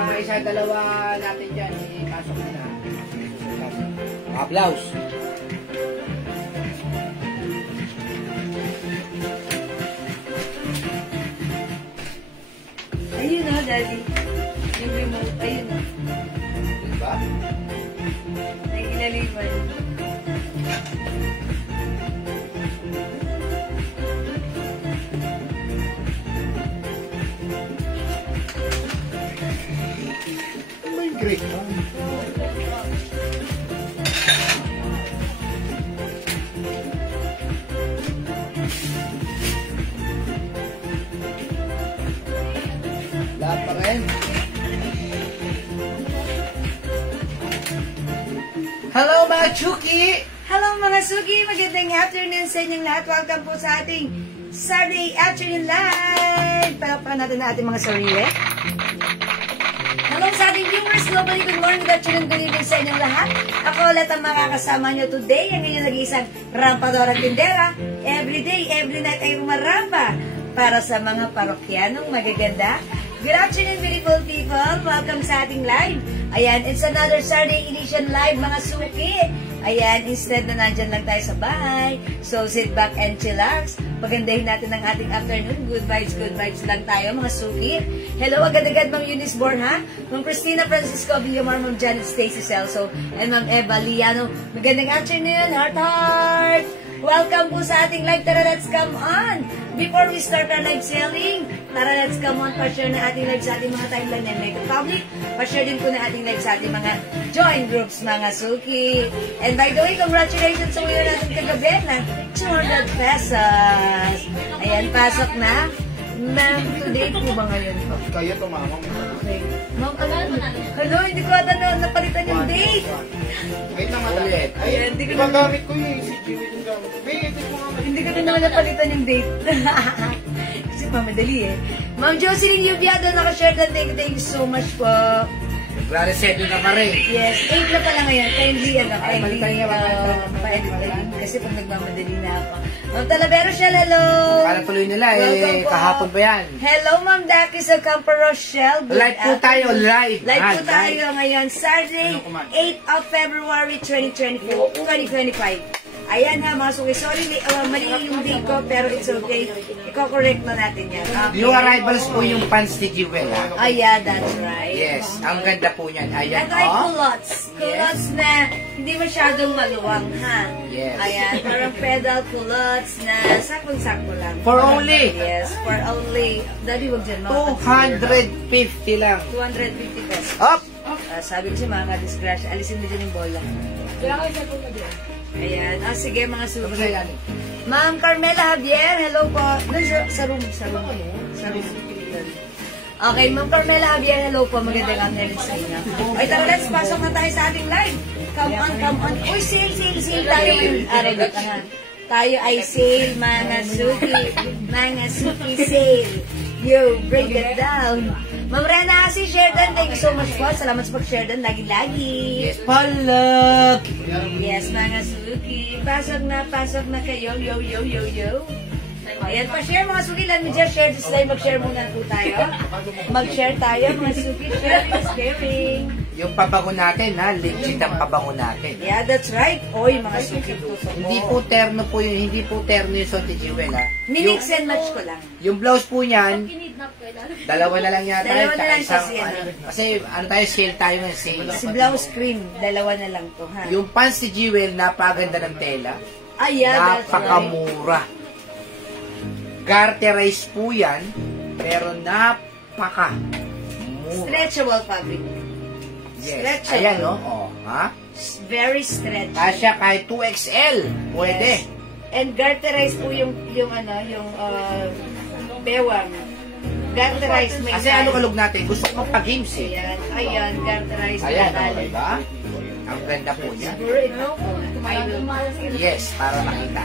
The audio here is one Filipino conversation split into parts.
mga isa, dalawa natin dyan, ipasok mo na. Applause. Ayun o, Daddy. Yung remote, ayun o. Diba? Ay, inaliman. May great. Lahat pa rin. Hello mga Chuki! Hello mga Suki! Magandang afternoon sa inyong lahat. Welcome po sa ating Saturday Afternoon Live! Palakpakan natin na ating mga sarili. Hello sa ating viewers globally. Good morning, good afternoon, good evening sa inyong lahat. Ako ulit ang makakasama nyo today. Ang inyong nag-iisang rampadora tindera. Every day, every night ay umarampa para sa mga parokyanong magaganda. Good afternoon, beautiful people. Welcome sa ating live. Ayan, it's another Saturday edition live, mga Suki. Ayan, instead na nandyan lang tayo sa bahay. So, sit back and chillax. Pagandahin natin ang ating afternoon. Good vibes lang tayo, mga Suki. Hello, agad-agad, Ma'am Eunice Borja, Ma'am Christina Francisco Villamar, Ma'am Janet Stacy Celso, and Ma'am Eva Liano. Magandang afternoon, heart! Welcome po sa ating live. Tara, let's come on! Before we start our live selling, tara, let's come on, pa-share na ating live sa ating mga timeline and make public. Pa-share din po na ating live sa ating mga join groups, mga Suki. And by the way, congratulations sa winner natin kagabi ng 200 pesos. Ayan, pasok na. Ma'am, today po ba ngayon po? Kaya tumamang. Okay. Ma'am, hello, hindi ko ata napalitan yung date. Wait lang ulit. Ayan, hindi ko na Magamit ko yung si Jimmy yung gamit. Wait, hindi ko na naman napalitan yung date. Kasi mamadali eh. Ma'am Jocelyn Yubiado, nakashare ka. Thank you so much po. Nagre-reset na pa rin. Yes, 8 na pala ngayon. Kindly, kindly, pa-edit na rin. Kasi pag nagmamadali na ako. Ma'am Talavero Shell, hello! Kala tuloy nila eh, kahapon ba yan? Hello, Ma'am Daki sa Campo Rochelle. Live po tayo, live. Live po tayo ngayon, Saturday, 8 of February 2025. Ayan ha, mga Suki. Sorry, mali yung date ko, pero it's okay. Iko-correct na natin yan. Okay. New arrivals po yung pants ni Jewel, ha? Oh, yeah, that's right. Yes, ang ganda po niyan. Ayan, Ito ay culottes. Culottes na hindi masyadong maluwang, ha? Yes. Ayan, parang pedal culottes na sakong-sako lang. For only? Yes, for only. Daddy, wag dyan. 250 lang. 250 pesos. Up! Sabi ko siya, mga ka-discrash, alisin mo dyan yung bola. Ayan. Sige, mga Suki. Ma'am Carmela Javier, hello po. Sa room. Okay, Ma'am Carmela Javier, hello po. Magandang afternoon sa inyo. Okay, tara, let's pasok na tayo sa ating live. Come on. Uy, sale tayo yung araw dito nga. Tayo ay sale, mga Suki sale. Yo, break it down. Ma'am Rena, si Sheridan, thank you so much po. Salamat sa pag-share doon, lagi-lagi. Yes, palak! Yes, mga Suki. Pasok na kayo. Yo. Ayan, pa-share mga Suki. Let me just share this live. Mag-share muna po tayo. Mag-share tayo, mga Suki. Sharing is caring. Yung pabango natin, ha? Legit ang pabango natin. Yeah, that's right. Oy, mga Suki. Hindi po terno yung Sote Jewel, ha? Minix and match ko lang. Yung blouse po niyan, dalawa na lang yata. Dalawa na lang isang, kasi yan. Kasi ano tayo, sale tayo ng sale. Si blouse cream, dalawa na lang to, ha? Yung pants ni Jewel, napaganda ng tela. Yeah, that's right. Napakamura. Garterize po yan, pero napakamura. Stretchable fabric. Yes. Stretchable. Ayan, no? Oh, ha? Very stretchable. Kasya kahit 2XL. Pwede. Yes. And garterize po yung bewang. Garterize may Kasi ano kalog natin? Gusto ko magpa-games eh. Ayan, garterize. Ayan, okay ba? Ang ganda po niya. Siguro ito, I will. Yes, para makita.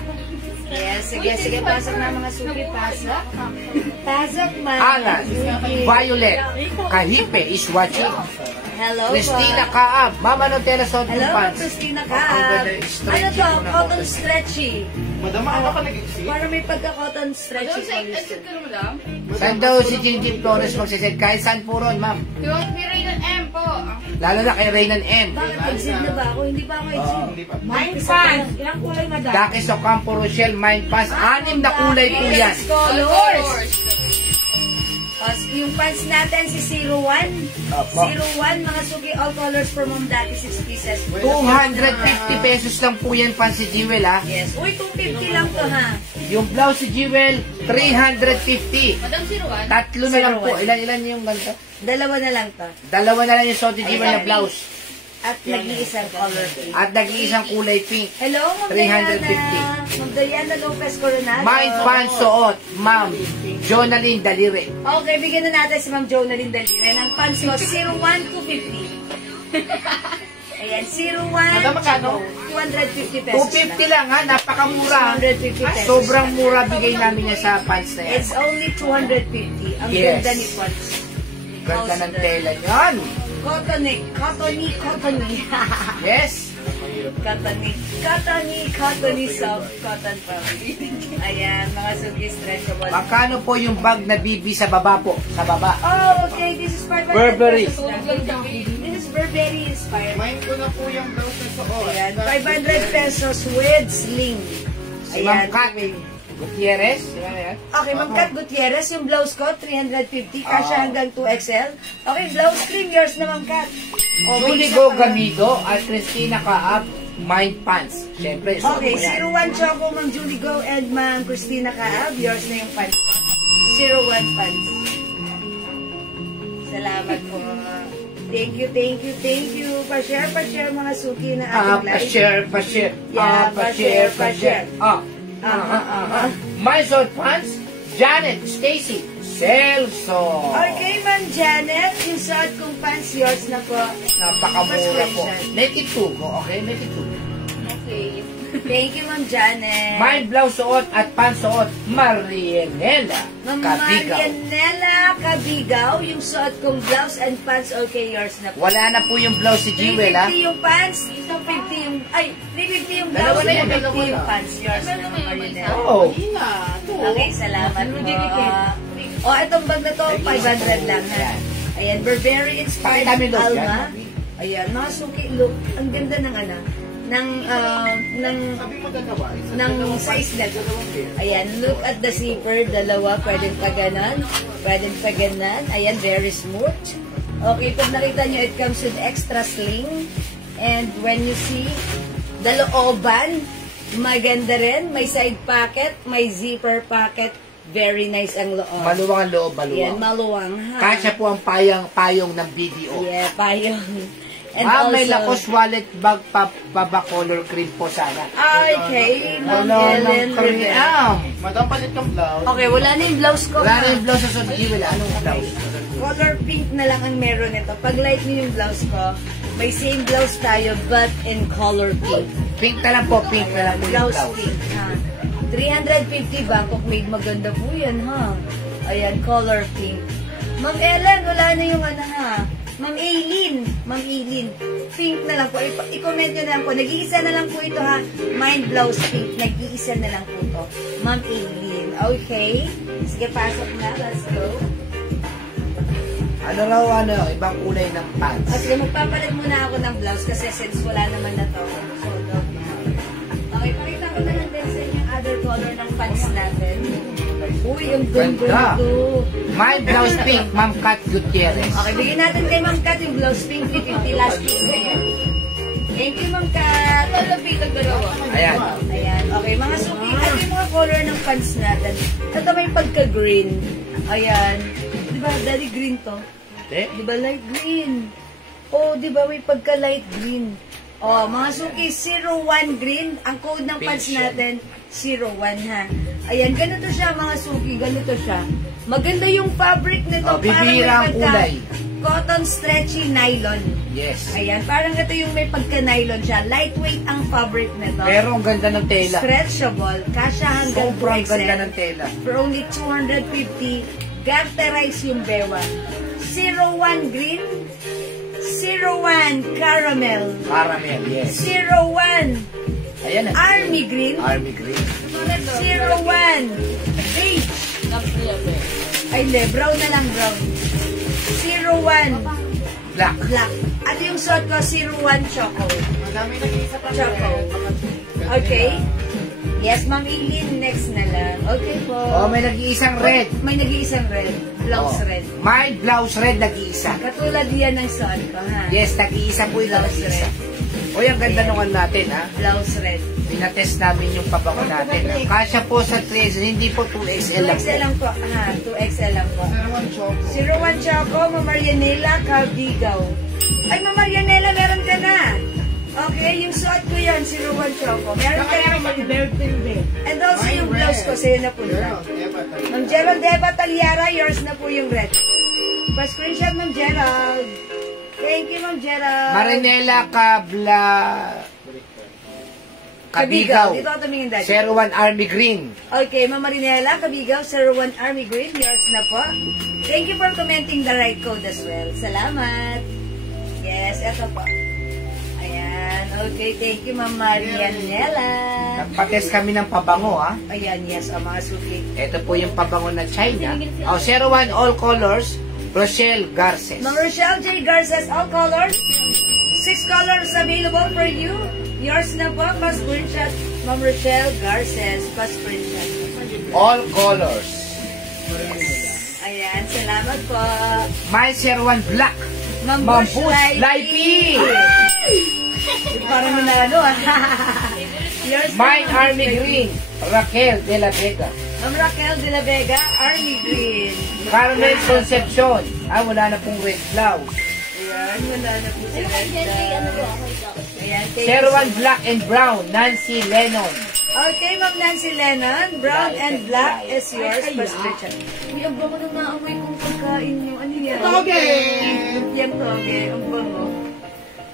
Yes, sige, pasok na mga Suki, pasok. Pasok man. Alan, Violet, Kahipe is watching. Hello Christina po. Kaab. Ma'am, anong tela suot Hello, ng pants? Christina Ang Kaab. ganda, Ano stretchy to? po na Cotton cotton. stretchy. Madam, ano ka nag-exit? Para may pagka-cotton stretchy Madam, policy. exit ka na, madam? Saan daw si Jinjin Flores magsiset? Kahit saan po ron, ma'am. Yung Miray ng M po. Lalo na kay Reynan M. Bakit exit na ba ako? Hindi pa ako exit. Hindi pa. Mind pants. Ilang kulay, madam? Dakis Ocampo Rochelle Mind Pants. 6 na kulay po yan. Colors. Yung pants natin si 01. Opo. 01, mga suki, all colors for Mom Daddy, 6 pieces. 250 pesos lang po yan pants si Jewel, ha? Yes. Uy, 250 lang to, ha? Yung blouse si Jewel, 350. Madam, 01. Tatlo na lang po. Ilan yung ganito? Dalawa na lang to. Dalawa na lang yung suot ni Jewel na blouse. At nag-iisang color pink. At nag-iisang kulay pink. Hello, Ma'am 350. Diana. Ma'am Diana Lopez Coronado. Mind Pants suot, ma'am. Jonaline Dalire. Okay, bigyan na natin si Ma'am Jonaline Dalire ng pants ko. 01-250. Ayan, 01. Madam, magkano? 250 pesos 250 lang, ha? Napakamura. 250 pesos. Sobrang mura bigay namin niya sa pants na yan. It's only 250. Ang Yes. ganda ni pants. Ganda ng tela niyan. Cottony. Yes. Cottony soft cotton fabric. Ayan, mga suki stretchable. Magkano po yung bag na BB sa baba po? Sa baba. Oh, okay. This is 500 Burberry. pesos lang. This is Burberry inspired. Mind ko na po yung blouse na suot. Ayan, 500 pesos with sling. Si Ma'am Kat Gutierrez. Di ba na yan? Okay, Ma'am Kat Gutierrez, yung blouse ko, 350, kasya hanggang 2XL. Okay, blouse cream, yours na, Ma'am Kat. Oh, Julie isa Go pa. Gamido at Christina Kaab Mind Pants. Siyempre, suot Okay, mo yan. 01 Choco, Ma'am Julie Go, and Ma'am Christina Kaab, yours na yung pants ko. 01 pants. Salamat po. Thank you. Pa-share mga suki na ating live. Pa-share. Yeah, pa-share. My Sword Pants, Janet, Stacy, Celso. Okay, Ma'am Janet, yung suot kong pants, yours na po. Napakamura po. Make it two. Okay, make it two. Okay. Thank you, Ma'am Janet. My blouse suot at pants suot, Marianela Ma'am Cabigaw. Marianela Cabigaw, yung suot kong blouse and pants, okay, yours na po. Wala na po yung blouse si Jewel, ha? 350 yung pants, 250 yung, 350 yung Dalawa blouse, na yan, 250 dalawa yung na. pants, yours na po, Marianela. Oh. Okay, salamat po. O, itong bag na to, 500 lang, ha? Ayan, Burberry inspired Pakita mo yung look Alma. yan. Ayan, mga suki look. Ang ganda ng ng Sabi mo dalawa. ng size na to. Ayan, look at the zipper, dalawa, pwedeng pa ganon, pwedeng pa ganon. Ayan, very smooth. Okay, pag nakita nyo, it comes with extra sling. And when you see the looban, maganda rin. May side pocket, may zipper pocket. Very nice ang loob. Maluwang ang loob, Yan, maluwang. maluwang, ha? Kasya po ang payong ng BDO. Yeah, payong. And May also, Lacoste wallet bag pa color cream po sana. okay, Ma'am Wala Ellen ng Rivera. cream. Madam, palit ng blouse. Okay, wala na yung blouse ko. Wala ha? na yung blouse sa Jewel. Anong blouse? Color pink na lang ang meron nito. Pag light nyo yung blouse ko, may same blouse tayo but in color pink. Pink na lang po, pink na lang po yung Blouse blouse. pink, ha? 350 Bangkok made. Maganda po yan, ha? Ayan, color pink. Ma'am Ellen, wala na yung ha? Ma'am Aileen, pink na lang po. I-comment nyo na lang po. Nag-iisa na lang po ito, ha? Mind blouse pink. Nag-iisa na lang po ito. Ma'am Aileen. Okay. Sige, pasok na. Let's go. Ibang kulay ng pants. Okay, magpapalit muna ako ng blouse kasi since wala naman na to. So, okay, pakita ko na lang din sa inyo yung other color ng pants natin. Uy, ang ganda Ganda. ito. My blouse pink, Ma'am Kat Gutierrez. Okay, bigyan natin kay Ma'am Kat yung blouse pink, 350 last piece na yun. Thank you, Ma'am Kat. Malapit ang dalawa. Ayan. Ayan. Okay, mga suki, ito yung mga color ng pants natin. Ito may pagka-green. Ayan. Di ba, daddy green to? Di ba, light green? Oh, di ba, may pagka-light green. Oh, mga suki, 01 green. Ang code ng pants natin, 01, ha? Ayan, ganito siya, mga suki. Ganito siya. Maganda yung fabric nito. Oh, bibihira ang kulay. Cotton stretchy nylon. Yes. Ayan, parang ito yung may pagka-nylon siya. Lightweight ang fabric nito. Pero ang ganda ng tela. Stretchable. Kasya hanggang Sobrang 2XL. ganda ng tela. For only 250, garterize yung bewa. 01 green, 01 Caramel. Caramel, yes. 01 Ayan na. Army Green. Army green. 01 Beige. Ay, hindi. Brown na lang, brown. 01 Black. Black. At yung suot ko, 01 Choco. Madami nag-iisa pa. Choco. Okay. Yes, Ma'am Eileen, next na lang. Okay po. Oh, may nag-iisang red. May nag-iisang red. Blouse Oh. red. May blouse red nag-iisa. Katulad yan ng suot ko, ha? Yes, nag-iisa po yung Blouse nag-iisa. red. O, yung ganda nungan natin, ha? Blouse red. Pinatest namin yung pabango natin. Ha? Kasya po sa 3, hindi po 2XL lang. 2XL lang po. Ha, 2XL lang po. 01 Choco. 01 Choco, Mamarianela, Caldigaw. Ay, Mamarianela, meron ka na. Okay, yung suot ko yan, 01 Choco. Meron ka na. And also yung blouse ko, sa'yo na po na. Ma'am Gerald Eva Taliara, yours na po yung red. Pa-screenshot, Ma'am Gerald. Thank you, Ma'am Gerald. Marinela Kabigaw. Dito ako tumingin dati. 01 Army Green. Okay, Ma'am Marinela, Kabigaw, 01 Army Green, yours na po. Thank you for commenting the right code as well. Salamat. Yes, eto po. Ayan, okay, thank you, Ma'am Marianela. Nagpa-test kami ng pabango, ha? Ayan, yes, ang mga suki. Ito po yung pabango na China. Oh, 01 All Colors, Rochelle Garces. Ma'am Rochelle J. Garces, all colors. 6 colors available for you. Yours na po, pa-screenshot. Ma'am Rochelle Garces, pa-screenshot. All Colors. Ayan, salamat po. My 01 Black. Ma'am Bush Bush Lipey. Parang mo na ano, ah. Yours na, My Ma'am Army Green, Raquel de la Vega. Ma'am Raquel de la Vega, Army Green. Carmen Concepcion. Ah, wala na pong red blouse. Ayan, wala na po si Red Dove. Ayan, thank you. 01 Black and Brown, Nancy Lennon. Okay, Ma'am Nancy Lennon, brown and black is yours, pa-screenshot. Uy, ang bango na naamoy kong pagkain nyo. Ano yan? Toge! Yung toge, ang bango.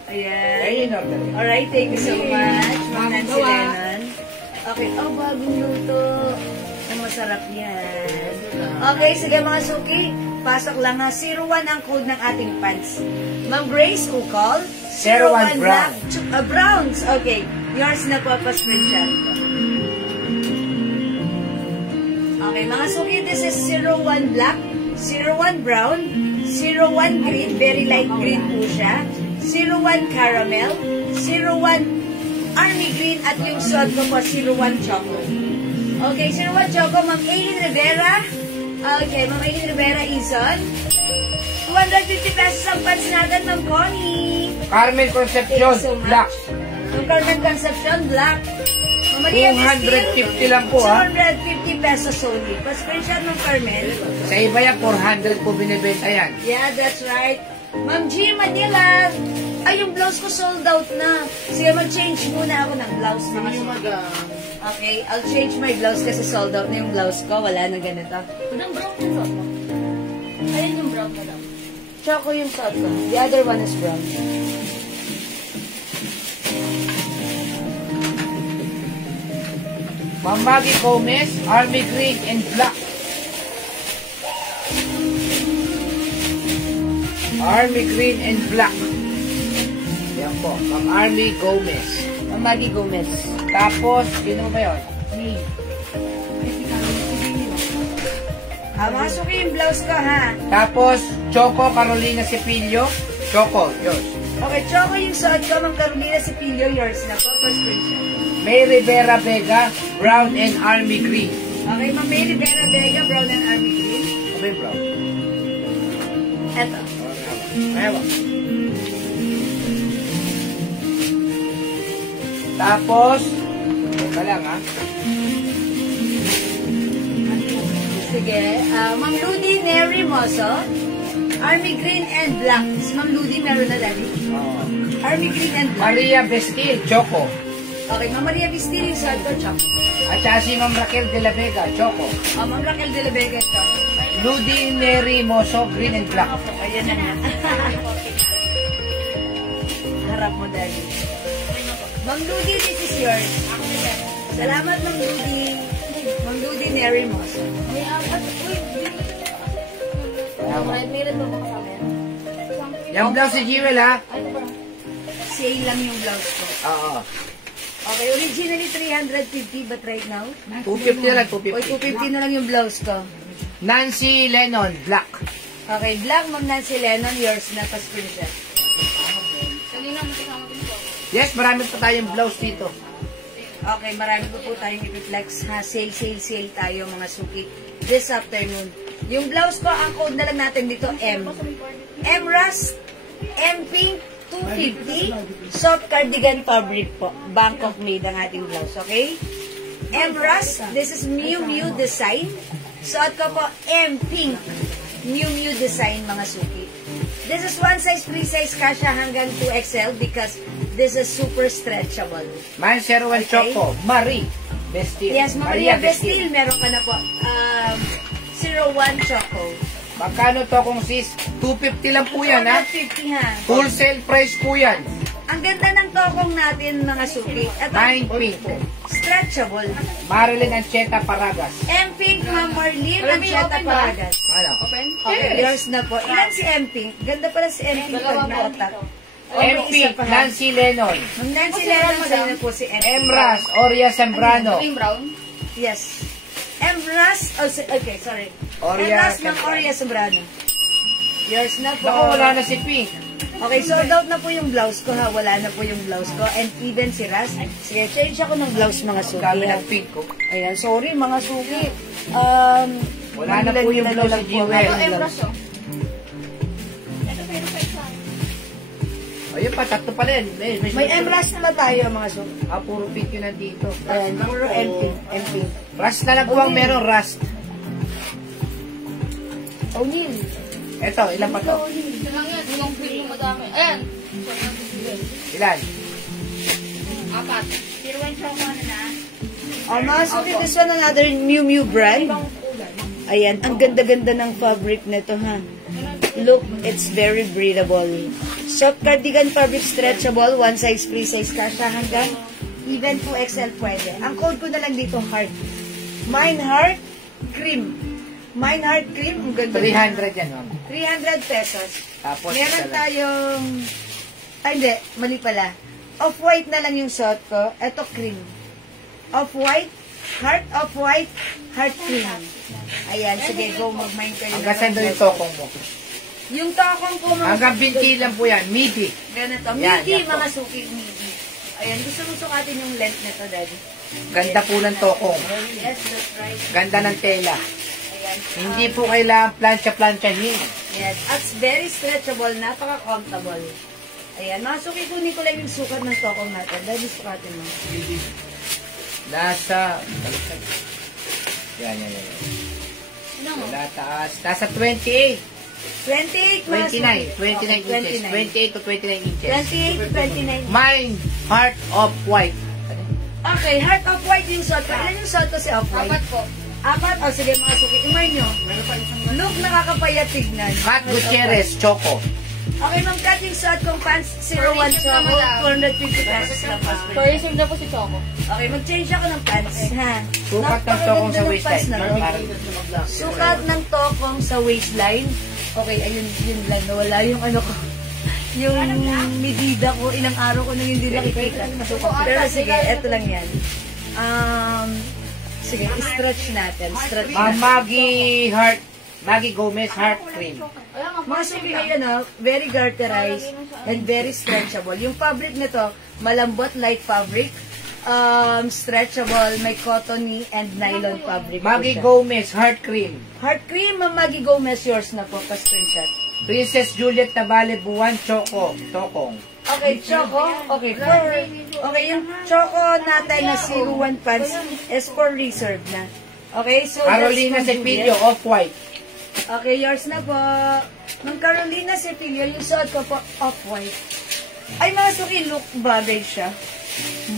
Ayan. Ayun, order. Alright, thank you so much, Ma'am Nancy Lennon. Okay, oh, bagong luto. Ang masarap yan. Okay, sige mga suki, pasok lang ha. 01 ang code ng ating pants. Ma'am Grace Ukol, 01 black, browns. Okay, yours na po, pa-screenshot ko. Okay, mga suki, this is 01 black, 01 brown, 01 green, very light green po siya, 01 caramel, 01 army green, at yung suot ko po, 01 choco. Okay, 01 choco, Ma'am Aileen Rivera. Okay, Ma'am Aileen Rivera, Ison. 250 pesos ang pants natin, Ma'am Connie. Carmen Concepcion, Thank you so much. Black. Ma'am Carmen Concepcion, black. Ma'am Maria 250 lang po, ha? 250 pesos only. Pa-screenshot, Ma'am Carmel. Sa iba yan, 400 po binibenta yan. Yeah, that's right. Ma'am G. Manila. Ay, yung blouse ko sold out na. Sige, mag-change muna ako ng blouse, mga suki. Okay, I'll change my blouse kasi sold out na yung blouse ko. Wala na ganito. Anong brown yung suot mo? Ayun yung brown mo daw. Choco yung suot ko. The other one is brown. Ma'am Maggie Gomez, Army Green and Black. Army Green and Black. Yan po, Ma'am Army Gomez. Ma'am Maggie Gomez. Tapos, sino ba yun? Mga suki yung blouse ko, ha? Tapos, Choco Carolina Cepillo. Choco, yours. Okay, Choco yung suot ko. Ma'am Carolina Cepillo, yours na po. Pa-screenshot. May Rivera Vega, Brown and Army Green. Okay, Ma'am May Rivera Vega, brown and army green. Ano yung brown? Eto. Ewan. Tapos, teka lang ha. Sige. Ma'am Ludi Neri Moso. Army green and black. Si Ma'am Ludi meron na dali. Army green and black. Maria Bestil, Choco. Okay, Ma'am Maria Vistil yung suot ko, Choco. At saka si Ma'am Raquel de la Vega, Choco. Ma'am Raquel de la Vega ito. Ludi Neri Moso, Green and Black. Ayan na nga. Harap mo dali. Ma'am Ludi, this is yours. Salamat, Ma'am Ludi. Ma'am Ludi Neri Moso. May apat. Uy, may red ba ba kasama yan? Yung blouse si Jewel, ha? Sale lang yung blouse ko. Oo. Okay, originally 350 but right now? 250 na lang, O, 250. 250 na lang yung blouse ko. Nancy Lennon, black. Okay, black, Ma'am Nancy Lennon, yours na pa-screenshot. Kanina mo kasama ko po. Yes, marami pa tayong blouse dito. Okay, marami po tayong i-flex ha. Sale tayo mga suki this afternoon. Yung blouse ko, ang code na lang natin dito, M. M Rust, M Pink, 250. Soft cardigan fabric po. Bangkok made ang ating blouse, okay? M Rust, this is Miu Miu design. Suot ko po, M Pink, Miu Miu design mga suki. This is one size, free size, kasha hanggang 2XL because this is super stretchable. Man 01 Choco, Marie Bestil. Yes, Maria Bestil, meron ka na po. 01 Choco. Magkano to kung sis? 250 lang po yan, ha? 250 ha. Wholesale price po yan. Ang ganda ng tokong natin mga suki. Ito, 9 pink. stretchable. Marilyn Ancheta Paragas. M-Pink, Ma'am Marlene, Ancheta Paragas. Ano? Open? Okay, yours na po. Ilan si M-Pink? Ganda pala si M-Pink pag naotak. M-Pink, Nancy Lennon. Ma'am Nancy Lennon, sa'yo na po si M-Pink. Emras, Oria Sembrano. Cream brown? Yes. M-Ras, okay, sorry. Oria M-Ras, Ma'am Sembrano. Oria Sembrano. Yours na po. Naku, wala na si Pink. Okay, sold out na po yung blouse ko ha. Wala na po yung blouse ko. And even si Ras. Sige, change ako ng blouse mga suki. Dami ha. ng pink ko. Ayan, sorry mga suki. Wala na po yung blouse si Jewel. Ito, Emras, oh. Ito, pero sa Ayun pa, tatlo pa rin. May M-Ras na tayo mga suki. Puro pink yun nandito. Ayan, puro MP. Rust na lang po ang meron, rust. O'Neal. Eto, ilan pa to? Ito lang yan. Yung cream yung madami. Ayan. Ilan? Apat. Pero when siya ko na. Mga suki, this one another Miu Miu brand. Ayan, ang ganda-ganda ng fabric nito ha. Look, it's very breathable. Soft cardigan fabric stretchable, one size, free size, kasha hanggang even 2XL pwede. Ang code ko na lang dito, heart. Mine heart, cream. Mine heart cream, ang ganda. 300 yan, ma'am. 300 pesos. Tapos, Meron isa lang. tayong, ay hindi, mali pala. Off-white na lang yung suot ko. Ito cream. Off-white, heart cream. Ayan, sige, go, mag-mind kayo. Hanggang saan daw yung tokong mo? Yung tokong ko, mga Hanggang 20 lang po yan, midi. ganito. Yan, Midi, yan po. mga suki, midi. Ayan, gusto natin yung length nito, Daddy. Ganda po ng tokong. Yes, that's right. Ganda ng tela. Ayan. Hindi po kailangan plancha-planchahin. Yes, at very stretchable, napaka-comfortable. Ayan, mga suki, kunin ko lang yung sukat ng tokong natin. Daddy, sukatin mo. Nasa, yan. Wala taas. Nasa 28. 28, mga suki. 29 inches. 28 to 29 inches. 28 to 29. Mine, heart of white. Okay, heart of white yung suot ko. Ilan yung suot ko si of white? Apat po. Apat? O sige mga suki, imay nyo. Look, nakakapaya tignan. Kat Gutierrez, Choco. Okay, ma'am, Kat, yung suot kong pants 01 Choco, 250 pesos lang pa. For reserve na po si Choco. Okay, mag-change ako ng pants, ha? Sukat ng tokong sa Napakaganda ng waistline. pants na to. Sukat ng tokong sa waistline. Okay, ayun, yun lang. Nawala yung ano ko. Yung medida ko, ilang araw ko nang hindi nakikita. Pero sige, eto lang yan. Sige, stretch natin. Stretch natin. Maggie Gomez Heart Cream. Mga suki ngayon, very garterized and very stretchable. Yung fabric nito, malambot, light fabric, stretchable, may cottony and nylon fabric. Maggie po siya. Gomez Heart Cream. Heart cream, Ma'am Maggie Gomez, yours na po, pa-screenshot. Princess Juliet Tabale Buwan Choco. Tokong. Okay, Choco. Okay, yung Choco natin na 01 pants is for reserve na. Okay, so Carolina that's from Cepillo Juliet. Off-White. Okay, yours na po. Ma'am Carolina Cepillo, yung suot ko po, off-white. Ay, mga suki, look, bagay siya.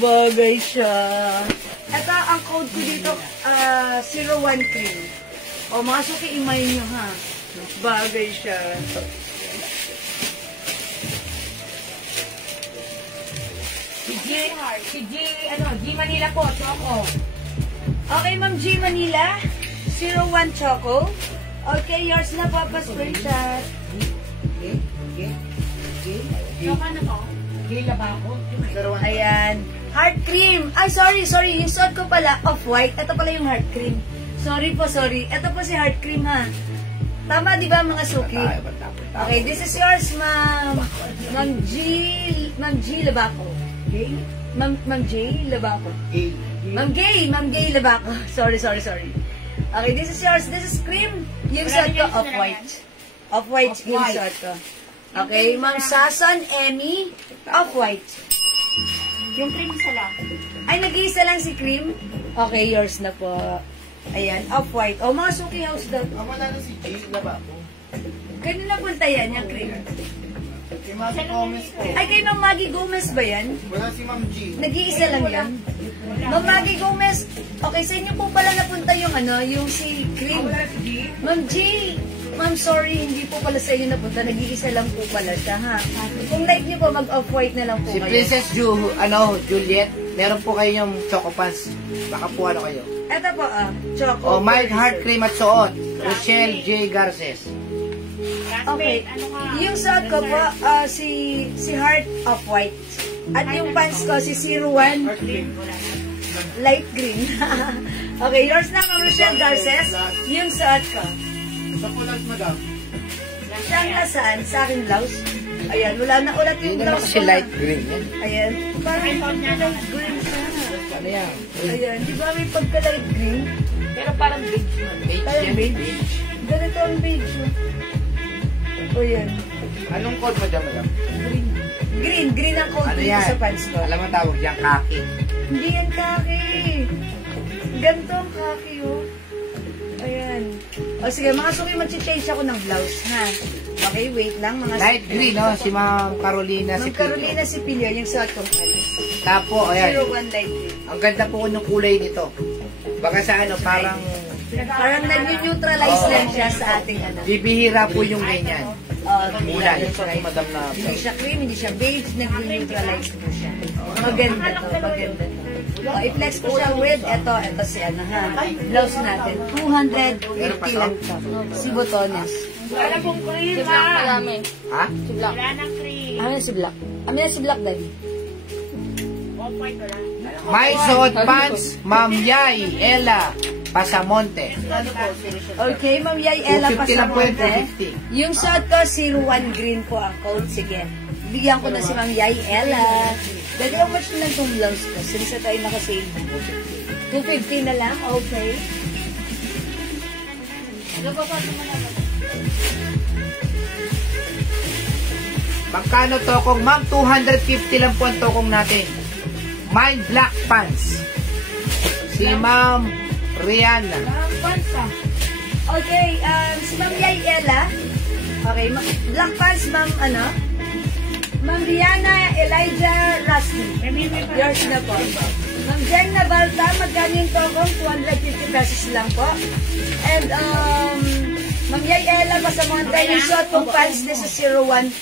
Bagay siya. Ito, ang code ko dito, 01 cream. O, mga suki, imay nyo, ha? Bagay siya. G Manila po, Choco. Okay, Ma'am G Manila, 01 Choco. Okay, yours na po, pa-screenshot. Choka na po. Gila ba ako? Ayan. Heart cream. Ay, sorry. Yung suot ko pala, off-white. Ito pala yung heart cream. Sorry. Ito po si heart cream, ha. Tama, di ba, mga suki? Okay, this is yours, ma'am. Ma'am G Labaco. Ma'am J Labaco. Ma'am Gay Labaco. Sorry. Okay, this is yours. This is cream. Yung suot ko, off-white. Off-white yung suot ko. Okay, Ma'am Sason Emmy, off-white. Yung cream isa lang. Ay, nag-iisa lang si cream? Okay, yours na po. Ayan, off-white. O, mga suki house daw. Wala na si Jay, laba ko. Ganun na punta yan, yung cream. Si Maggie Gomez po. Ay, kay Ma'am Maggie Gomez ba yan? Wala si Ma'am G. Nag-iisa lang yan? Ma'am Maggie Gomez, okay, sa inyo po pala napunta yung yung si cream. Ma'am G, ma'am, sorry, hindi po pala sa inyo napunta. Nag-iisa lang po pala siya, ha? Kung like niyo po, mag-off-white na lang po Si kayo. Princess Juliet, meron po kayo yung Choco Pants. Baka po kayo. Ito po, choco. O, Mild Heart Cream at suot. Rochelle J. Garces. Okay. Yung suot ko po, si Heart off-white. At yung pants ko, si 01 light green. Okay, yours na, Ma'am Rochelle Garces. Yung suot ko. Sa kulat, madam. Siyang nasaan? Sa aking blouse. Ayan, wala na ulat yung Hindi naman blouse kasi ko. light green yan. Ayan, parang light green siya. Ano yan? Ayan, di ba may pagka-light green? Pero parang beige man. Beige Parang yan. beige. Ganito ang beige. O yan. Anong code, madam? Green ang coat Ano dito yan? sa pants ko. Alam mo tawag yan, kaki. Hindi yan kaki. Ganito ang kaki, oh. Ayan. O sige, mga suki, mag-change ako ng blouse, ha? Okay, wait lang. Mga Light green, no? Si Ma'am Carolina. Ma'am si Carolina Sipilio, yung suot kong pants. Tapo, ayan. 01 light green. Ang ganda po ng kulay nito. Baka sa ano, parang Parang nag-neutralize lang siya sa ating ano. bibihira po yung ganyan. Kulay. That's right. Madam na. Hindi siya cream, hindi siya beige, nag-neutralize po siya. Maganda to, maganda to. O, i-flex ko siya with, ito si ano ha, blouse natin. 250 lang to. Si Botones. Wala pong cream, Si Black marami. Ha? Si Black. Wala ng cream. Ano si Black? Ano si Black, Daddy? Off-white wala. May suot pants, Ma'am Yay, Ella, Pasamonte. Okay, Ma'am Yay Ella 250 lang po yun, Pasamonte. Yung suot ko, 01 green po ang coat. Sige. Bigyan ko na si Ma'am Yay Ella. Dati how much na itong blouse ko? Since na tayo nakasale. 250 na lang? Okay. Magkano tokong? Ma'am, 250 lang po ang tokong natin. May black pants. Si Ma'am Rihanna. Okay, si Ma'am Yay Ella. Okay, black pants, Ma'am, ano? Ma'am Rihanna Elijah Rusty. Yours na po. Ma'am Jen Navalta, magkano yung tokong? 250 pesos lang po. And, Ma'am Yay Ella, Pasamonte, yung suot kong pants, this is 01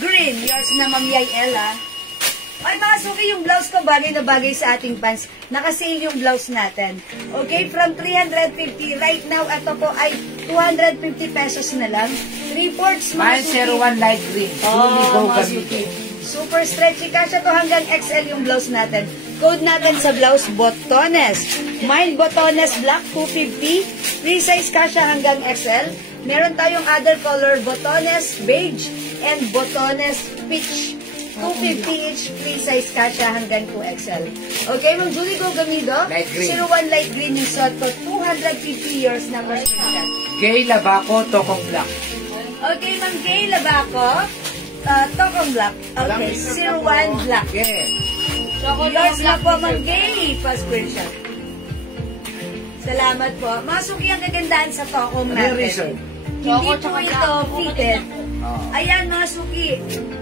green. Yours na, Ma'am Yay Ella. Ay, mga suki, yung blouse ko bagay na bagay sa ating pants. Naka-sale yung blouse natin. Okay, from 350. Right now, ito po ay 250 pesos na lang. 3/4 mga May suki. 01 light green. Julie Go mga suki. Super stretchy. Kasya to hanggang XL yung blouse natin. Code natin sa blouse, Botones. Mind Botones Black, 250. Free size kasya hanggang XL. Meron tayong other color, Botones Beige and Botones Peach. 250 each, free size kasya hanggang 2XL. Okay, Ma'am Julie Go Gamido. Light green. 01 light green yung suot ko. 250 years na mas Gay Labaco, tokong black. Okay, Ma'am Gay Labaco. Tokong black. Okay, 01 black. Yes. Yours na po, Ma'am Gay. Pa-screenshot. Salamat po. Masuki ang kagandahan sa tokong Ano yung reason? natin. Hindi po ito fitted. Ayan, mga suki.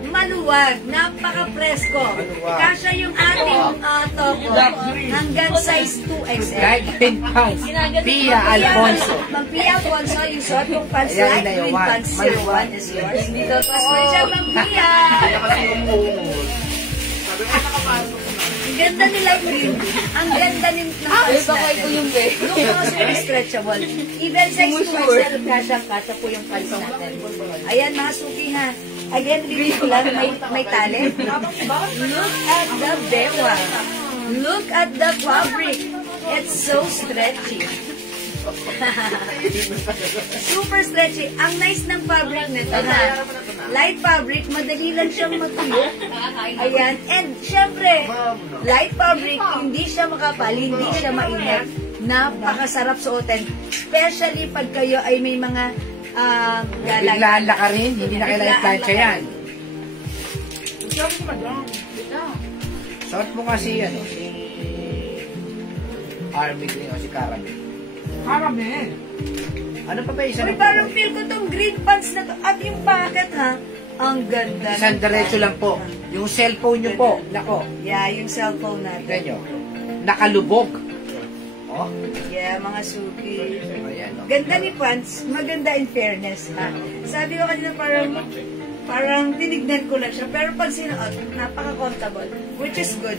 Maluwag. Napaka-presko. Maluwag. Kasya yung ating toko hanggang size 2XL. Light green pants. Pia Alfonso. Ma'am Pia Alfonso, yung suot kong pants Ayan, light na yung green one. pants 01 is yours. Dito po, screenshot, Ma'am Pia. Ang ganda ni light green. Ang ganda ni pants natin. Look mo kasi stretchable. Even size 2XL, kasya po yung pants natin. Ayan, mga suki ha. Again, repeat ko lang, may tali. Look at the bewa. Look at the fabric. It's so stretchy. Super stretchy. Ang nice ng fabric nito na light fabric, madali lang siyang matuyo. Ayan. And syempre, light fabric, hindi siya makapal, hindi siya mainit. Napakasarap suotin. Especially pag kayo ay may mga Biglaan ka rin, hindi na kailangan plancha yan. Suot mo kasi ano, si Army Green o si Caramel. Caramel. Ano pa ba isa? Uy, parang feel ko tong green pants na to. At yung packet, ha? Ang ganda. Isang diretso lang po. Yung cellphone nyo po, nako, Yeah, yung cellphone natin. ganyo, nakalubog. Oh, Yeah, mga suki. ayan. Oh. Ganda ni pants. Maganda in fairness, ha? Sabi ko kanina parang tinignan ko lang siya. Pero pag sinuot, napaka-comfortable. Which is good.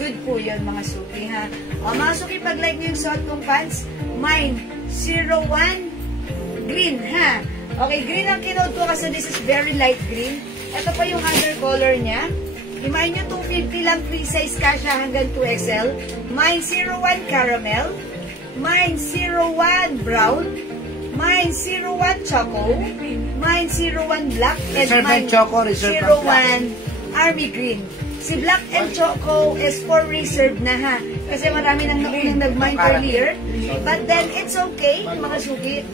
Good po yun, mga suki, ha? O, mga suki, pag like nyo yung suot kong pants, mine, 01 green, ha? Okay, green ang kinood ko kasi this is very light green. Ito pa yung other color niya. Imayin nyo, 250 lang, free size kasha hanggang 2XL. Mine 01 caramel. Mine 01 brown. Mine 01 choco. Mine 01 black. And Reserve mine and choco, reserve and black. 01 army green. Si black and choco is for reserve na, ha? Kasi marami nang naunang nag-mine earlier. But then, it's okay, mga suki.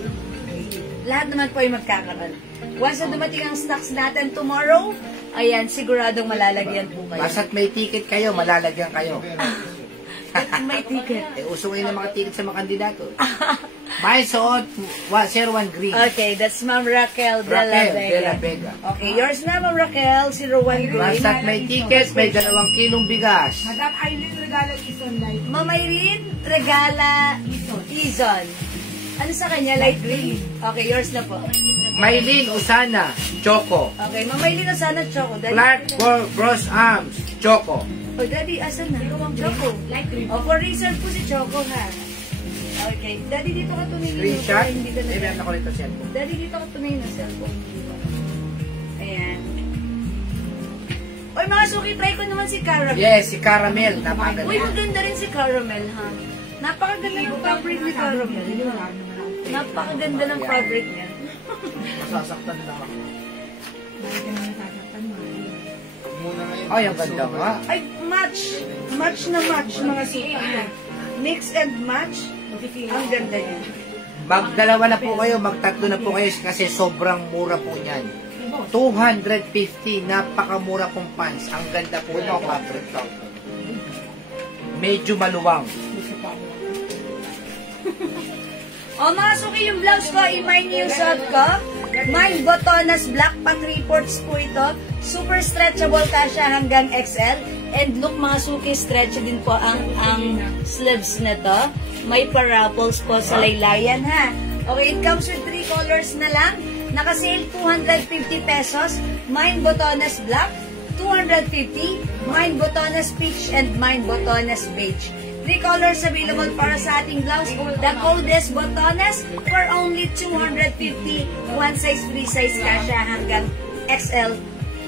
Lahat naman po ay magkakaroon. Once na dumating ang stocks natin tomorrow, ayan, siguradong malalagyan po kayo. Basta't may ticket kayo, malalagyan kayo. May ticket. Uso ngayon ng mga ticket sa mga kandidato. May suot, 01 green. Okay, that's Ma'am Raquel de la Raquel Vega. de la Vega. Okay, yours na, Ma'am Raquel, 01 green. Basta't may ticket, may 2 kilong bigas. Madam Aileen regalo Ison Light. Ma'am Irene, regala Izon. Ano sa kanya? Light green. Okay, yours na po. Maylin Usana, Choco. Okay, Ma'am Irene, sana choco. Clark Bros Arms, Choco. O, Daddy, asan na? Choco. Light green. O, for research po si Choco, ha? Okay. Daddy, dito ka tumingin. Screenshot? Hindi ka May na. meron ako nito cellphone. Daddy, dito ka tumingin ng cellphone. Ayan. Oy, mga suki, try ko naman si Caramel. Yes, si Caramel. Uy, Napakaganda. maganda rin si Caramel, ha? Napakaganda ng fabric ni Caramel. Napakaganda ng fabric niya. Masasaktan lang ako. Ay, ang ganda nga. Ay, match. Match na match, mga suki. Mix and match. Ang ganda niya. Magdalawa na po kayo, magtatlo na po kayo kasi sobrang mura po niyan. 250, napakamura pong pants. Ang ganda po ng fabric. Medyo maluwang. O, mga suki, yung blouse ko, i-mine niyo yung suot ko. Mine botonas black, pang reports po ito. Super stretchable kasha hanggang XL. And look, mga suki, stretchy din po ang sleeves nito. May paraffles po sa laylayan, ha? Okay, it comes with 3 colors na lang. Naka-sale 250 pesos. Mine botonas black, 250. Mine botonas peach and mine botonas beige. 3 colors available para sa ating blouse. The code is botonas for only 250. One size, free size kasha hanggang XL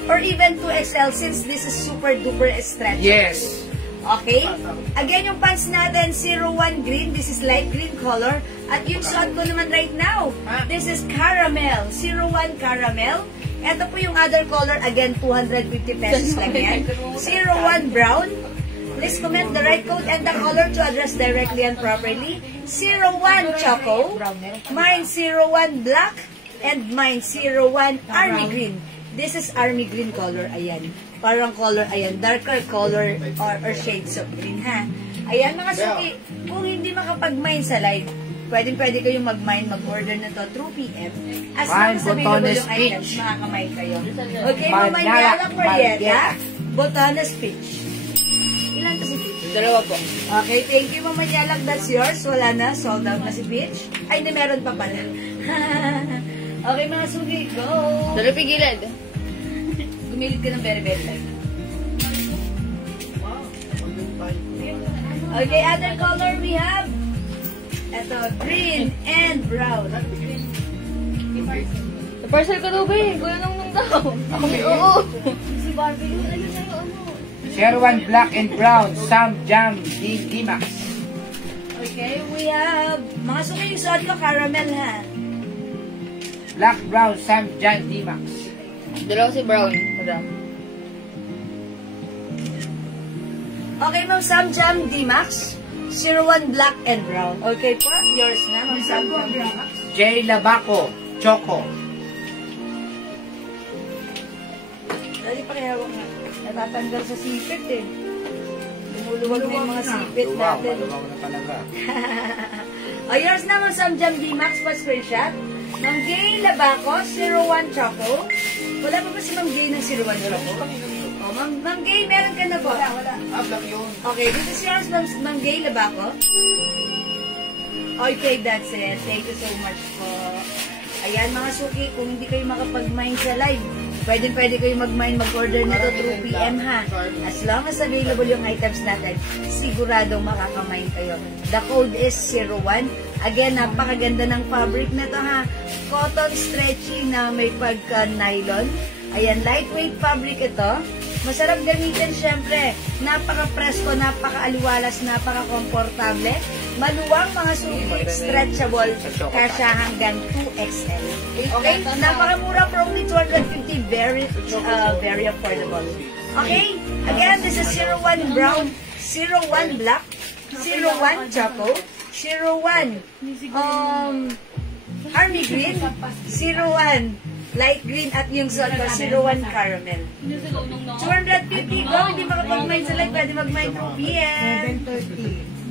or even 2XL since this is super duper stretchy. Yes. Okay? Again, yung pants natin, 01 green. This is light green color. At yung suot ko naman right now, this is caramel. 01 caramel. Ito po yung other color. Again, 250 pesos lang yan. 01 brown. Please comment the right code and the color to address directly and properly. 01 choco. Mine 01 black. And mine 01 army green. This is army green color. Ayan. Parang color, ayan, darker color or shades of green, ha? Ayan, mga suki, kung hindi makapag-mine sa live, pwede kayong mag-mine, mag-order na to through PM. As long as available yung items, makakamine kayo. Okay, Mamanyala Marieta, Botanas Peach. Ilan to si Peach? 2 po. Okay, thank you, Mamanyala. That's yours. Wala na, sold out na si Peach. Ay, na meron pa pala. Okay, mga suki, go! Dalawa pigilid. Gumilit ka ng very, very light. Okay, other color we have. Ito, green and brown. Parcel ka daw ba eh? Kuya nung daw. Oo. Si Barbie yun. Ayun na yung ano. Sherwan Black and Brown, Sam Jam, D-Max. Okay, we have, mga suki yung suot ko, caramel ha. Black, Brown, Sam Jam, D-Max. Dalawa si Brown. Madam. Okay, Ma'am Sam Jam D-Max, 01 Black and Brown. Okay po, yours na, Ma'am Sam Jam D-Max. J. Labaco, Choco. Dali pa kaya wag na, natatanggal sa sipit eh. Lumuluwag na yung mga sipit natin. Maluwag na talaga. O, yours na, Ma'am Sam Jam D-Max, pa-screenshot. Ma'am Gay Labaco, 01 Choco. Wala pa ba si Ma'am Gay ng 01 Choco? O, Ma'am Gay, meron ka na po? Wala. Black yun. Okay, this is yours, Ma'am Gay Labaco. Okay, that's it. Thank you so much po. Ayan, mga suki, kung hindi kayo makapag-mine sa live, pwede kayo mag-mine, mag-order nito through PM ha. As long as available yung items natin, siguradong makaka-mine kayo. The code is 01. Again, napakaganda ng fabric na to ha. Cotton stretchy na may pagka-nylon. Ayan, lightweight fabric ito. Masarap gamitin syempre. Napaka-presko, napaka-aliwalas, napaka-komportable. Maluwang mga suki, stretchable, kasya hanggang 2XL. Okay? Napakamura for only 250. Very affordable. Okay? Again, this is 01 Brown, 01 Black, 01 Choco, 01 Army Green, 01 Light Green, at yung suot ko, 01 Caramel. 250 go, hindi makapag-mine sa live, pwede mag-mine through PM.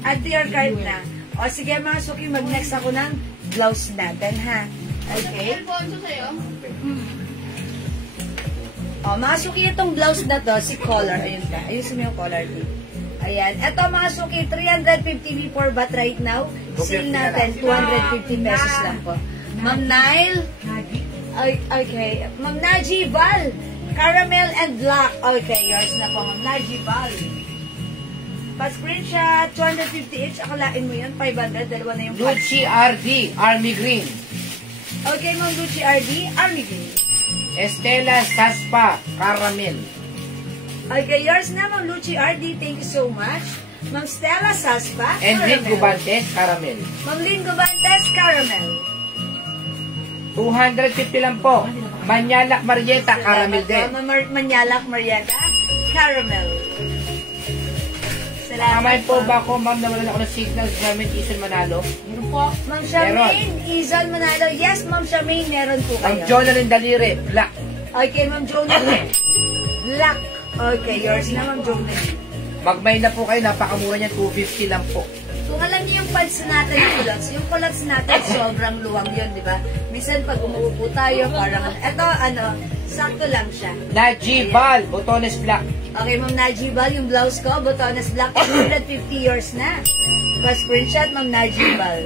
Add to your cart na. O sige mga suki, mag-next ako ng blouse natin ha. Okay? O mga suki, itong blouse na to, si collar, ayun ka. Ayusin mo yung collar din. Ayan. Ito mga suki, 350 before, but right now, sale natin, 250 pesos lang po. Ma'am Nile, okay. Ma'am Naji Val, caramel and black. Okay, yours na po, Ma'am Naji Val. Pa-screenshot, 250 each. Akalain mo yun, 500. Dalawa na yung Gucci RD, Army Green. Okay, Ma'am Gucci RD, Army Green. Estela Saspa, Caramel. Okay, yours na, Ma'am Lucy RD. Thank you so much. Ma'am Stella Saspa, And Lynn caramel. Gubantes, Caramel. Ma'am Lynn Gubantes, caramel. 250 lang po. Manyalak Marieta, Caramel din. Ma'am Manyalak Marieta, caramel. Kamay po ba ako, ma'am, nawalan ako ng signals namin, Ison Manalo? Meron po. Ma'am Charmaine, Izon Manalo. Yes, Ma'am Charmaine, meron po Ang kayo. Jonalyn Dalire, Black. Okay, Ma'am Jonathan. Black. Okay, yours na, Ma'am Jonathan. Magmay na po kayo, napakamura niyan, 250 lang po. Kung alam niyo yung pants natin, yung culottes natin, sobrang luwang yun, di ba? Minsan pag umuupo tayo, parang, eto, sakto lang siya. Najibal, Botones Black. Okay, Ma'am Najibal, yung blouse ko, botones black, 250 yours na. Pa-screenshot, Ma'am Najibal.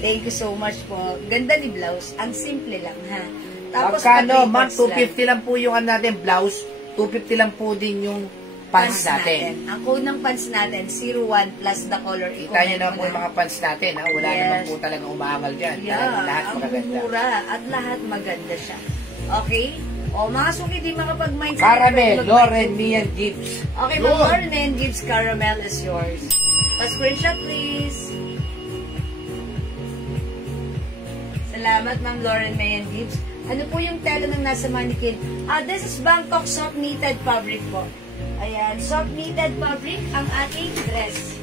Thank you so much po. Ganda ni blouse. Ang simple lang, ha? Tapos, Magkano, ma'am, pa-three 250 lang po yung natin, blouse. 250 lang po din yung pants natin. Ang code ng pants natin, 01 plus the color. Kita niyo na po yung mga pants natin, ha? Wala Yes. naman po talagang umaangal dyan. Yeah, Lahat ang magaganda. mura at lahat maganda siya. Okay? O, mga suki, di makapag-mind sa Caramel, mag-mind. Lauren, Mian Gibbs. Okay, Ma'am Lauren Gibbs, caramel is yours. Pa-screenshot, please. Salamat, Ma'am Lauren Mayan Gibbs. Ano po yung tela ng nasa mannequin? This is Bangkok soft knitted fabric po. Ayan, soft knitted fabric ang aking dress.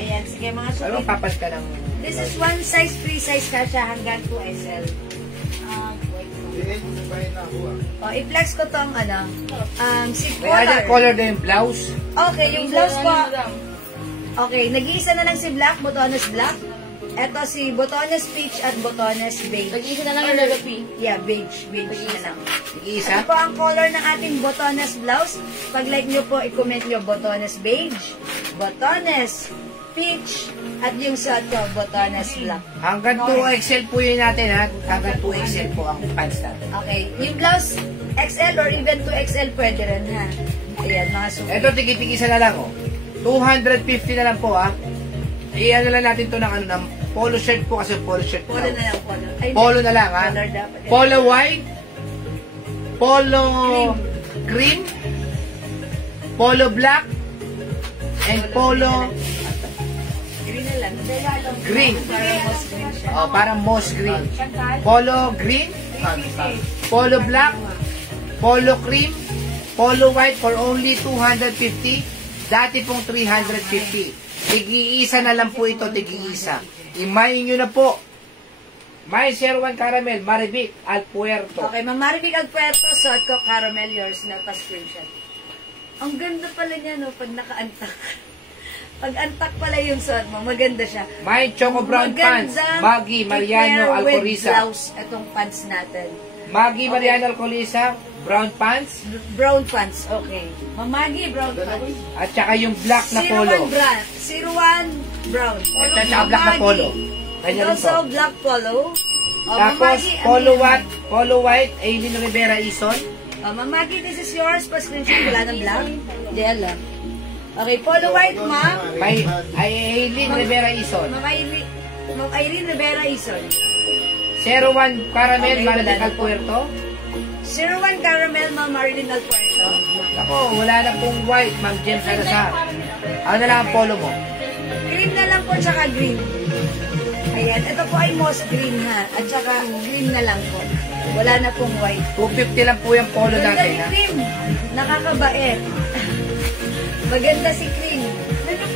Ayan, sige mga suki. Ano, papas ka ng... This is one size, 3 size kasha hanggang 2XL. O, i-flex ko tong si May other color na yung blouse. Okay, yung blouse ko. Okay, nag-iisa na lang si black, botones black. Ito si botones peach at botones beige. Nag-iisa na lang yung legacy. Yeah, beige na lang. Isa? Ito po ang color ng ating botones blouse. Pag like nyo po, i-comment nyo botones beige, botones peach, at yung suot ko, botones black. Hanggang 2XL po yun natin, ha? Hanggang 2XL po ang pants natin. Okay, yung blouse XL or even 2XL pwede rin, ha? Ayan, mga suki. Ito, tigit-tig isa na lang, oh. 250 na lang po, ha? I-ano lang natin to ng polo shirt po kasi polo shirt. Polo na lang, polo. Ay, Polo na lang, ha? Color dapat. Polo white, polo cream, polo black, and polo Green na lang. green. Para mas green siya. Oh, parang moss green. Polo green, polo black, polo cream, polo white for only 250. Dati pong 350. Tig-iisa na lang po ito, tig-iisa. Imayin nyo na po. May 01 Caramel, Marivic, Alpuerto. Okay, Ma'am Marivic Alpuerto, suot ko caramel, yours na pa-screenshot. Ang ganda pala niya, no, pag naka-antak. Pag antak pala yung suot mo, maganda siya. May Choco Brown Pants, Maggie, Mariano, Alcoriza. Blouse, itong pants natin. Maggie, Mariano, Alcoriza, Brown Pants. Brown pants, okay. Mamagi, brown pants. At saka yung black na polo. 01 brown. At saka black na polo. Kanya rin Also, to. black polo. Tapos, polo white, Aileen Rivera Ison. Mamagi, this is yours. Pa-screenshot, wala ng black. Diyan lang. Okay, polo white, ma'am. May Aileen Rivera Ison. Ma'am Irene Rivera Ison. 01 Caramel, Okay, Marivic, wala na po. Alpuerto. 01 Caramel, Ma'am Marilyn Alpuerto. Ako, wala na pong white, Ma'am Jen Salazar. Ano na lang ang polo mo? Cream na lang po, tsaka green. Ayan, ito po ay moss green ha. At tsaka green na lang po. Wala na pong white. 250 lang po yung polo Ganda natin. ni Ha? cream. Nakakabait. Maganda si cream.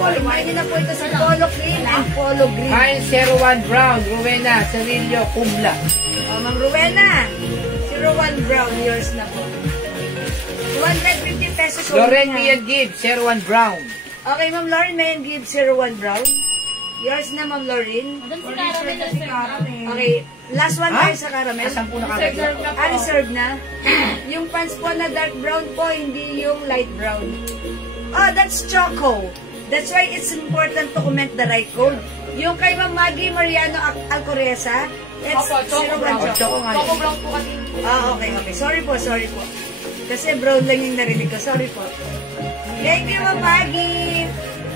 Kumain niyo na po ito sa polo cream and polo green. Mine 01 Brown, Rowena, Cerillo, Kumbla. Ma'am Rowena, 01 brown, yours na po. 250 pesos. Loren only, ha? Mian Gibbs, 01 Brown. Okay, Ma'am Lauren Mayan Gibbs, 01 brown. Yours na, Ma'am Lauren. Doon si Caramel na sir. Okay, last one Ha? tayo sa caramel. Asan po nakalagay? Reserve na. Yung pants po na dark brown po, hindi yung light brown. Oh, that's Choco. That's why it's important to comment the right code. Yung kay Ma'am Maggie Mariano Alcoreza, it's 01 Choco. Choco nga. Coco brown po kasi. Ah, okay. Sorry po. Kasi brown lang yung narinig ko. Sorry po. Thank you, Ma'am Maggie.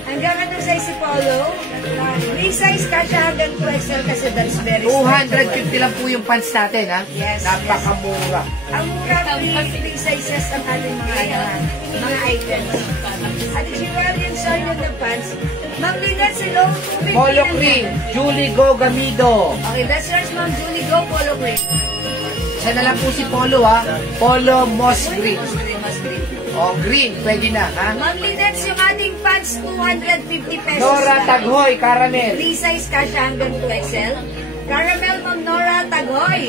Hanggang anong size si Polo? Free size ka siya hanggang 2XL kasi that's very 250 lang po yung pants natin, ha? Yes, Napakamura. Ang mura, free sizes ang ating mga items. At si Ryan Saryon na pants. Ma'am Lina, silo, 250 Polo lang cream, yan. Julie Go Gamido. Okay, that's yours, Ma'am Julie. Go, Polo cream. Isa na lang po si Polo, ha? Polo Moss Green. Mas green. O, green, pwede na, ha? Ma'am Linex, yung ating pants, 250 pesos Nora lang. Taghoy, Caramel. Free size ka siya hanggang 2XL. Caramel, Ma'am Nora Tagoy.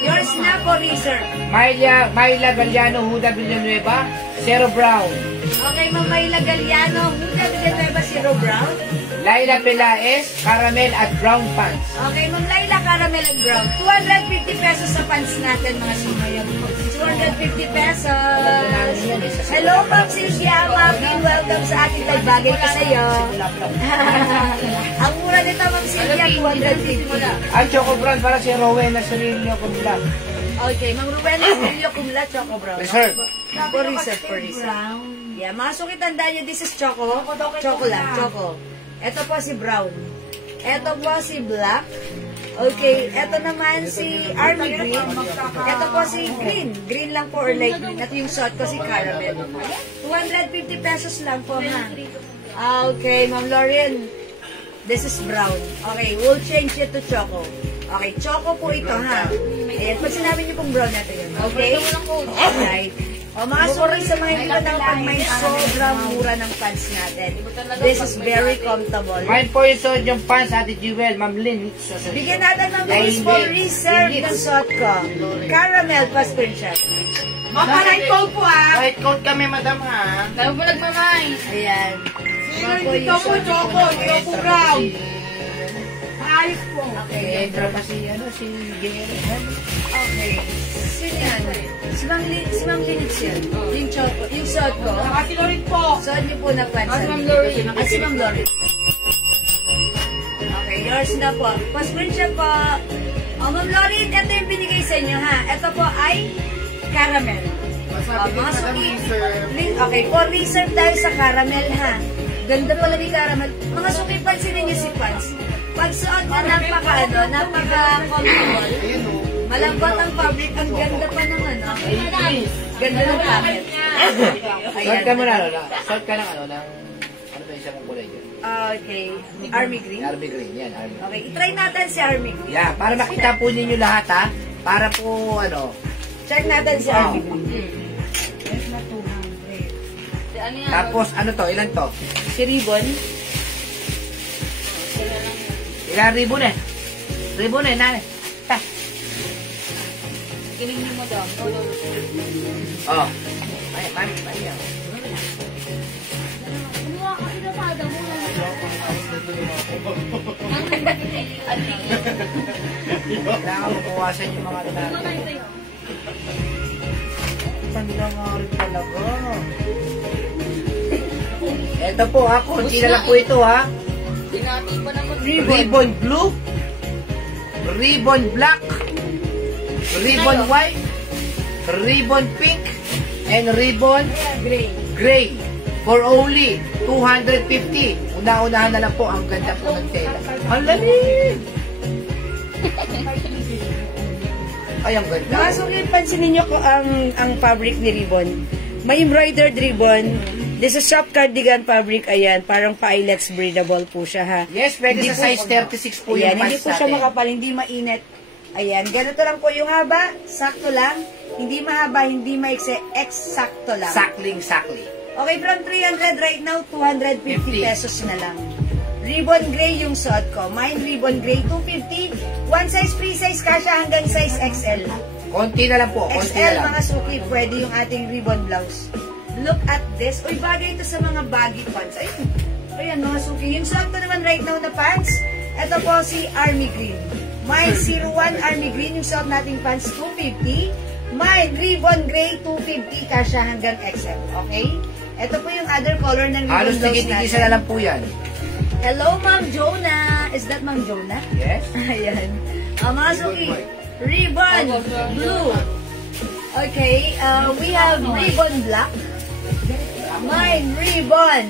Yours na for reserve. Myla Galliano, Huda Villanueva, Zero Brown. Okay, Ma'am Mayla Galliano. Huda Villanueva, Zero Brown. Laila Pelaez, Caramel at Brown Pants. Okay, Ma'am Laila, Caramel and Brown. 250 pesos sa pants natin, mga sumayon. 250 pesos. Hello, Ma'am Cynthia. Ma'am, welcome sa ating live. Bagay ko sa'yo. Ang mura nito, Ma'am Cynthia, 250. Ang Choco Brown para si Rowena Cirillo Kumbla. Okay, Ma'am Rowena, Silvio Kumla, Choco Brown. Reserve. For reserve, for reserve. Yeah, mga suki, tandaan nyo, this is Choco. Choco lang, Choco. Ito po si Brown. Ito po si Black. Okay, ito naman si Army Green. Ito po si Green. Green lang po or light green. At yung shot ko si Caramel. 250 pesos lang po, ha. Okay, Ma'am Lauren. This is Brown. Okay, we'll change it to Choco. Okay, Choco po ito, ha. Ayan, pag sinabi niyo pong brown natin yun. Okay? Alright. O mga sorry sa mga hindi ko pag may sobrang mura ng pants natin. This is very comfortable. Mine po yung suot yung pants, Ate Jewel, Ma'am Lynn. Bigyan natin ng baseball reserve ng suot ko. Caramel pa screenshot. White coat po, ah. White coat kami, madam, ha? Dalawa po nagmamay. Ayan. Mga po Ito po, Choco. Ito po, brown. Ayos po. Okay. Entra pa si Jerry. Okay. Sino yan? Si Ma'am Linux yan. Yung choco. Yung suot ko. Kasi Lorin po. Suot niyo po na pants. Si Ma'am Lauren. Si Ma'am Lauren. Okay, yours na po. Pa-screenshot po. O, Ma'am Lauren, ito yung binigay sa inyo, ha? Ito po ay caramel. Masabi Mga madam, suki. sir. Okay, for reserve tayo sa caramel, ha? Ganda pala ni Caramel. Mga suki, pansinin niyo si Pans. Pag suot na napaka-comfortable. Malambot ang fabric. Ang ganda pa ng ano. Ganda ng fabric. Short ka muna, short ka ng ano ba yung isa mong kulay dyan? Okay. Army green? Army green, yan, army green. Okay, itry natin si Army green. Yeah, para makita po ninyo lahat ha. Para po, check natin si Army green. Tapos, ano to? Ilan to? Si Ribbon. Ilan ribbon eh? Ribbon eh, nane. Kiling niyo mo daw. Oh. Ay, mami. Kumuha ka pinasada mo. Kailangan mabawasan yung mga natin. Tanda nga rin talaga. Ito po ha, konti na lang po ito ha. Dinati pa naman. Ribbon blue, ribbon black, ribbon white, ribbon pink, and ribbon gray. For only 250. Una-unahan na lang po, ang ganda po ng tela. Ang lamig! Ay, ang ganda. Mga suki, pansinin niyo ko ang fabric ni Ribbon. May embroidered ribbon. This is shop cardigan fabric. Ayan, parang pa-eyelets breathable po siya ha. Yes, pwede sa size 36 po yung Hindi pants po siya natin. makapal, hindi mainit. Ayan, ganito lang po yung haba. Sakto lang. Hindi mahaba, hindi maiksi. Eksakto lang. Sakling. Okay, from 300 right now, 250 50. pesos na lang. Ribbon gray yung suot ko. Mine ribbon gray, 250. One size, free size, kasha hanggang size XL. Konti na lang po, konti na XL, lang. mga suki, pwede yung ating ribbon blouse. Look at this. Uy, bagay ito sa mga baggy pants. Ayun. Ayan, mga suki. Yung suot ko naman right now na pants, ito po si Army Green. Mine 01 Army Green, yung suot nating pants, 250. Mine ribbon gray, 250, kasha hanggang XL. Okay? Ito po yung other color ng ribbon Halos blouse tigit-tigisa na lang po yan. Hello, Ma'am Jonah. Is that Ma'am Jonah? Yes? Ayan. Mga suki, ribbon blue. Okay, we have ribbon black. Mine ribbon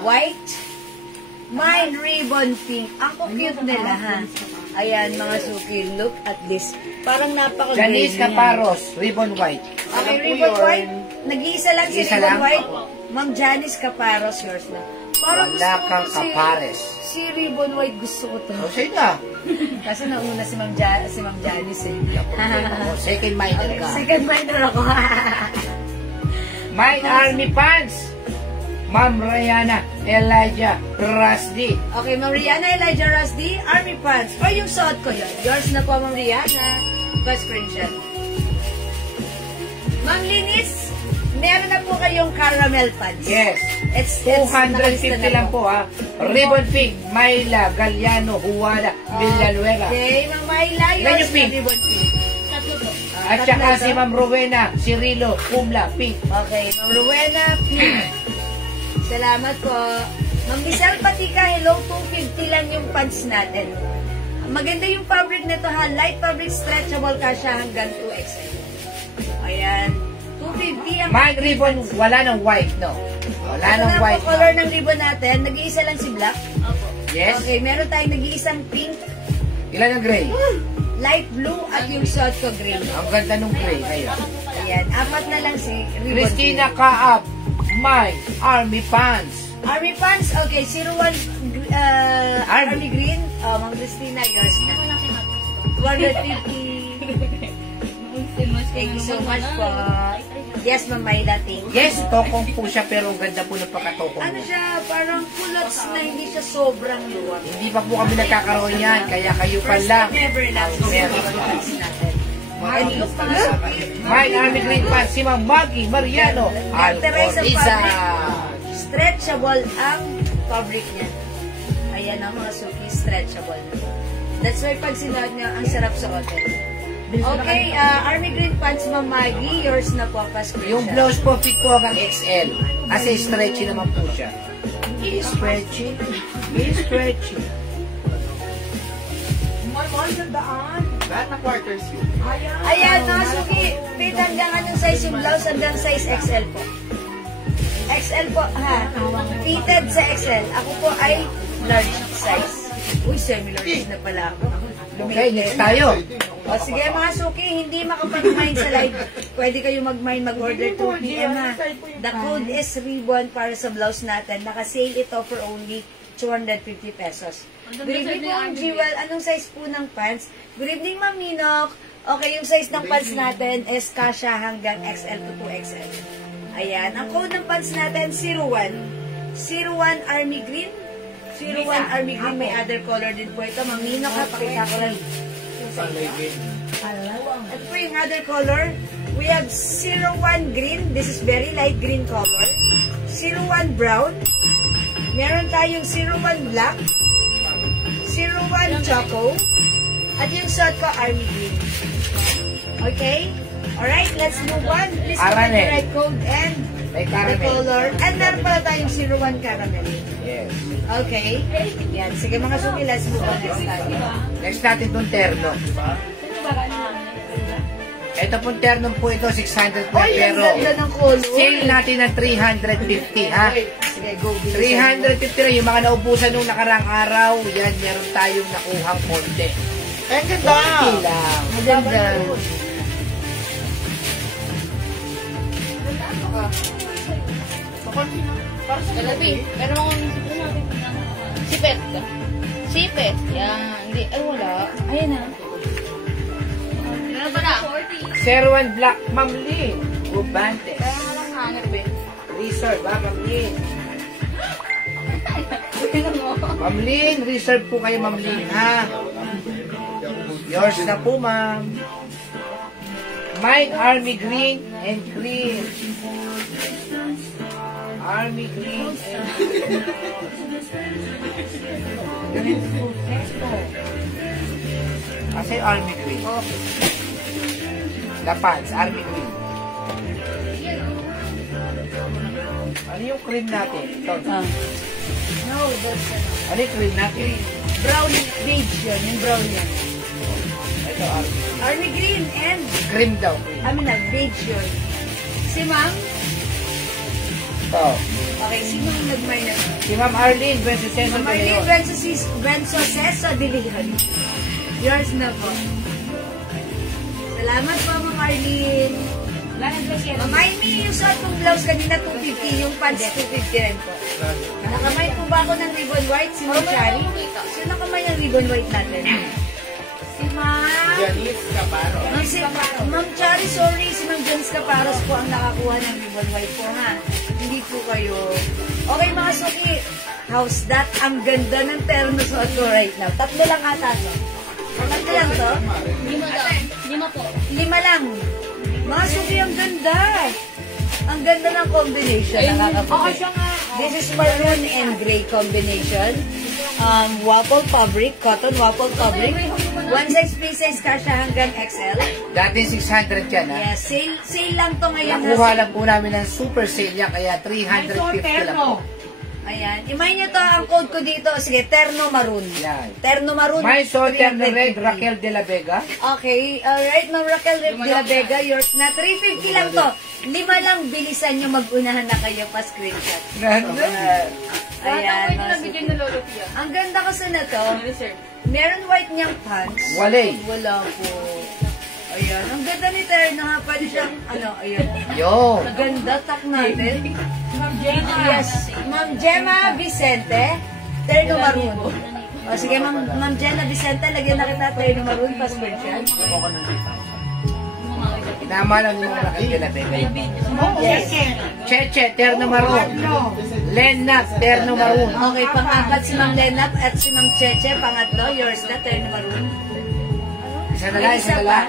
white. Mine ribbon pink. Ang cute nila, ha? Ayan, mga suki, look at this. Parang napaka-gray. Janice Caparos, ribbon white. Okay, ribbon white. Nag-iisa lang si Nag-iisa ribbon lang? white. Ma'am Janice Caparos, yours na. Parang Wala gusto ko kang si- kapares. Si ribbon white gusto ko to. O, sige na. Kasi nauna si Ma'am Janice eh. O, second minded ka. Second minder ako. My Army Pants. Ma'am Rihanna Elijah Rasdi. Okay, Ma'am Rihanna, Elijah Rasdi, Army Pants. O yung suot ko yun. Yours na po, Ma'am Rihanna. Pa-screenshot. Ma'am Linis, meron na po kayong caramel pants. Yes. It's 250 lang po ha. Ribbon pink. Mayla Galliano Juana Villanueva. Okay, Ma'am Mayla, Ilan yours yung pink? na ribbon pink. Tatlo po. At saka si Ma'am Rowena Cirilo Pumla pink. Okay, Ma'am Rowena, pink. Salamat po. Ma'am Michelle Patika, hello, 250 lang yung pants natin. Maganda yung fabric nito ha. Light fabric, stretchable kasha hanggang 2XL. Ayan. 250 ang... My ribbon, wala ng white, no? Wala Ito ng na white. po color ng ribbon natin. Nag-iisa lang si black. Opo. Yes? Okay, meron tayong nag-iisang pink, Ilan ang gray? light blue, at yung suot ko green. Ang ganda nung gray. Ayun. Ayan, apat na lang si ribbon. Christina Kaap, My Army Pants. Army pants, okay, 01 Army green. Oh, Ma'am Christina, yours na. 250. Thank you so much po. Yes, Ma'am Mayla, thank you. Yes, tokong po siya pero ang ganda po ng pagkatokong Ano mo. siya, parang kulots na hindi siya sobrang luwag. Hindi pa po kami nagkakaroon yan, kaya kayo pa First lang. time ever lang. ang meron. Pants natin. And look, mga suki. My Army Green Pants, si Ma'am Maggie Mariano Teresa Alcoriza. fabric. Stretchable ang fabric niya. Ayan ang mga suki, stretchable. That's why pag sinuot niya, ang sarap sa hotel. Okay, Army Green Pants, Ma'am Maggie, yours na po, pa-screenshot. Yung blouse po fit po hanggang XL. Kasi stretchy naman po siya. Stretchy. Stretchy. Lahat na quarters yun. Ayan, mga suki, fit hanggang anong size yung blouse, hanggang size XL po. XL po, ha? Fitted sa XL. Ako po ay large size. Uy, semi-large na pala ako. Okay, next tayo. O sige mga suki, hindi makapag-mine sa live. Pwede kayo mag-mine, mag-order 2 PM ha. The code is ribbon para sa blouse natin. Naka-sale ito for only 250 pesos. Good evening po, Jewel. Anong size po ng pants? Good evening, Ma'am Ninok. Okay, yung size ng pants natin is kasha hanggang XL to 2XL. Ayan. Ang code ng pants natin, 01. 01 Army Green. 01 Army Green. May other color din po ito. Ma'am Ninok ha, pakita ko lang. Ito po yung other color. We have 01 green. This is very light green color. 01 brown. Meron tayong 01 black. 01 choco. At yung suot ko, army green. Okay? Alright, let's move on. Please comment the right code and the color. And meron pala tayong 01 caramel. Yes. Okay? Yan. Sige mga suki, let's move on next time. Next natin itong terno. Ito pong terno po ito, 600 po. Ay, ang Pero ganda ng color. sale natin ng 350, ha? Sige, go. 350 rin. Yung mga naubusan nung nakarang araw, yan, meron tayong nakuhang konti. Ang ganda! Konti lang. Maganda. Galabi. Meron akong sipet natin. Sipet. Sipet. Yan. Hindi. Ay, wala. Ayan na. Meron ba na? 01 Black, Ma'am Lynn. Gubantes. Kaya nga lang hanger, be. Reserve, ha, Ma'am Lynn. Ma'am Lynn, reserve po kayo, Ma'am Lynn, ha? Yours na po, ma'am. Mine, Army Green and Cream. Army Green and Cream. Ganito po, nesto. Kasi Army Green. The pants, Army Green. Ano yung cream natin? Ito. No, that's Ano yung cream natin? brown beige yun. Yung brown yan. Ito, Army. Army green and Cream daw. beige yun. Si ma'am? Ito. Okay, sino yung nag-mine na? Si Ma'am Arlene, Bensuceso de Marlene Leon. Bensoceso de Leon. Yours na po. Salamat po, Ma'am Arlene. Mamayin mo yung suot kong blouse kanina 250, yung pants 250 rin po. Nakamay po ba ako ng ribbon white? Si Ma'am Shari? Sino nakamay ng ribbon white natin? Si Ma'am... Janice Caparo. Ma'am Shari, sorry. Si Ma'am Janice Caparos po ang nakakuha ng ribbon white po, ha? Hindi po kayo. Okay, mga suki. How's that? Ang ganda ng terno suot ko right now. Tatlo lang ata to. Tatlo lang to? 5 daw. 5 po. 5 lang. Mga suki, ang ganda. Ang ganda ng combination. Nakakaputi. This is maroon and gray combination. Waffle fabric, cotton waffle fabric. One size, free size, kasha hanggang XL. Dati 600 yan, ha? Yes, sale lang to ngayon. Nakuha lang po namin ng super sale yan, kaya 350 lang po. Ayan. Imay nyo to, ang code ko dito. Sige, Terno Maroon. Yan. Terno Maroon. My soldier na 350. red, Raquel de la Vega. Okay, alright, Ma'am Raquel de la Vega, yours na. 350 lang to. 5 lang, bilisan nyo, mag-unahan na kayo pa screenshot. Ayan. Nabigyan na lolo Pia. Ang ganda kasi na to. Meron white niyang pants. Wale. Wala po. Ayan. Ang ganda ni Terno nga. Pwede siyang, ayan. Yo. Ang ganda, tak natin. Yes. Ma'am Gemma Vicente, Terno Maroon. O sige, Ma'am Gemma Vicente, lagyan na kita Terno Maroon, pa-screenshot. Inama lang yung mga Raquel de la Vega. Yes. Cheche, Terno Maroon. Lenat, Terno Maroon. Okay, pang-apat si Ma'am Lenap at si Ma'am Cheche, pangatlo, yours na, Terno Maroon. Isa na lang, isa na lang.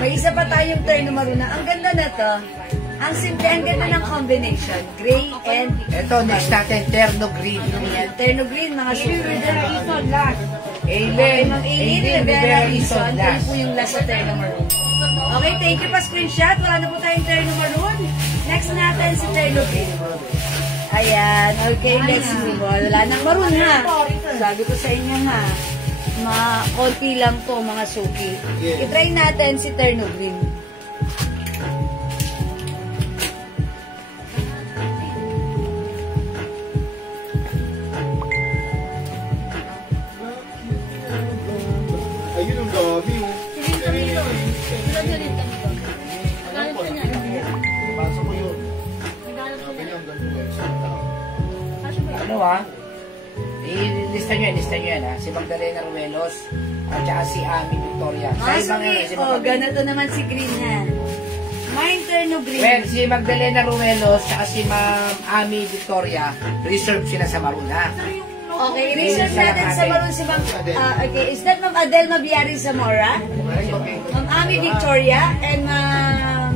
May isa pa tayong Terno Maroon na. Ang ganda na to. Ang simple, ang ganda ng combination. Gray and... Ito, next natin, Terno Green. Ayan, Terno Green, mga super. Aileen, Ma'am Aileen Rivera Ison. Yan po yung last sa Terno Maroon. Okay, thank you pa screenshot. Wala na po tayong Terno Maroon. Next natin si Terno Green. Ayan, okay, let's move on. Wala nang maroon ha. Sabi ko sa inyo ha. Konti lang po mga suki. I-try natin si Terno Green. Lista nyo yan, ha? Si Magdalena Ruelos, at saka si Ami Victoria. Ganito naman si Green, ha? Mine Terno Green. Well, si Magdalena Ruelos, at si Ma'am Ami Victoria, reserve sila sa Maroon, ha? Okay, reserve natin sa Maroon si Ma'am... okay, is that Ma'am Adelma Biari Zamora? Ma'am Ami Victoria, and Ma'am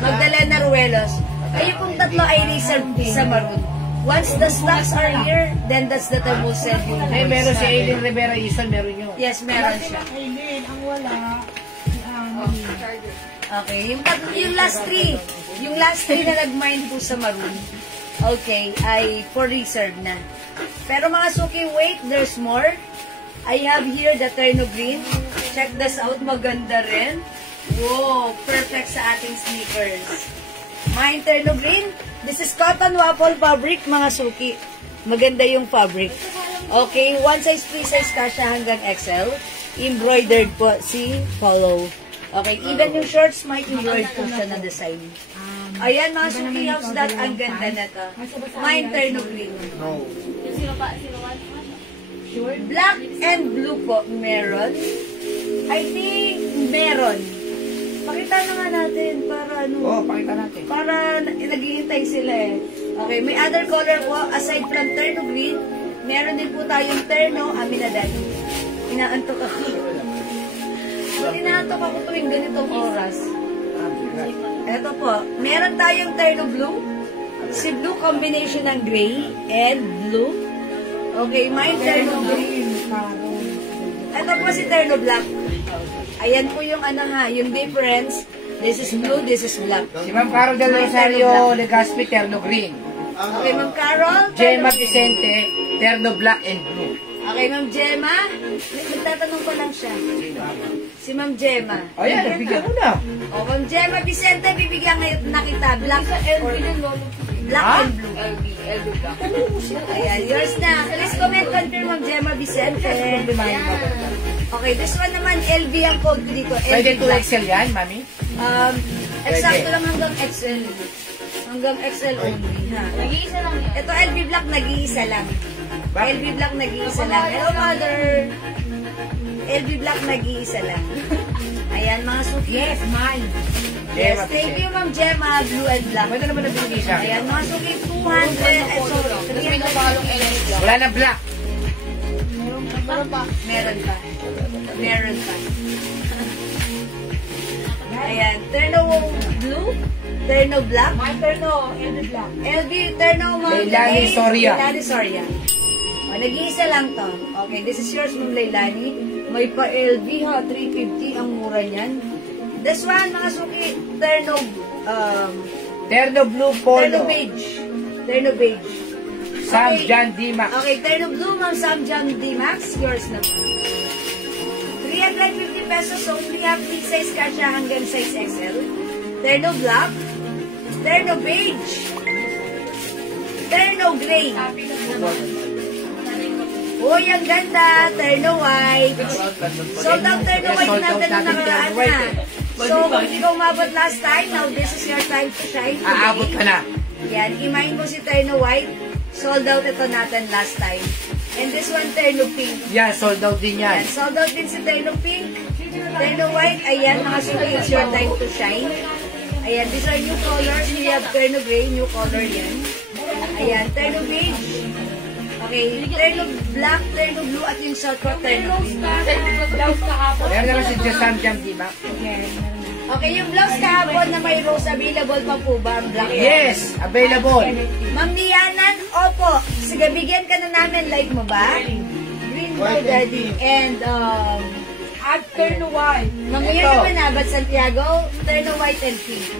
Magdalena Ruelos. Kayo pong tatlo ay reserve sa Maroon. Once the stocks are here, then that's the time we'll send you. Meron si Aileen Rivera Ison, meron nyo. Yes, meron siya. Ang wala. Okay, yung last three na nag-mine po sa Maroon, okay, ay for reserve na. Pero mga suki, wait, there's more. I have here the Terno Green. Check this out, maganda rin. Wow, perfect sa ating sneakers. Mine Terno Green. This is cotton waffle fabric, mga suki. Maganda yung fabric. Okay, one size, free size kasha hanggang XL. Embroidered po, see, follow. Okay, even yung shorts, may embroidered po siya na design. Ayan, mga suki, how's that? Ang ganda na to. Mine Terno Green. Black and blue po, meron. I think, meron. Pakita na nga natin para ano. Pakita natin. Para naghihintay sila eh. Okay, may other color po. Aside from Terno Green, meron din po tayong Terno Aminadad. Inaantok ako. Inaantok ako tuwing ganitong oras. Ito po, meron tayong Terno Blue. Si blue combination ng gray and blue. Okay, may Terno Blue. Ito po si Terno Black. Ayan po yung ano ha, yung difference. This is blue, this is black. Si Ma'am Carol Del Rosario Legaspi, Terno Green. Okay, Ma'am Carol. Gemma Vicente, Terno Black and Blue. Okay, Ma'am Gemma. Nagtatanong ko lang siya. Si Ma'am Gemma. O yan, nabigyan mo na. O, Ma'am Gemma Vicente, bibigyan ngayon na kita. Black or black and blue. LB black. Ayan, yours na. Please comment, confirm, Ma'am Gemma Vicente. Okay, this one naman, LV ang code ko dito. Pwede LV 2XL yan, Mami? Eksakto lang hanggang XL. Hanggang XL only, ha? Nag-iisa lang yan. Ito, LV Black, nag-iisa lang. LV Black, nag-iisa lang. Hello, mother. LV Black, nag-iisa lang. Ayan, mga suki. Yes, mine. Yes, thank you, Ma'am Gemma, blue and black. Pwede naman nabigay siya. Ayan, mga suki, 200. Ay, sorry. Tapos may nabalong LB black. Wala na black. Meron pa. Meron pa. Meron pa. Ayan, Terno blue, Terno black. My Terno, LB black. LB, Terno, Ma'am Leilani Soria. Leilani Soria. O, nag-iisa lang to. Okay, this is yours, Ma'am Leilani. May pa LB ha, 350. Ang mura niyan. This one, mga suki, Terno, Terno Blue Polo. Terno beige. Terno beige. Sam Okay. John Dimax. Okay, Terno blue, Ma'am Sam John D-Max. Yours naman. 350 pesos only, have free size kasha hanggang size XL. Terno black. Terno beige. Terno gray. Uy, ang ganda. Terno white. Sold out Terno white natin na nakaraan na. So, kung hindi ka umabot last time, now this is your time to shine today. Aabot ka na. Yan, imahin mo si Terno white. Sold out ito natin last time. And this one, Terno pink. Yan, sold out din yan. Yan, sold out din si Terno pink. Terno white, ayan, mga suki, it's your time to shine. Ayan, these are new colors. We have Terno gray, new color yan. Ayan, Terno beige. Okay, Terno black, Terno blue, at yung short coat, Terno pink. Meron naman si Sam John Dimax. Okay, yung blouse kahapon na may rose, available pa po ba ang black? Yes, available. Ma'am Lianan, opo. Sige, bigyan ka na namin. Like mo ba? Green daw, Daddy. And, At Terno white. Ma'am Lianan naman na, but Santiago, Terno white and pink.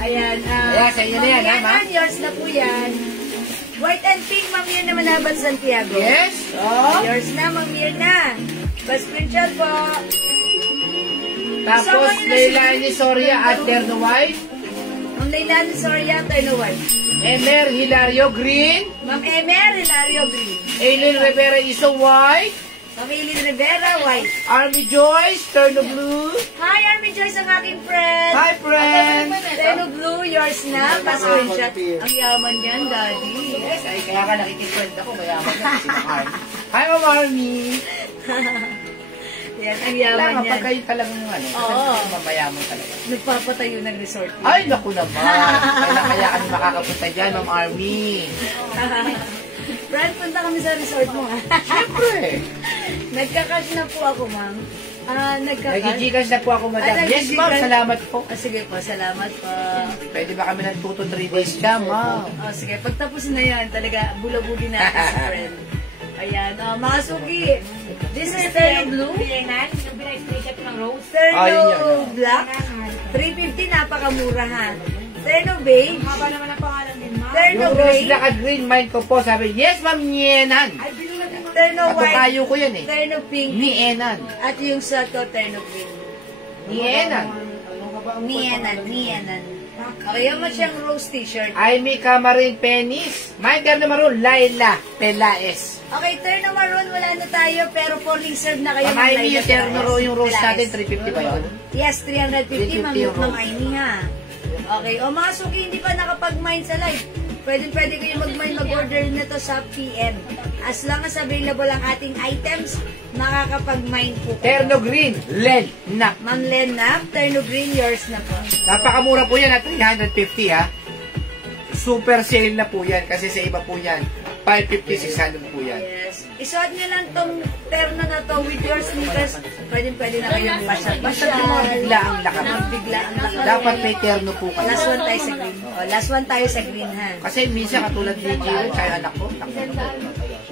Ayan. Ayan, sa inyo na yan, ha, ma'am? Yours na po yan. White and pink, Ma'am Lianan naman na, but Santiago. Yes. Oh. Yours na, Ma'am Lianan. Pa-screenshot po. Tapos, Leilani Soria at Terno White. Ma'am Leilani Soria, Terno white. Emer Hilario Green. Ma'am Emer, Hilario green. Aileen Rivera Iso White. Pamilin Rivera, white. Army Joyce, turn of blue. Hi, Army Joyce, ang aking friend. Hi, friend. Teno Blue, yours na. Pa-screenshot. Ang yaman yan, Daddy. Yes, ay, kaya ka nakikikwenta ko, mayaman na si Army. Hi, Ma'am Army. Yan, ang yaman Kailangan yan. pag kayo talagang ano, Oo. mamayaman talaga. Nagpapatayo ng resort. Ay, naku naman. Kaya kami makakapunta dyan, Ma'am Army. Brad, punta kami sa resort mo, ha? Siyempre. Nagka-cash na po ako, ma'am. Nagka-cash. Nag-Gcash na po ako, madam. Ah, Yes, ma'am. nag-Gcash. Salamat po. Sige po, salamat po. Pwede ba kami ng 2 to 3 days ka, ma'am? Sige, pagtapos na yan, talaga, bulabugin natin si friend. Ayan, mga suki. This is Terno Blue. Yung pinag-screenshot ng Rose. Ah, yun Terno yun. Black. 350, napakamura, ha? Terno Beige. Haba naman ang pangalan din, ma. Terno Yung rose Gray. black at green, mind ko po, sabi, yes, ma'am, Nienan. Terno At White. kayo ko yan eh. Terno Pink. Nienan. At yung sa to, Terno Green. Nienan. Nienan. Okay, yung siyang rose t-shirt. Aimee Camarin Penis. Mind Terno Maroon, Laila Pelaez. Okay, Terno Maroon, wala na tayo, pero for reserve na kayo. Ma'am Aimee, yung Laila Terno Perez. yung rose natin, Plus. 350 ba yun? Yes, 350, 350 mamit yung ng rose. Aimee, ha? Okay, o mga suki, hindi pa nakapag-mine sa live. Pwede kayo mag-mine, mag-order na to sa PM. As long as available ang ating items, makakapag-mine po kayo. Terno Green, Len, na. Ma'am Lena, Terno Green, yours na po. Napakamura po yan at 350 ha. Super sale na po yan kasi sa iba po yan. 550, 600 po yan. Yes. Isuot nyo lang tong terno na to with your sneakers. Pwede na kayong Basta pasyal. bigla ang lakad. Bigla ang lakad. Dapat may terno po kayo. Last one tayo sa green. Last one tayo sa green, ha? Kasi minsan katulad ni Gio, kaya anak ko,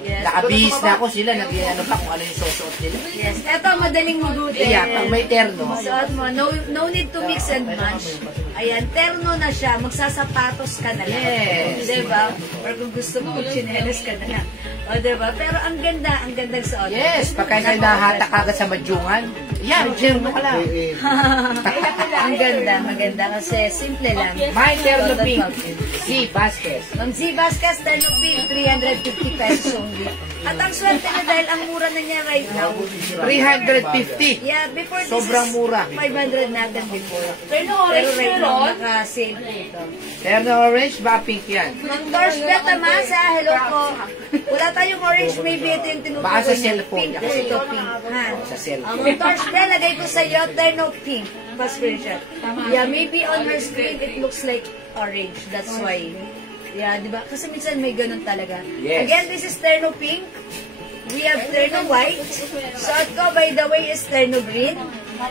Yes. nakabihis na ako sila, nag-ano pa kung ano yung susuot nila. Yes. Eto, madaling magutin. Kaya pag may terno, Suot mo. No need to mix and match. Ayan, terno na siya. Magsasapatos ka na lang. Yes. Diba? Or kung gusto mo, magchinelas ka na lang. O, diba? Pero ang gandang suot. yes, pagka kayo nahatak agad sa madyungan, yan, terno ka lang. Maganda kasi simple lang. My terno pink, si Vasquez. Ma'am Z. Vasquez, terno pink, 350 pesos only. At ang swerte na dahil ang mura na niya right now. 350. Yeah, before this Sobrang is mura. 500 natin before. Terno Pero orange right now, meron. naka-sale po ito. Terno orange ba pink yan? Ma'am Torsbet Tamasa, hello po. Wala tayong orange, maybe ito yung tinutukoy Baka sa niya. cellphone Pink niya po kasi. ito, pink. Ha? Sa cellphone. Ma'am Torsbet, lagay ko sa iyo, terno pink. Pa-screenshot. Yeah, maybe on her screen, it looks like orange. That's why. Yeah, di ba? Kasi minsan may ganun talaga. Yes. Again, this is terno pink. We have terno white. Suot ko, by the way, is terno green.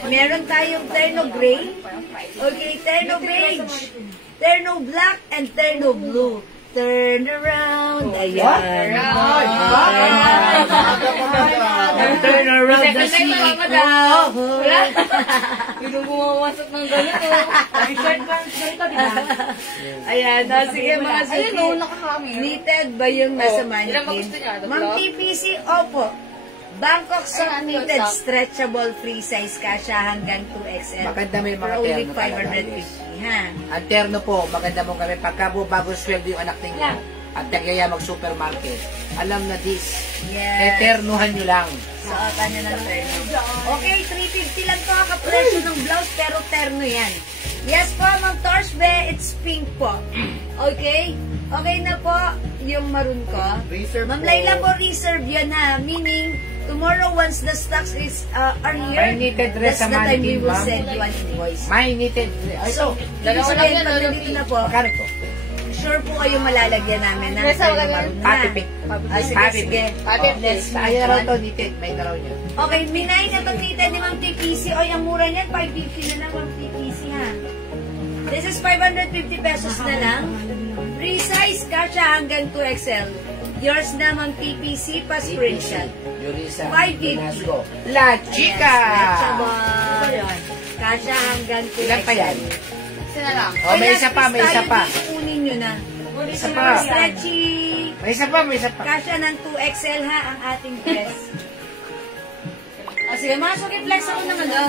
Meron tayong terno gray. Okay, terno beige. Terno black and terno blue. Turn around. Ayan. Turn around the Second sea. time madam. Wala. Yung bumawasak ng ganito. T-shirt lang. Ganito, di ba? Ayan. Sige, mga suki. Ayun, no, nakakami. Knitted ba yung nasa Ilan ba mannequin? gusto niya? Ma'am TPC, opo. Bangkok soft knitted, stretchable, free size, kasya hanggang 2XL. Maganda may mga For only terno talaga. 550, ha? Ang terno po, maganda mo kami. Pagka po bago sweldo yung anak ninyo, at tagaya mag-supermarket, alam na this. Yes. Ternuhan nyo lang. Suotan nyo ng terno. Okay, 350 lang to kapresyo ng blouse, pero terno yan. Yes po, Ma'am Torsbe, it's pink po. Okay? Okay na po yung maroon ko. Reserve Ma'am po. Laila po, reserve yan ha. Meaning, tomorrow once the stocks is are here, May knitted dress that's sa the time we mannequin, will ma'am. send you an invoice. May knitted. Ay, ito. Ibig sabihin, pag nandito na po, Magkano po? sure po kayo malalagyan namin ng Yes, terno wala maroon na. Happy pink. Sige, Happy sige. pink. Next. Ayun na raw ito, knitted. May na raw niya. Okay, minay na itong knitted ni Ma'am TPC. Oy, ang mura niyan, 550 na lang, Ma'am TPC, ha? This is 550 pesos na lang. Free size, kasha hanggang 2XL. Yours na, Ma'am TPC, pa-screenshot. Yurisa. 550. Pinasco. La Chica! Yes, kasha hanggang 2XL. Ilan pa yan? Isa na lang. Oh, may isa pa, may isa pa. Kunin nyo na. Isa pa. Stretchy. May isa pa, may isa pa. Kasha ng 2XL, ha, ang ating dress. O sige, masok i-flex ako ng ano,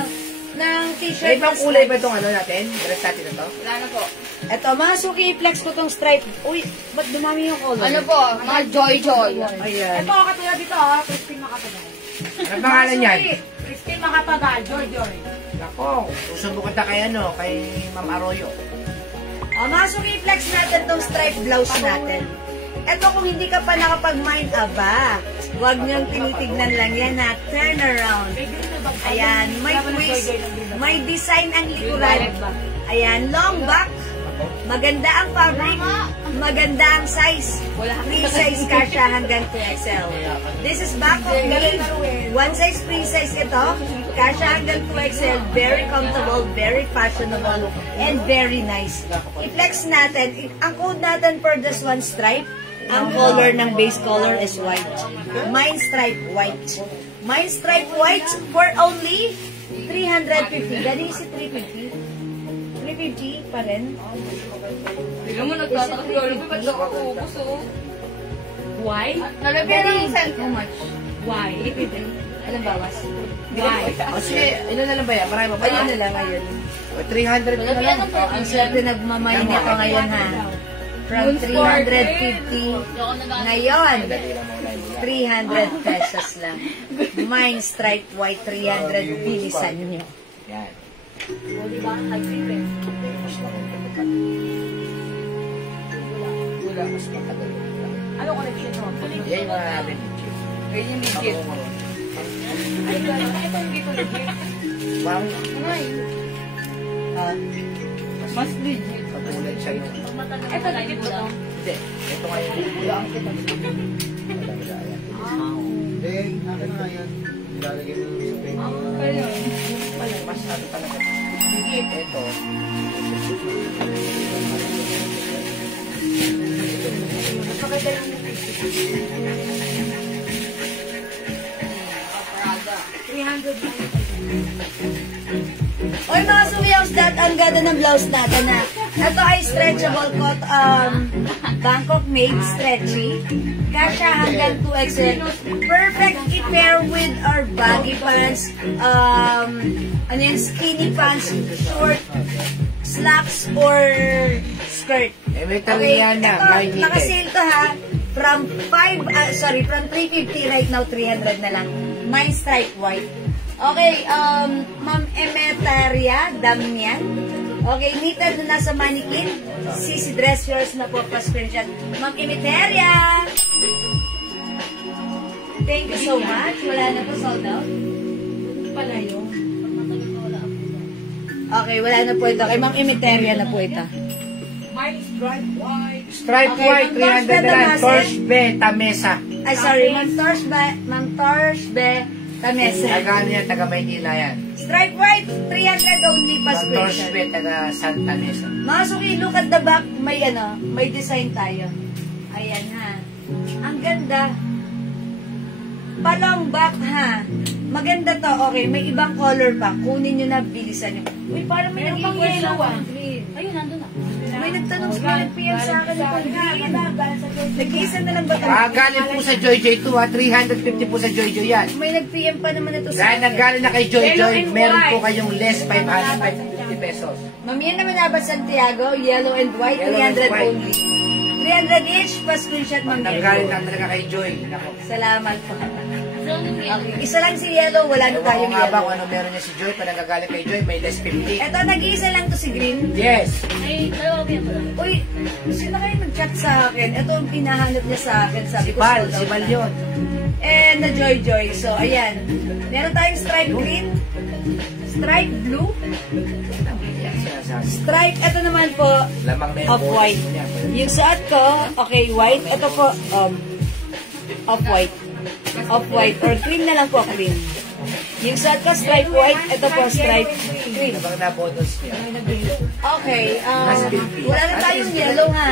ng t-shirt. May ibang kulay ba itong ano natin? Dress natin na to? Wala na po. Eto, masok i-flex ko tong stripe. Uy, ba't dumami yung color? Ano po? Mga joy-joy. Ayan. Ito, katulad dito, Christine Makatagal. Ano pangalan yan? Christine Makatagal, Joy. Ako, susubukan ta kay ano, kay Ma'am Arroyo. Masok i-flex natin tong stripe blouse natin. Ito kung hindi ka pa nakapag-mind, aba, huwag niyong tinitignan lang yan na turn around. Ayan, may twist, may design ang likuran. Ayan, long back, maganda ang fabric, maganda ang size. Free size kasha hanggang 2XL. This is back of me, one size free size ito, kasha hanggang 2XL, very comfortable, very fashionable, and very nice. I-flex natin, ang code natin for this one stripe, ang color ng base color is white. Mine stripe white. Mine stripe white for only 350. Dali si 350. 350 pa rin. Tignan mo, nagtatakot. Ba't nakaubos oh? Why? Nalagyan ng cent. How much? Why? 350. Alam bawas? Why? O sige, ilan na lang ba yan? Marami pa ba? Ayun na lang ngayon. 300 na lang. Ang swerte nagmamayin nito ngayon ha. From 350, ngayon, 300 pesos lang. Mine stripe white, 300, bilisan nyo. Yan. Wala, mas matagal. Ano collection mo? Yan yung mga natin. Ayun yung legit. Ay, itong dito legit. Bang, Mas legit. patulad siya yun. Ito legit ba ito? Hindi, ito nga yung wala ang kita. Wala, yan. Hindi, akin nga yan. Nilalagay mo yung sabihin. Kaya yun. Mas ano talaga. Ito. Oy mga sumiyaws, that ang ganda ng blouse natin na. Ito ay stretchable Bangkok made stretchy. Kasha hanggang 2XL. Perfect i-pair with our baggy pants, ano yan, skinny pants, short, slacks, or skirt. Eh, may talian na. ito, May hite. nakasale to ha. From 350 right now, 300 na lang. Mine stripe white. Okay, Ma'am Emetaria Damian. Okay, knitted na nasa mannequin. CC dress yours na po pa-screenshot. Ma'am Emetaria! Thank you so much. Wala na po, sold out. Pala yun. Okay, wala na po ito. Kay Ma'am Emetaria na po ito. Stripe Okay, white, Ma'am 300 na lang. Torch Torch Beta Mesa. Ay, sorry. Ma'am Torshbe Tamesa. Taga ano yan, taga Maynila yan. Stripe white, 300 only pa Ang Torch screenshot. Beta, taga Santa Mesa. Mga suki, look at the back. May design tayo. Ayan ha. Ang ganda. Palong back ha. Maganda to. Okay, may ibang color pa. Kunin nyo na, bilisan nyo. Uy, parang may nag-request ako. Ayun, nandun na. May nagtanong sa PM sa akin itong green. Nag-iisa na lang ba ito? Galing po sa Joy Joy 2 ha, 350 po sa Joy Joy yan. May nag-PM pa naman ito sa Dahil akin. nanggaling na kay Joy Joy, meron po kayong less 550 pesos. Ma'am, yan naman dapat Santiago, yellow and white, Yellow and 300 white. only. 300 each, pa-screenshot Ma'am. Nanggaling na talaga kay Joy. Salamat po. So, anong yellow? Okay. Isa lang si yellow, wala na Ewan ko tayong nga ba yellow. kung ano meron niya si Joy, pag nagagaling kay Joy, may less 50. Eto, nag-iisa lang to si Green. Yes. Ay, dalawa ba yan pala? Uy, sino kayo nag-chat sa akin? Ito ang pinahanap niya sa akin. Sabi Si ko, Bal, sold si out Bal na. yun. And na Joy Joy. So, ayan. Meron tayong stripe green, stripe blue, Yan, sinasabi. stripe, ito naman po, Lamang na yung off-white. bonus niya. Yung suot ko, okay, white. Ito po, off-white. Off-white. Or cream na lang po, cream. Yung suot ko, stripe white. Ito po, stripe cream. Lamang na bonus niya. Okay, wala na tayong yellow ha.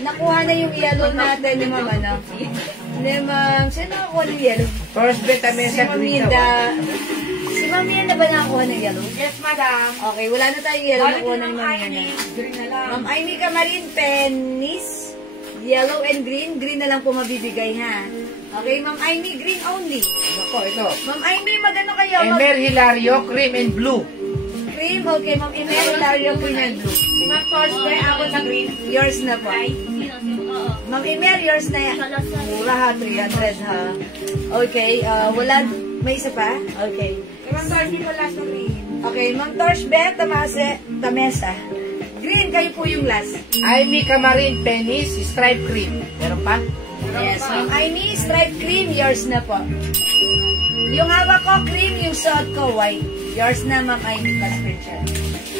Nakuha na yung yellow natin ni Ma'am ano. Ni Ma'am, sino nakakuha ng yellow? First beta Si mesa Ma'am green Mida. daw. Si Ma'am Mida ba nakakuha ng yellow? Yes, madam. Okay, wala na tayong yellow. Nakuha na ni Ma'am Mida. Green na lang. Ma'am Amy Camarin, pennies. Yellow and green. Green na lang po mabibigay ha. Okay, Ma'am Amy, green only. Ako, ito. Ma'am Amy, magano kayo? Emer Hilario, cream and blue. Cream, okay. Ma'am Amy, Hilario, green and blue. Ma'am Torshbe, ako sa green. Yours na po. Oo. Ma'am Emer, yours na yan. Mura ha, 300 ha. Okay, wala, May isa pa? Okay. Okay, Ma'am Torch Beth, Tamesa. Green, kayo po yung last. Amy Camarin Penis Stripe Cream. Meron pa? Yes, Ma'am Amy, stripe cream, yours na po. Yung hawak ko, cream, yung suot ko, white. Yours na, Ma'am Amy, Passprinter.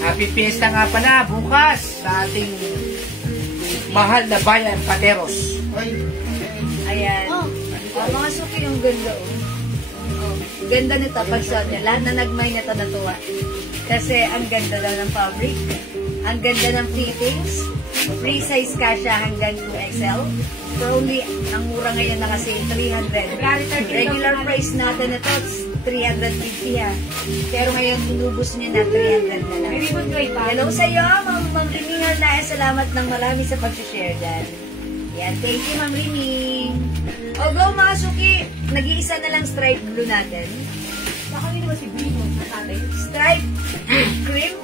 Happy Fiesta nga pala bukas sa ating mahal na bayan, Pateros. Ayan. Mga suki yung ganda, Ganda nito, pag suot niya. Lahat na nagmay nito natuwa. Kasi ang ganda daw ng fabric. Ang ganda ng fittings. Free size ka siya hanggang 2XL. For only, ang mura ngayon na kasi 300. Regular price natin ito, 350 ha. Pero ngayon, binubos niya na 300 na lang. Hello sa iyo, Ma'am Riming Arnaez. Salamat ng marami sa pag-share dyan. Yan, thank you, Ma'am Riming. O go, mga suki. Nag-iisa na lang stripe blue natin. Stripe cream.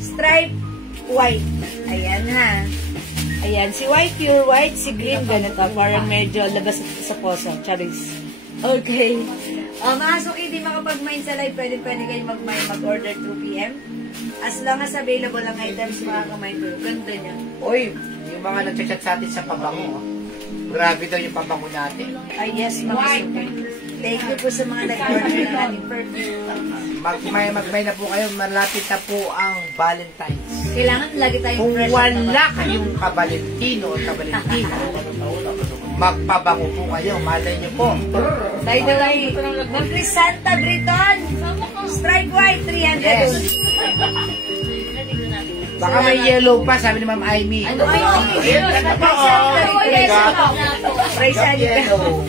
Stripe white. Ayan ha. Ayan, si white, pure white, si green, ganito. Parang medyo labas sa poso. Charis. Okay. Mga suki, di makapag-mine sa live, pwede kayo mag-mine, mag-order 2 p.m. As long as available ang items, makaka-mine ko. Ganda niya. Uy, yung mga nagchat-chat sa atin sa pabango. Grabe daw yung pabango natin. Ay, yes, mga suki. Thank you po sa mga nag-order ng ating perfume. Magmay na po kayo, malapit na po ang Valentine's. Kailangan lagi tayong Kung fresh. wala kayong kabalentino o kabalentina, magpabango po kayo, malay niyo po. By the way, Ma'am Crisanta Briton, stripe white, 300. Yes. Baka may yellow pa, sabi ni Ma'am Amy. Ano ay, Price yellow.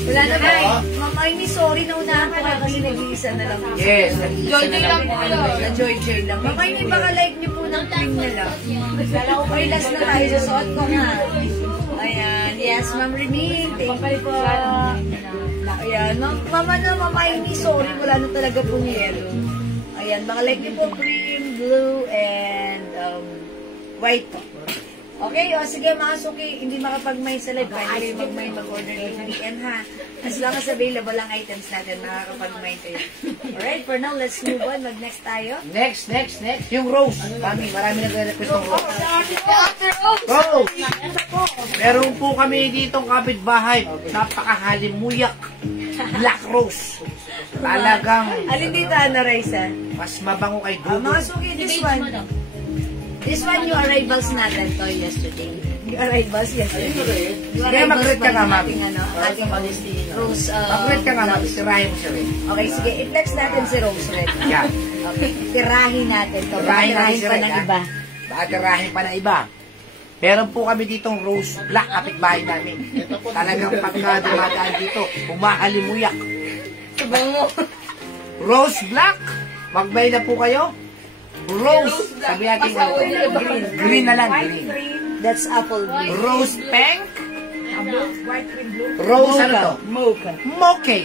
Wala na ba? Ma'am Amy, sorry na unahan ko kasi nag-iisa na lang. Yes, nag-iisa na lang po. Na-joy-joy lang. Ma'am Amy, baka like niyo po ng cream na lang. Okay, last na tayo. Susuot ko nga. Ayan. Yes, Ma'am Riming. Thank you po. Ayan. Ma'am Amy, sorry. Wala na talaga po ni yellow. Ayan. Baka like niyo po cream, blue, and white po. Okay, o sige mga suki, hindi makapag-mine sa live, pwede kayo mag-mine, mag-order ng PM ha. As long as available ang items natin, makakapag-mine kayo. Alright, for now, let's move on. Mag-next tayo. Next. Yung rose. Marami nagre-request ng rose. Rose! Meron po kami ditong kapitbahay. Napakahalimuyak. Black rose. Talagang Alin dito, Ana Raisa? mas mabango kay Mga Dudu. suki, this one yung arrivals natin to yesterday. Yung arrivals yesterday. Sige, mag-read ka nga, ma'am. Ating Rose. Mag-read ka nga, ma'am. Sirahin mo siya rin. Okay, sige. I-flex natin si Rose Red. Yan. Okay. Tirahin natin to. Tirahin natin si pa Red, ng ha? iba. Baka tirahin pa ng iba. Meron po kami ditong rose black kapitbahay namin. Talagang pagka dumadaan dito, humahalimuyak. Rose black. Magbay na po kayo. Rose. Sabi natin green. Green na lang. Green. That's apple green. Rose pink. Rose ano to? Mocha. Mocha.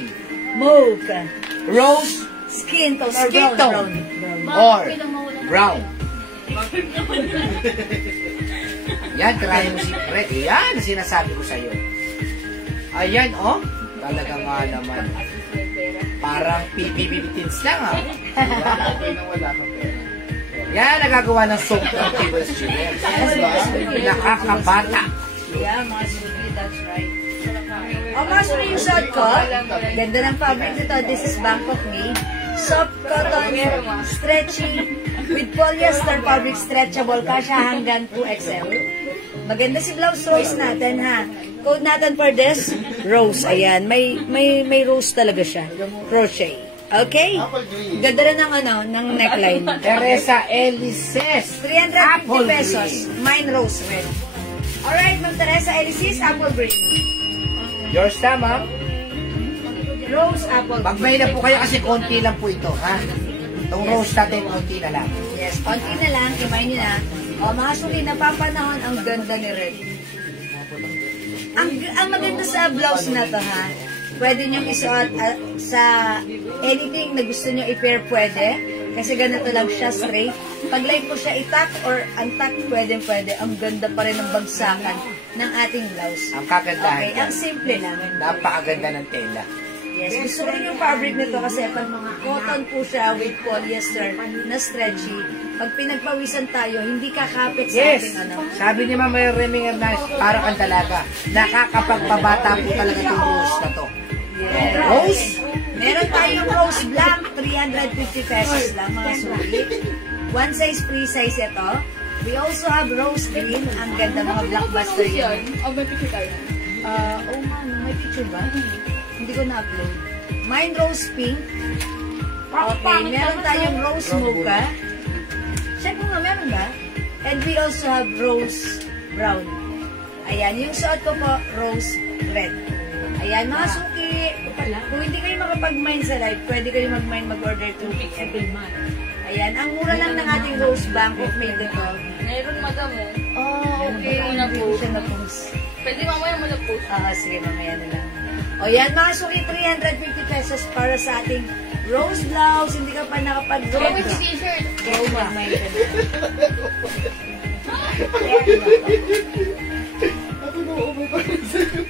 Mocha. Rose Skin tone. skin Brown. tone. Or brown. Yan, tirahin mo si Fred. Yan, sinasabi ko sa'yo. Ayan, oh. Talaga nga naman. Parang PBB-tins lang, ha? Yan, nagagawa ng soap ng tables children. Nakakabata. Yeah, mga suki, that's right. Mga suki yung shot ko. Ganda ng fabric nito. This is Bangkok made. Soft cotton, stretchy, with polyester fabric, stretchable. Kasya hanggang 2XL. Maganda si blouse rose natin, ha? Code natin for this, rose. Ayan, may rose talaga siya. Crochet. Okay? Ganda rin ng neckline. Teresa Elises. 350 pesos. Mine rose red. Alright, Ma'am Teresa Elises, apple green. Yours na, ma'am. Rose apple green. Magbay na po kayo kasi konti lang po ito, ha? Itong rose natin, konti na lang. Yes, konti na lang. Imay nyo na. O, mga suki, napapanahon ang ganda ni red. Ang maganda sa blouse na to, ha? Pwede nyo isuot sa anything na gusto nyo i-pair, pwede. Kasi ganito lang siya, straight. Pag like ko siya itak or untak, pwede. Ang ganda pa rin ng bagsakan ng ating blouse. Ang kagandahan Okay, ang simple lang. napakaganda ng tela. Yes, gusto ko rin yung fabric nito kasi pag cotton po siya with polyester na stretchy, pag pinagpawisan tayo, hindi kakapit sa Yes. ating ano. Sabi ni Ma'am Reming Hernandez, para kang dalaga. Nakakapagpabata po talaga itong rose na to. Yes. Rose? Meron tayong rose black, 350 pesos lang mga sulit. One size, free size ito. We also have rose green. Ang ganda mga blockbuster yan. May picture tayo. Oh man, may picture ba? Hindi ko na-upload. Mine rose pink. Okay, meron tayong rose mocha. Check mo nga, meron ba? And we also have rose brown. Ayan, yung suot ko po, rose red. Ayan, mga suki. Kung hindi kayo makapag-mine sa live, pwede kayo mag-mine, mag-order to every month. Ayan, ang mura lang ng ating rose Bangkok made ito. Meron madam mo. Oh, okay. Hindi ko siya na-post. Pwede mamaya mo na-post. Sige, mamaya na lang. O yan, mga suki, 350 pesos para sa ating rose blouse. Hindi ka pa nakapag-rose. May t-shirt. Go, mag-mine ka na.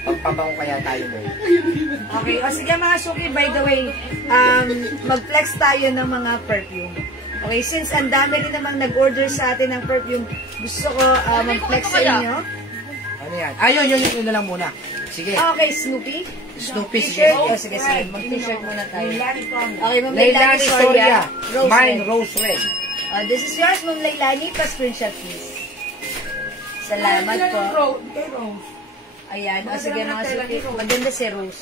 Pagpabango kaya tayo mo. Okay, o sige mga suki, by the way, mag-flex tayo ng mga perfume. Okay, since ang dami rin namang nag-order sa atin ng perfume, gusto ko mag-flex sa inyo. Ano yan? Yun na lang muna. Sige. Okay, Snoopy. Snoopy, sige. Sige, mag-t-shirt muna tayo. Okay, Ma'am Leilani Leilani Soria. Rose Mine, red. rose red. This is yours, Ma'am Leilani. Pa-screenshot, please. Salamat po. Ayan. O sige, mga suki. Maganda si Rose.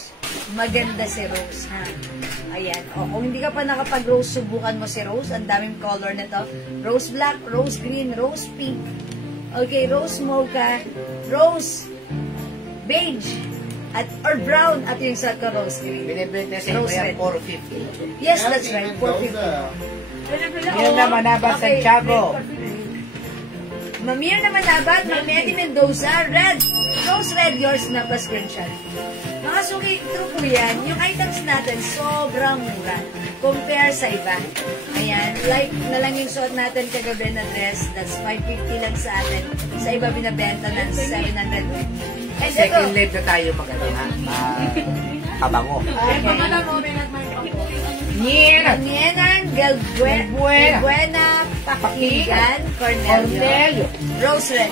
Maganda si Rose, ha? Ayan. O, kung hindi ka pa nakapag-rose, subukan mo si Rose. Ang daming color nito. Rose black, rose green, rose pink. Okay, rose mocha, rose beige, or brown, at yung sa ko, rose green. Binibenta sa Rose kaya red. 450. Yes, that's right. 450. Yun naman, Abad Santiago. Mamir na Manabat, Ma'am Eddie Mendoza, red. Rose red, yours na pa screenshot. Mga suki, true po yan. Yung items natin, sobrang mura. Compare sa iba. Ayan, like na lang yung suot natin kagabi na dress. That's 550 lang sa atin. Sa iba binabenta ng 750. And Second ito, leg na tayo magano ha. Pabango. Nienan, Galbuena, Pakigan, Cornelio, Rose red.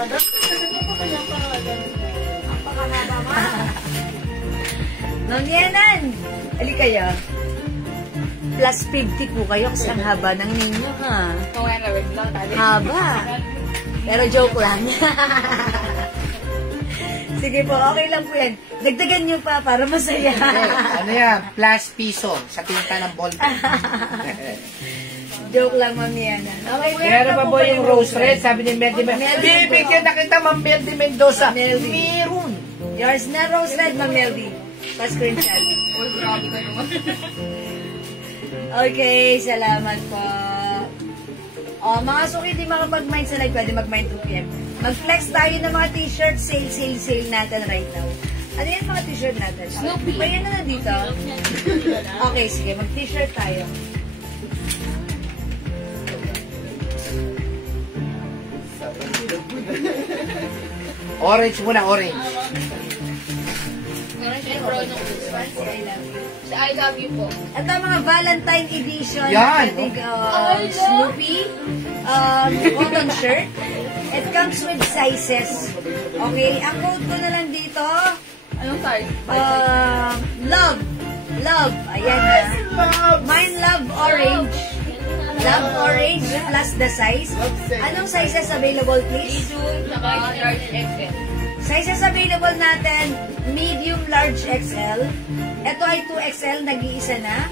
Nienan, ali kayo. Plus 50 po kayo kasi ang haba ng ninyo, ha? Kung nga na-wait lang tayo. Haba. Pero joke lang. Sige po, okay lang po yan. Dagdagan nyo pa para masaya. Ano yan? Plus piso sa tinta ng ball. Joke lang, Ma'am Yana. Okay, Meron pa po yung rose red, sabi ni Meldy Mendoza. Bibigyan na kita, Ma'am Meldy Mendoza. Meldy. Meron. Yours na rose red, Ma'am Meldy. Pa-screenshot. Grabe ka naman. Okay, salamat po. Mga suki, di makapag-mind sa live, pwede mag-mind 2 p.m. Mag-flex tayo ng mga t-shirt, sale natin right now. Ano yan mga t-shirt natin? Snoopy. May ano na dito? Okay, sige, mag-t-shirt tayo. Orange muna, orange. Orange and brown ng Fancy, I love you. Sa I love you po. Ito mga Valentine edition. Yan, I think, Snoopy cotton shirt. It comes with sizes. Okay, ang code ko na lang dito, Anong size? love. Love. Ayan na. Mine love orange. Love orange plus the size. Anong sizes available, please? Medium, saka large XL. Sizes available natin, medium, large, XL. Ito ay 2XL, nag-iisa na.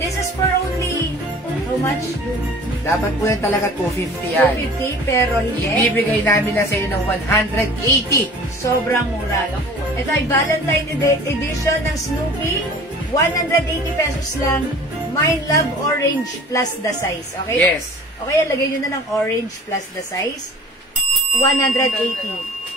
This is for only, how much? Dapat po yan talaga 250 yan. 250, pero hindi. Ibibigay namin na sa iyo ng 180. Sobrang mura. Ito ay Valentine edition ng Snoopy. 180 pesos lang. Mine love orange plus the size. Okay? Yes. Okay, lagay nyo na ng orange plus the size. 180.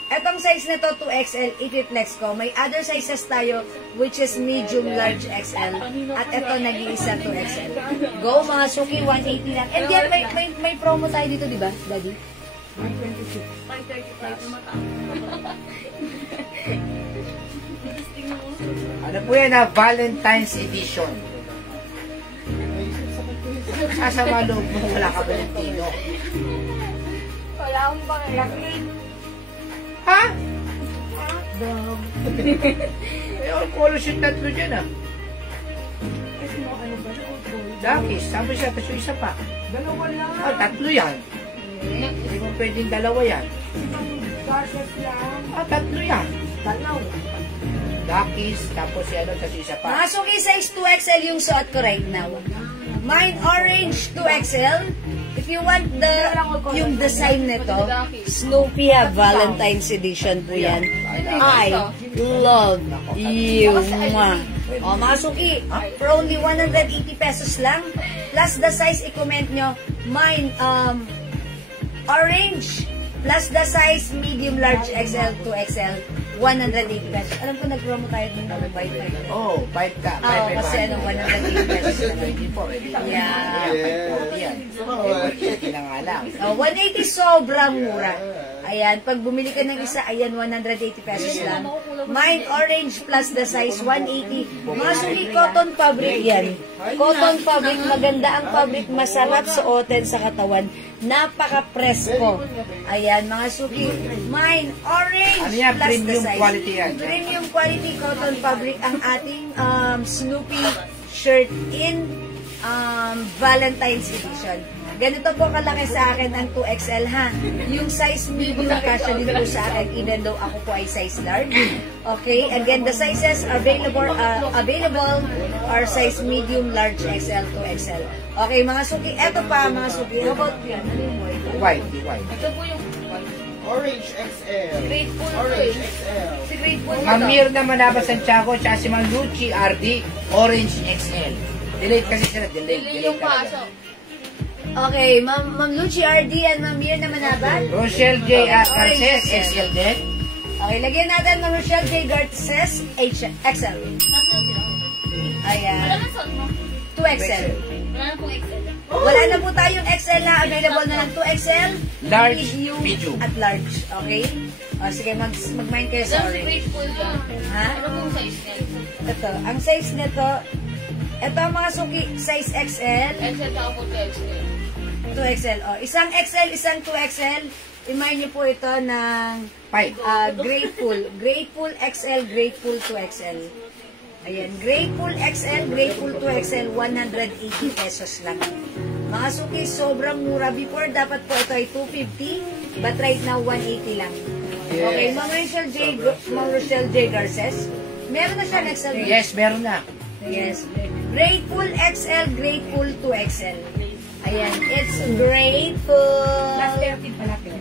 Etong size na to, 2XL, i-flex ko. May other sizes tayo, which is medium, large, XL. At ito, nag-iisa 2XL. Go, mga suki, 180 lang. And yan, may promo tayo dito, di ba, Daddy? 535 naman. Ano Ano po yan na Valentine's Edition. Sasama loob mo, wala ka Valentino. Wala akong bakit. Ha? May polo shoot tatlo dyan ah. Dakis, sabi siya, tapos yung isa pa. Dalawa lang. Oh, tatlo yan. Hindi mo pwedeng dalawa yan. Garces lang. Ah, tatlo yan. Dalaw. Dakis, tapos yan, tapos isa pa. Mga suki size 2XL yung suot ko right now. Mine orange 2XL. If you want yung design nito, Snoopy Valentine's Edition po yan. I love you. Mwah. O mga suki, for only 180 pesos lang. Plus the size, i-comment nyo, mine orange. Plus the size medium, large, XL, 2XL, 180 pesos. Alam ko nag-promo tayo din ng buy 5. Oh, 5 ka. Oo, kasi 180 pesos na lang. Hindi po. Yeah. Yan. Kailangan nga lang. 180 sobrang mura. Ayan, pag bumili ka ng isa, ayan, 180 pesos lang. Mine orange plus the size, 180. Mga suki, cotton fabric yan. Cotton fabric, maganda ang fabric, masarap suotin sa katawan. Napaka-presko. Ayan, mga suki, mine orange Ano yan? plus the Premium size. quality yan. Premium quality cotton fabric ang ating Snoopy shirt in Valentine's Edition. Ganito po kalaki sa akin ang 2XL ha. Yung size medium kasya din po sa akin even though ako po ay size large. Okay, again the sizes available are size medium, large, XL, 2XL. Okay, mga suki, eto pa mga suki. How about yan? Ano yung white? White. Ito po yung Orange XL. grateful Orange eh. XL. Si grateful Ma'am Mir na Manaba Santiago, tsaka si Ma'am Lucci RD, Orange XL. Delete kasi sila, delete yung talaga. paso. Okay, Ma'am Lucci RD and Ma'am Mir na Manaban. Rochelle J. Garces, XL din. Okay, lagyan natin Ma'am Rochelle J. Garces, XL. Ayan, Wala na suot mo. 2XL. Wala na pong XL. Wala na po tayong XL na, available na lang 2XL, Large, medium. at large. Okay? O, sige, mag-mind kayo sa Alam si orange. grateful lang. Ha? Ano pong size niya? Ito, ang size nito, ito ang mga suki, size XL, XL ka po to XL. 2XL. O, isang XL, isang 2XL. Imagine niyo po ito ng Five. Grateful. Grateful XL, Grateful 2XL. Ayan, Grateful XL, Grateful 2XL, 180 pesos lang. Mga suki, sobrang mura. Before, dapat po ito ay 250, but right now, 180 lang. Okay, Ma'am Rochelle J. Garces. Meron na siya XL. Yes, meron na. Yes. Grateful XL, Grateful 2XL. Ayan, it's grateful.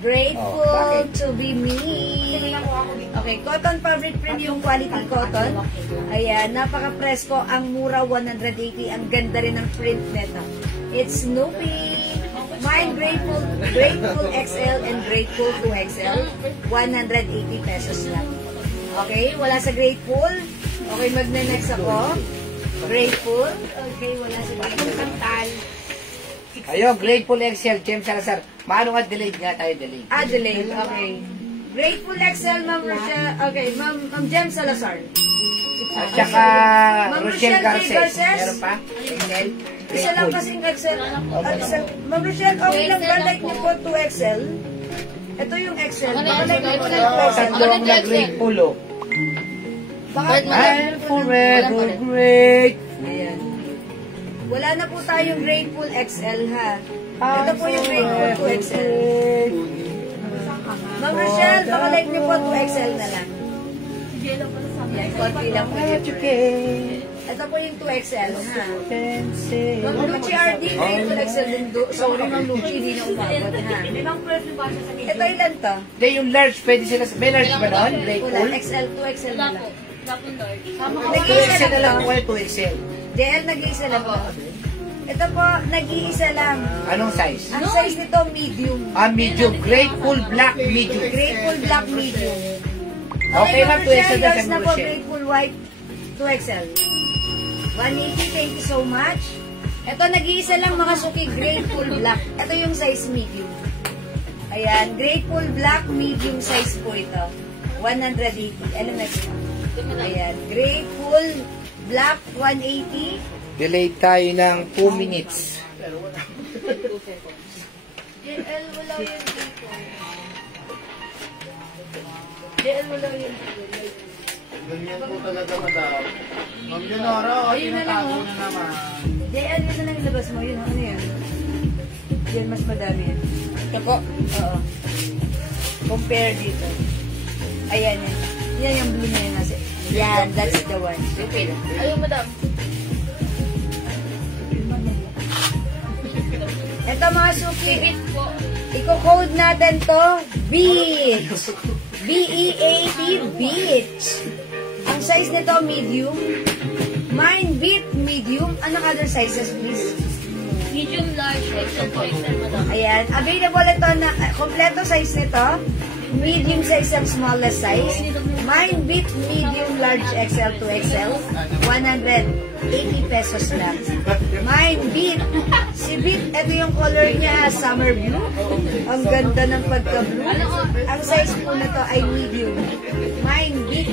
Grateful to be me. Okay, cotton fabric premium quality cotton. Ayan, napaka-presko. Ang mura, 180. Ang ganda rin ng print nito. It's Snoopy. Mine Grateful XL and Grateful 2XL. 180 pesos lang. Okay, wala sa Grateful. Okay, magne-next ako. Grateful. Okay, wala sa Grateful. Kantal. Ayun, Grateful XL, James Salazar. Paano nga delayed nga tayo, delayed? Adelaide, okay. Grateful XL, Ma'am Rochelle. Okay, Ma'am Jem Salazar. At saka Ma'am Rochelle Rochelle J. Garces. Garces. Meron pa? XL. Isa lang kasing XL. Ma'am Rochelle, okay lang ba? Like niyo po 2XL? Ito yung XL. Baka like niyo po ng 2XL. Tatlo ang nag-Grateful, oh. Baka I'm forever great. Ayan. Wala na po tayong Grateful XL, ha? Ito po yung Grateful 2XL. Ma'am Rochelle, baka like niyo po 2XL na lang. Yan, konti lang po difference. Ito po yung 2XL, ha? Ma'am Lucci RD, Grateful XL din. Sorry, Ma'am Lucci, hindi na umabot, ha? Ito ilan to? Hindi, yung large, pwede sila. May large ba doon? Wala, Grateful? XL, 2XL na Wala lang. po. Wala pong dark. 2XL na lang po, 2XL. JL, nag-iisa lang po. Ito po, nag-iisa lang. Anong size? Ang size nito, medium. Medium. Grateful black medium. Grateful black medium. Okay, ma'am, 2XL na Last sa na po, Rochelle. Grateful white, 2XL. 180, thank you so much. Ito, nag-iisa lang mga suki, Grateful black. Ito yung size medium. Ayan, Grateful black medium size po ito. 180. Ano next? Ayan. Grateful Black, 180. Delay tayo ng 2 minutes. JL, wala yun dito. JL, wala yun dito. Ganyan po talaga, madam. Ma'am Leonora, Ayun na lang, tinatago oh. na naman. JL, yun na lang ilabas mo. Yun, ano yan? Yan, mas madami yan. Ito po. Oo. Compare dito. Ayan yan. Yan yung blue na yan. Yan, that's the one. Okay. Ayun, madam. Ito mga suki. Bit po. Iko-code natin to, Beach. B-E-A-T, Beach. Ang size nito, medium. Mine, Beat, medium. Anong other sizes, please? Medium, large, XL to XL, madam. Ayan. Available ito na, kompleto size nito. Medium size ang smallest size. Mine, Beat, medium, large, XL to XL. 180 pesos lang. Mine, Beat. Si Beat, ito yung color niya, summer blue. Ang ganda ng pagka-blue. Ang size po na to ay medium. Mine, Beat.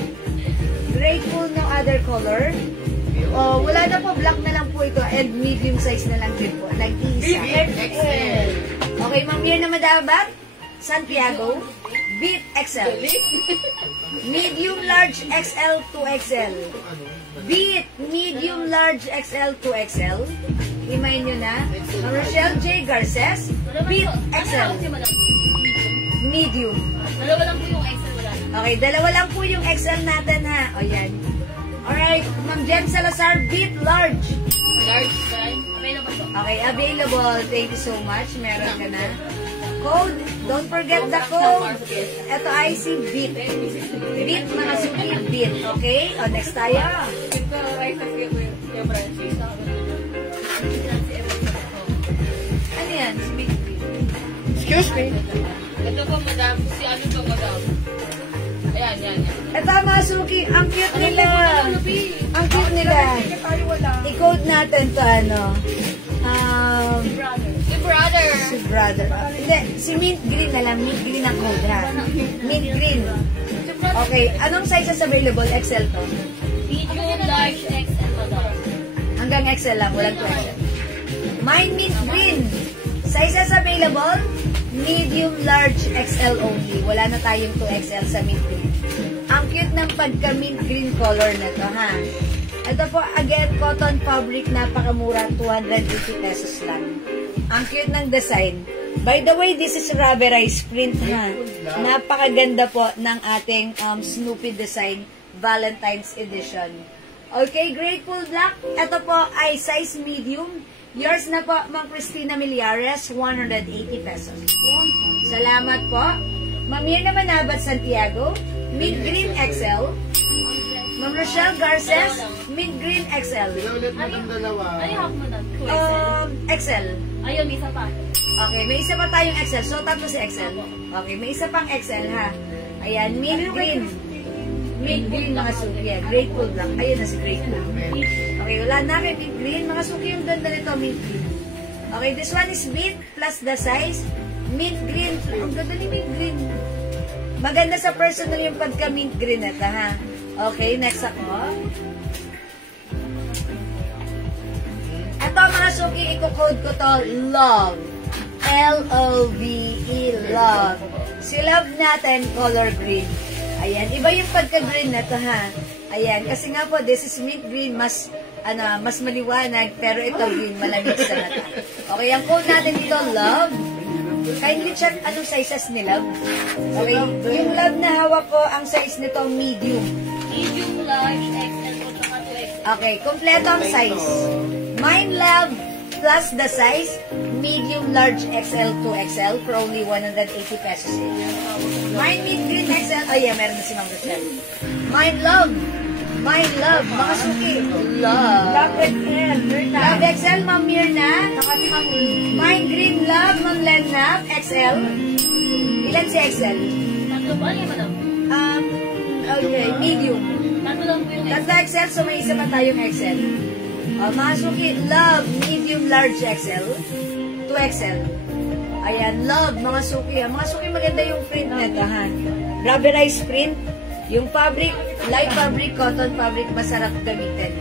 Grateful no other color. Oh, wala na po, black na lang po ito and medium size na lang din po. Nag-iisa. Okay, Ma'am Mir na madabat. Santiago. Beat XL. Medium large XL to XL. Beat medium large XL to XL. Imayin nyo na. Rochelle J. Garces. Beat XL. Medium. Dalawa lang po yung XL, wala. Okay, dalawa lang po yung XL natin ha. O yan. Alright, Ma'am Jem Salazar, Beat large. Large, guys. Available po. Okay, available. Thank you so much. Meron ka na. Code, don't forget the code. Ito ay si Beat. Beat, mga suki, Beat. Okay? O, next tayo. Ano yan? Si Beat. Excuse me. Ito po, madam. Si ano to, madam? Ayan, yan, yan. Ito mga suki, ang cute nila. Ang cute nila. I-code natin to ano. Si brother. Si brother. Hindi, si mint green na lang. Mint green ang code ha. Mint green. Okay, anong sizes available? XL to? Medium, large, XL, madam. Hanggang XL lang, walang 2XL. Mine mint green. Sizes available? Medium, large, XL only. Wala na tayong 2XL sa mint green. Ang cute ng pagka-mint green color na to, ha? Ito po, again, cotton fabric, napakamura, 280 pesos lang. Ang cute ng design. By the way, this is rubberized print, ha? Napakaganda po ng ating Snoopy design Valentine's edition. Okay, Grateful Black. Ito po ay size medium. Yours na po, Ma'am Cristina Millares, 180 pesos. Salamat po. Ma'am Mirna Manabat Santiago, Mint Green XL. Ma'am Rochelle Garces, Mint Green XL. Ulit mo ng dalawa. Ano yung madam? 2XL. XL. Ayun, isa pa. Okay, may isa pa tayong XL. So, tatlo si XL. Okay, may isa pang XL, ha? Ayan, Mint Green. Mint Green, mga suki. Yan, Grateful Black. Ayun na si Grateful. Okay, wala na kay Mint Green. Mga suki yung ganda nito, Mint Green. Okay, this one is Mint plus the size. Mint Green. Ang ganda ni Mint Green. Maganda sa personal yung pagka-Mint Green ito, ha? Okay, next ako. Ito, mga suki, i-code ko to, Love. L-O-V-E, Love. Si Love natin, color green. Ayan, iba yung pagka-green na to, ha? Ayan, kasi nga po, this is mint green, mas maliwanag, pero ito green, malamig sa mata. Okay, ang code natin dito, Love. Kindly check anong sizes ni Love. Okay, yung Love na hawak ko, ang size nito, medium. Medium, large, XL, o saka 2XL. Okay, kompleto ang size. Mine Love plus the size, medium, large, XL, 2XL for only 180 pesos. Mine Mint Green XL. Oh yeah, meron na si Ma'am Rochelle. Mine Love. Mine Love. Mga suki. Love. Love XL. Love XL, Ma'am Mirna. Mine Green Love, Ma'am Lenna. XL. Ilan si XL? Tatlo ba? Ano yung madam? Okay, medium. Tatlo lang po yung XL. Tatlo XL, so may isa pa tayong XL. Mga suki, Love, medium, large XL. 2XL. Ayan, Love, mga suki. Mga suki, maganda yung print nito, ha? rubberized print. Yung fabric, light fabric, cotton fabric, masarap gamitin.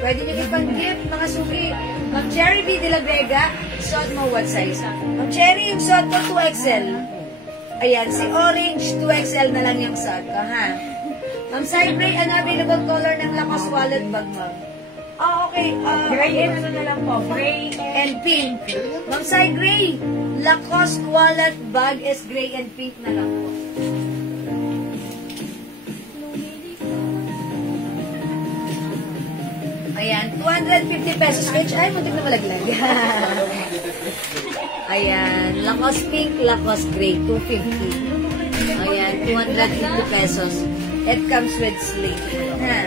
Pwede nyo ipang gift, mga suki. Ma'am Cherry B. de la Vega, suot mo what size? Ma'am Cherry, yung suot ko 2XL. Ayan, si Orange, 2XL na lang yung suot ko, ha? Ma'am Sai Gray, ano available color ng Lacoste wallet bag, ma'am? Okay. Gray and ano na lang po? Gray And pink. Ma'am Sai Gray, Lacoste wallet bag is gray and pink na lang po. Ayan, 250 pesos which ay muntik na malaglag. Ayan, Lacoste pink, Lacoste gray, 250. Ayan, 250 pesos. It comes with sling. Ha?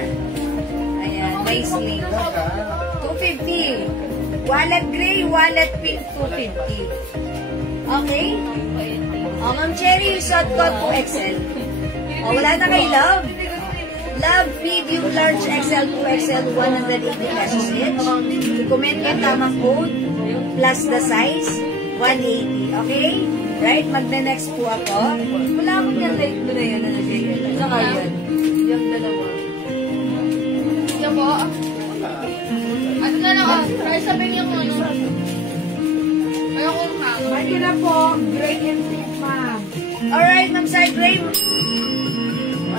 Ayan, may sling. 250. Wallet gray, wallet pink, 250. Okay? Ma'am Cherry, yung shot ko 2XL. Wala na kay Love. Love, medium, large, XL, 2XL, 180 pesos each. I-comment yung tamang code, plus the size, 180. Okay? Right? Magna-next po ako. Wala akong yung light mo na yun. Ano siya yun? Saka yun. Yung dalawa. Yan po. Ano na lang, try sabihin yung ano. Kaya ko lang. Pwede na po. Gray and pink, ma'am. Alright, Ma'am Sai Gray.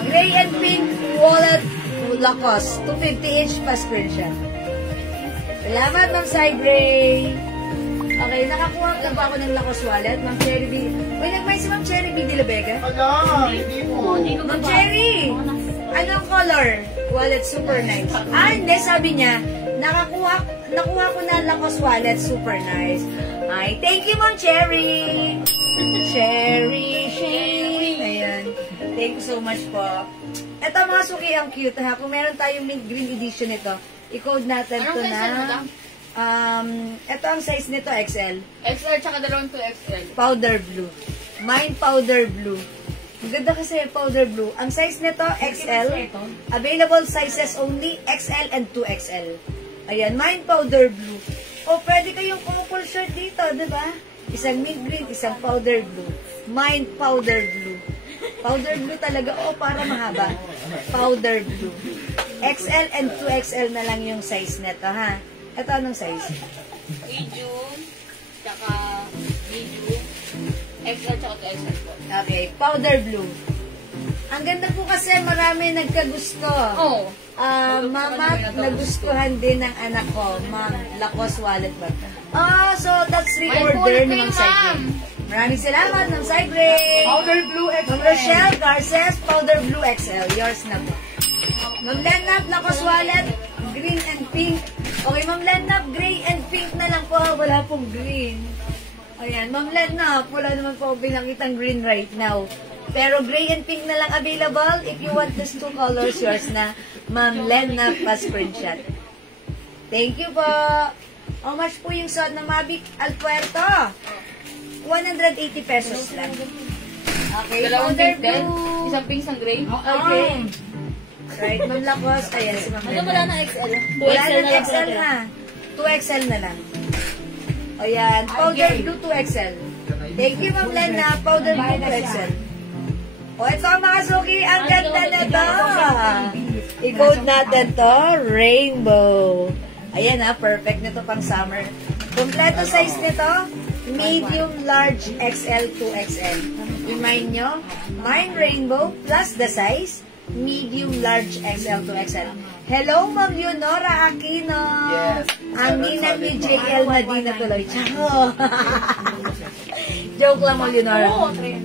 Gray and pink wallet Lacoste. 250 each pa screenshot. Salamat, Ma'am Sai Gray. Okay, nakakuha ka pa ako ng Lacoste wallet, Ma'am Cherry B. Uy, nagmay si Ma'am Cherry B. de la Vega. Ala, hindi mo. Ma'am Cherry, anong color? Wallet, super nice. Hindi, sabi niya, nakuha ko na Lacoste wallet, super nice. Ay, thank you, Ma'am Cherry. Cherry. Ayan. Thank you so much po. Ito mga suki, ang cute ha. Kung meron tayong mint green edition nito, i-code natin Anong to size na. nito? Ito ang size nito, XL. XL tsaka dalawang 2XL. Powder blue. Mine powder blue. Ang ganda kasi powder blue. Ang size nito, XL. Available sizes only, XL and 2XL. Ayan, mine powder blue. O, pwede kayong couple shirt dito, diba? Isang mint green, isang powder blue. Mine powder blue. Powder blue talaga, para mahaba. Powder blue. XL and 2XL na lang yung size nito, ha? Ito anong size? Medium, tsaka medium, XL tsaka 2XL po. Okay, powder blue. Ang ganda po kasi marami nagkagusto. Oh. Mama, nagustuhan din ng anak ko, Ma'am, Lacoste wallet bag. So that's reorder ni Ma'am Sai Gray. Maraming salamat, Ma'am Sai Gray. Powder blue XL. Ma'am Rochelle Garces, powder blue XL. Yours na po. Ma'am Lenap, Lacoste wallet, green and pink. Okay, Ma'am Lenap, gray and pink na lang po. Wala pong green. Ayan, Ma'am Lenap, wala naman po pinakitang green right now. Pero gray and pink na lang available. If you want these two colors, yours na. Ma'am Lenap, pa screenshot. Thank you po. How much po yung suot na Mavic Alpuerto? 180 pesos lang. Okay, Dalawang powder pink din. blue. Isang pink, isang gray. Okay. Right, Ma'am Lacoste. Ayan, si Ma'am Ano wala na XL? Wala na XL na. 2XL na lang. Ayan, powder blue 2XL. Thank you, Ma'am Lena. Powder blue 2XL. Ito mga suki, ang ganda na to. I-code natin to, rainbow. Ayan perfect nito pang summer. Kompleto size nito, medium, large, XL, 2XL. Remind nyo, mine rainbow plus the size, medium, large, XL, 2XL. Hello, Ma'am Leonora Aquino. Yes. Ang ninang ni JL Medina tuloy. Charo. Joke lang, Ma'am Leonora.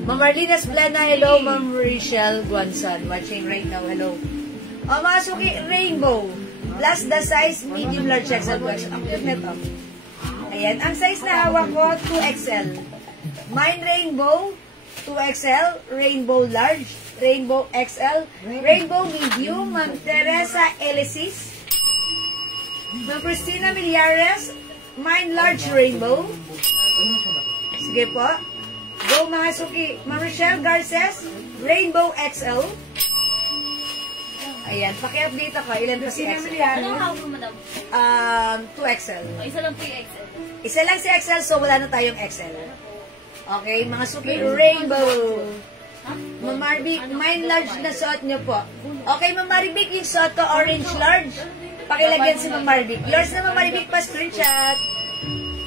Ma'am Marlene Esplana, hello. Ma'am Rachel Guanzon, watching right now, hello. Mga suki, rainbow. Plus the size, medium, large, XL, 2XL. Ang cute nito. Ayan, ang size na hawak ko, 2XL. Mine rainbow, 2XL, rainbow large, rainbow XL, rainbow medium, Ma'am Teresa Elisis, Ma'am Christina Millares, mine large rainbow. Sige po. Go mga suki. Ma'am Rochelle Garces, rainbow XL. Ayan, paki-update ako. Ilan pa si XL? Anong hawak mo, madam? 2XL. Isa lang po yung XL. Isa lang si XL, so wala na tayong XL. Okay, mga suki, rainbow. Ma'am Marvic, mine large na suot niyo po. Okay, Ma'am Marvic, yung suot ko orange large. Pakilagyan si Ma'am Marvic. Yours na Ma'am Marvic pa screenshot.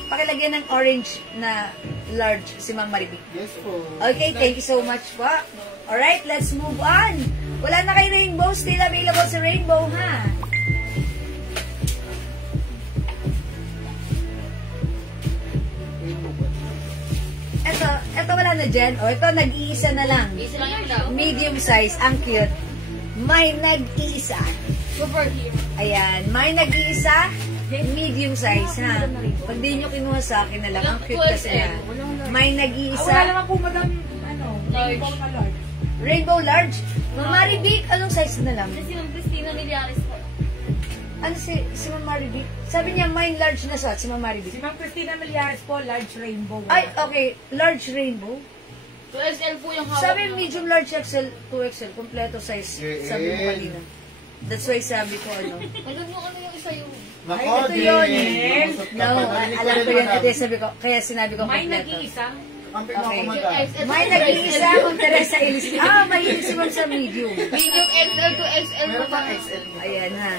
Pakilagyan ng orange na large si Ma'am Marvic. Yes po. Okay, thank you so much po. Alright, let's move on. Wala na kay Rainbow, still available si Rainbow, ha? Ito wala na dyan. O, ito nag-iisa na lang. Isa lang yung daw. Medium size, ang cute. May nag-iisa. Super cute. Ayan, may nag-iisa, medium size, ha? Pag di nyo kinuha sa akin na lang, ang cute kasi na. May Wala nag-iisa, naman po, madam, Large. rainbow na large. rainbow large. Ma'am Maribik, anong size na lang? Kasi yung Christina Millares po. Ano si Ma'am Maribik? Sabi niya, mine large na suot, si Ma'am Si Maribik. Ma'am Christina Millares po, large rainbow. Ay, okay, large rainbow. 2XL po yung hawak. Sabi medium, large, XL, 2XL, kompleto size. Sabi mo kanina. That's why sabi ko, ano. Alam mo ano yung isa yung... Ay, Nako, ito yun. din. No, alam ko yun. Ito yung sabi ko, kaya sinabi ko May kompleto. nag-iisa. Kampi mo Okay. ako, madam. May nag-iisa kung Teresa Ellis. Mahilig si Ma'am sa medium. Medium XL to XL Meron po pang na. XL mo. Ayan ha.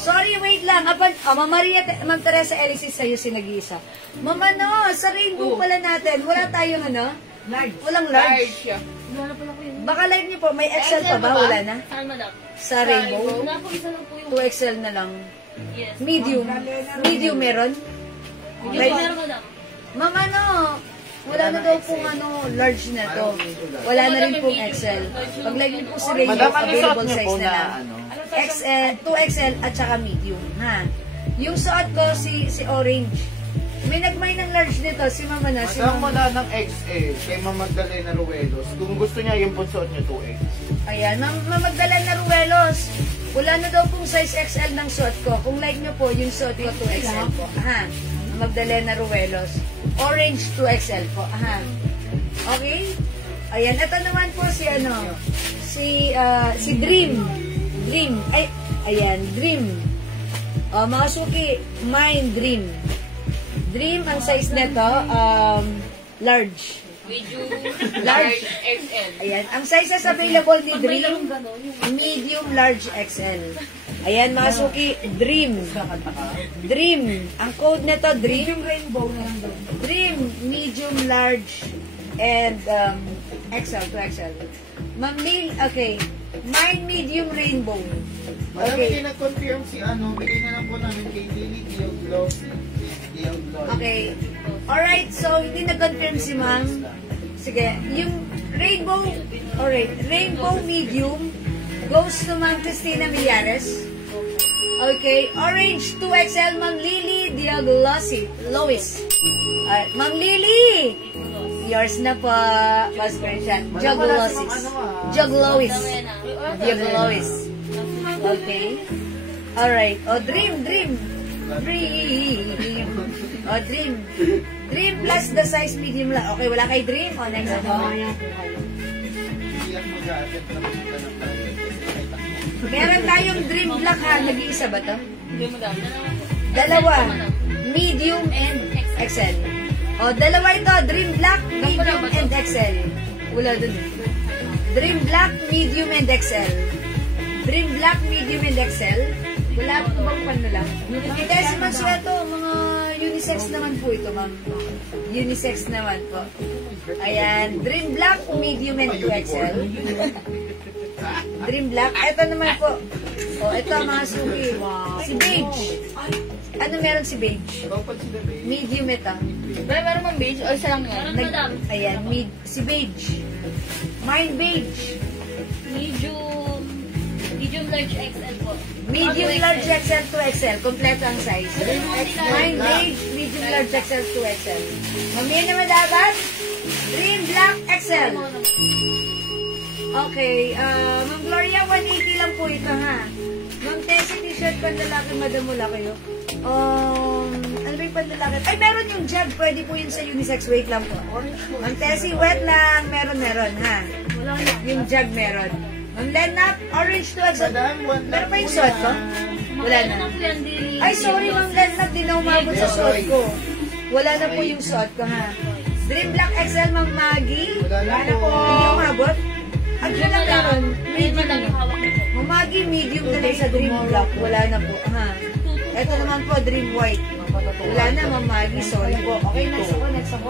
Sorry, wait lang. Ma'am Maria, Ma'am Teresa Ellis sa'yo si nag-iisa. Ma'am ano, sa rainbow pala natin, wala tayong ano? Large. Walang large. Large siya. Wala pala ko yun. Baka live niyo po, may XL pa ba? Wala na? Saan madam? Sa rainbow? Wala po, isa lang po yung... 2XL na lang. Yes. Medium. Medium meron? Yung Like, meron madam. Ma'am ano, wala na daw pong ano, large na to. Wala na rin pong XL. Pag live niyo po sa rainbow, Madam, ano suot available niyo size po na na lang. ano? XL, 2XL at saka medium, ha? Yung suot ko, si orange. May nagmay ng large nito, si Mama na. Si Madam, Mama. wala ng XL kay Ma'am Magdalena Ruelos. Kung gusto niya, yung po suot niya 2X. Ayan, mamagdala na Ruelos. Wala na daw pong size XL ng suot ko. Kung like nyo po, yung suot ko 2XL po. Aha. Magdalena Ruelos. Orange 2XL po. Aha. Okay? Ayan, ito naman po si ano, si Dream. Dream. Ay, ayan, Dream. O, mga suki, mine Dream. Dream, ang size nito, large. Medium, Large. large, XL. Ayan, ang sizes available ni Dream, medium, large, XL. Ayan, mga suki, Dream. Dream. Ang code nito, Dream. Rainbow na lang doon. Dream, medium, large, and XL to XL. Ma'am Lil, okay. Mine, medium, rainbow. Madam, Okay. hindi nag-confirm si ano, bigay na lang po namin kay Lily Dioglo. Okay. Alright, so hindi na-confirm si ma'am. Sige, yung rainbow, alright, rainbow medium goes to Ma'am Christina Millares. Okay, orange 2XL, Ma'am Lily Diaglosi, Lois. Alright, Ma'am Lily! Yours na po, mas screenshot. Joglosis. Joglois. Joglois. Okay. Alright, o Dream. Dream. O, Dream. Dream plus the size medium lang. Okay, wala kay Dream. O, next ako. Meron tayong Dream Black ha. Nag-iisa ba to? Hindi madam. Dalawa. Medium and XL. O, dalawa ito. Dream Black, medium and XL. Wala dun. Dream Black, medium and XL. Dream Black, medium and XL. Wala po bang pan na lang? Hindi, si Mansueto, mga unisex naman po ito, ma'am. Unisex naman po. Ayan, Dream Black, medium and 2XL. Dream Black. Ito naman po. O, ito mga suki. Si Beige. Ano meron si Beige? Medium ito. Pero meron mang beige o isa lang yun? Ayan, si Beige. Mine Beige. Medium large XL po. Medium large XL to XL. Kompleto ang size. Mine Beige, medium large XL to XL. Mamaya naman dapat? Dream Black XL. Okay, Ma'am Gloria, 180 lang po ito ha. Ma'am Tessie, t-shirt panlalaki, madam wala kayo. Ano ba yung panlalaki? Ay, meron yung jug. Pwede po yun sa unisex. Wait lang po. Ma'am Tessie, wet lang. Meron ha. Yung jug meron. Ma'am Lenap, orange to XL. Meron pa yung suot ko? Wala na. Ay, sorry Ma'am Lenap, di na umabot sa suot ko. Wala na po yung suot ko ha. Dream Black XL, Ma'am Maggie. Wala na po. Hindi umabot? Ano na meron? Medium na lang hawak ko. Mamagi, medium na lang sa Dream Black. Wala na po. Ha. Ito naman po, Dream White. Wala na, mamagi. Sorry po. Okay, next ako.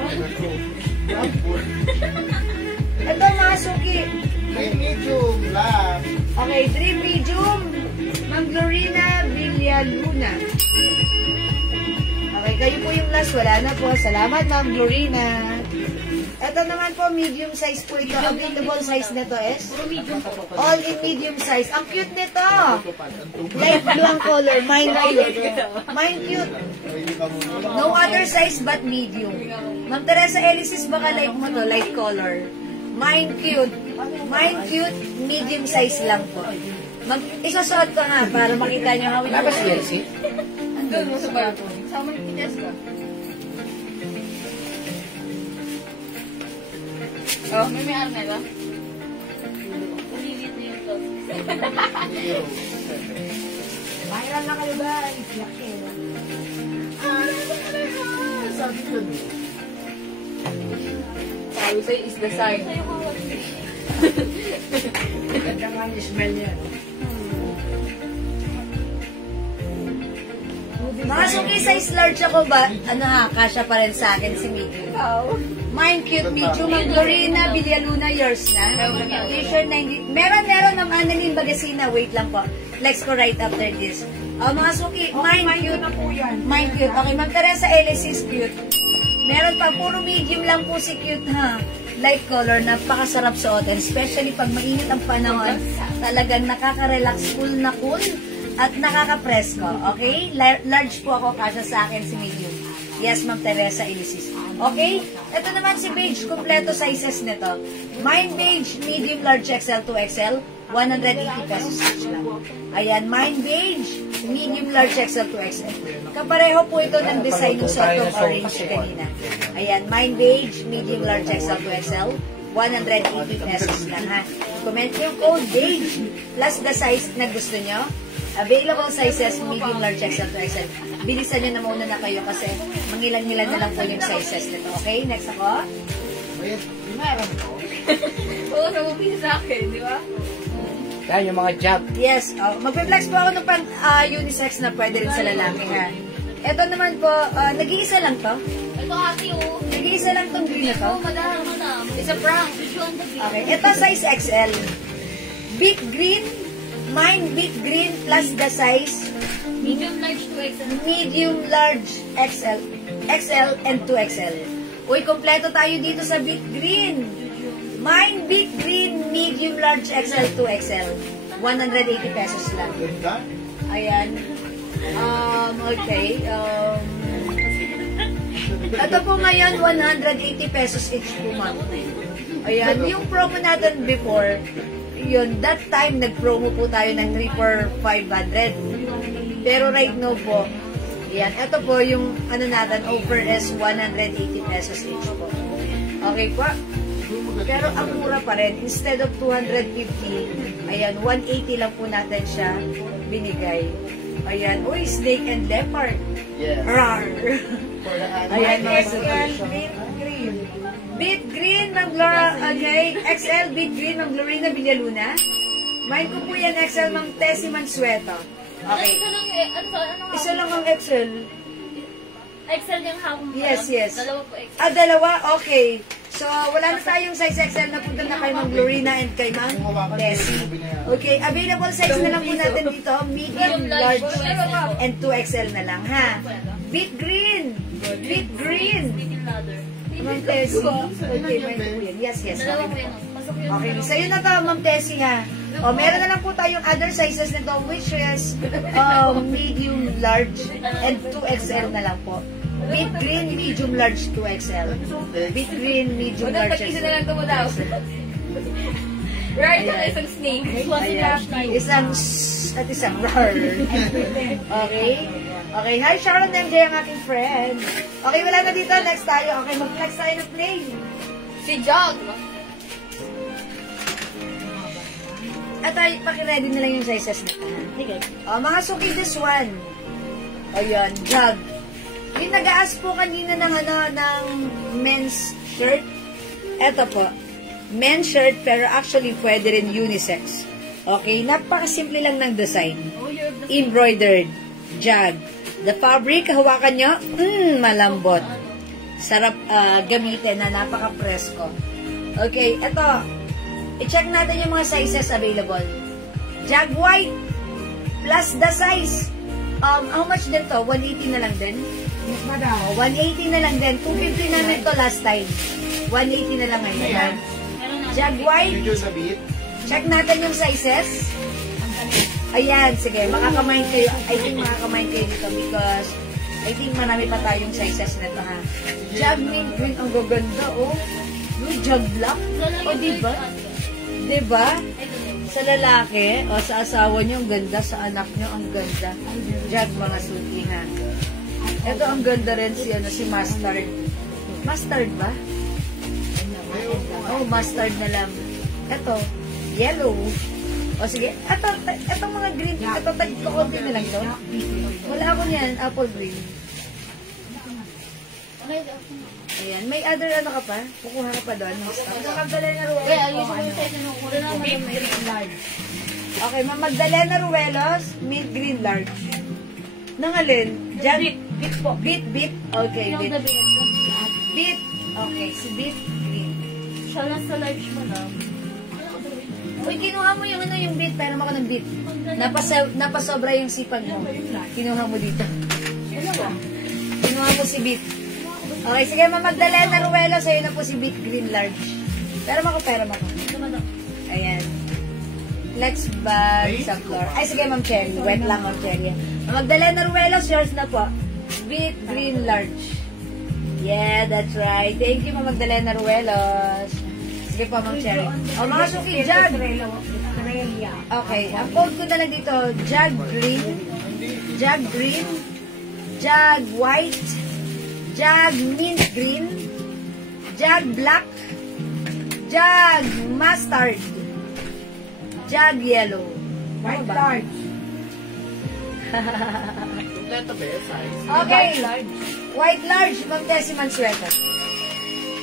Ito, mga suki. Medium lang. Okay, Dream Medium. Ma'am Glorina Villaluna. Okay, kayo po yung last. Wala na po. Salamat, Ma'am Glorina. Ito naman po, medium size po ito. Available size nito is? All in medium size. Ang cute nito. Light blue ang color. Mine cute. Mine cute. No other size but medium. Ma'am Teresa Elisis, baka like mo to, light color. Mine cute. Mine cute, medium size lang po. Isasuot ko nga para makita nyo how it Labas looks. Elsie? Andun mo sa bago. Sama yung titas ka. Oh, may arme ba? Ulilit niyo ito. Viral na kayo ba? Laki, no? Sabi ko Sabi sa'yo is the sign. Ganda nga yung smell niya. Mga suki size large ako ba? Ano ha, kasya pa rin sa akin si medium. Mine cute, medium. Ang Glorina Villaluna, yours na. T-shirt na hindi. Meron ng Annalyn Bagasina. Wait lang po. Flex ko right after this. Mga suki, mine cute. na po yan. Mine cute. Okay, Ma'am Teresa Ellis is cute. Meron pa, puro medium lang po si cute ha. Light color, napakasarap suotin. Especially pag mainit ang panahon. Talagang nakaka-relax, cool na cool. At nakaka-presko, okay? Large po ako, kasya sa akin si medium. Yes, Ma'am Teresa Elisis. Okay? Ito naman si beige, kompleto sizes nito. Mine beige, medium, large XL to XL, 180 pesos each lang. Ayan, mine beige, medium, large XL to XL. Kapareho po ito ng design ng sotong orange kanina. Ayan, mine beige, medium, large XL to XL, 180 pesos lang ha. Comment yung code beige plus the size na gusto nyo. Available sizes, medium, large, XL to XL. Bilisan nyo na muna na kayo kasi mangilan-ngilan na lang po yung sizes nito. Okay, next ako. Meron po. Oo, nabubili sa akin, di ba? Yan, yung mga job. Yes, magpe-flex po ako ng unisex na pwede rin sa lalaki ha. Ito naman po, nag-iisa lang to. Ito ate, oh. Nag-iisa lang tong green na to. Ito, madam. It's a prank. Visual na Okay, ito size XL. Big green, mine big green plus the size Medium, large to XL. medium, large, XL, and 2XL. Uy, kompleto tayo dito sa big green. Mine big green, medium, large, XL, 2XL. 180 pesos lang. Ayan. Okay. Ito po ngayon, 180 pesos each po, ma'am. Ayan. Yung promo natin before, yun, that time, nag-promo po tayo ng 3 for 500. Pero right now po, yan, ito po yung, ano natin, offer is 180 pesos each po. Okay po? Pero ang mura pa rin. Instead of 250, ayan, 180 lang po natin siya binigay. Ayan, uy, snake and leopard. Yes. Rar. Ayan, mga XL, suki. mint green. Beet green ng Glora, okay, XL beet green ng Glorina Villaluna. Mine ko po yan, XL ng Tessie Mansueto. Okay. Isa lang eh. Ano? Isa lang ang XL. XL yung hawak mo. Yes, yes. Dalawa po XL. Dalawa? Okay. So, wala na tayong size XL na punta na kay Ma'am Glorina and kay Ma'am Tessie. Okay, available size na lang po natin dito. Medium, large, and 2XL na lang, ha? Beet green. Beet green. Medium ladder. Ma'am Tessie. Okay, mine po yan. Yes, yes. Dalawa po Okay. yun. Pasok yun. Okay, so yun na to, Ma'am Tessie ha. O, meron na lang po tayong other sizes nito, which is medium, large, and 2XL na lang po. Beet green, medium, large, 2XL. Beet green, medium, large, Isa na lang ito mo daw. Right, Ayan. isang snake. Ayan. Isang at isang rar. Okay? Okay, hi Sharon MJ, ang aking friend. Okay, wala na dito. Next tayo. Okay, mag-flex tayo ng plane. Si Jog. At paki-ready na lang yung sizes nito. Sige. Mga suki, this one. Ayan, jug. Yung nag-aas po kanina ng, ng men's shirt. Eto po. men's shirt, pero actually pwede rin unisex. Okay, napakasimple lang ng design. Embroidered, jag. The fabric, hawakan nyo, malambot. Sarap gamitin na napaka-presko. Okay, eto. I-check natin yung mga sizes available. Jag white plus the size. How much din to? 180 na lang din? Yes, madam. 180 na lang din. 250 namin to last time. 180 na lang ngayon. Jag white. Yun yung sa beat. Check natin yung sizes. Ayan, sige. Makakamind kayo. I think makakamind kayo dito because I think marami pa tayong sizes na to, ha. Jag mint green. Ang gaganda, oh. Yung jag black. O, diba? Diba? Sa lalaki, o sa asawa nyo, ang ganda. Sa anak nyo, ang ganda. Jag, mga suki, ha. Ito, ang ganda rin si mustard. Mustard ba? Oh, mustard na lang. Ito, yellow. O sige, itong mga green, ito tag-konti na lang to. Wala ako niyan, apple green. Ayan, may other ano ka pa? Kukuha ka pa doon. Magdalena Ruelos. Okay, Magdalena Ruelos, mint green large. Nangalin? Beet po. Beet. Okay, beet. Beet. Okay, si beet green. Siya lang sa large mo na. Uy, kinuha mo yung yung beet. Pero ako ng beet. Napasobra yung sipag mo. Kinuha mo dito. Kinuha mo si beet. Okay, sige, Magdalena Ruelo. Sa'yo na po si beet green large. Pero mako. Ayan. Flex bag sa floor. Ay, sige, Ma'am Cherry. Wet lang, Ma'am Cherry. Magdalena Ruelo, yours na po. Beet green large. Yeah, that's right. Thank you, Magdalena Ruelos. Sige po, Ma'am Cherry. O, mga suki, jag. Okay, ang code ko na lang dito, jag green, jag white, jag mint green, jag black, jag mustard, jag yellow. White large. Kompleto ba yung size? Okay, white large, Ma'am Tessie Mansueto.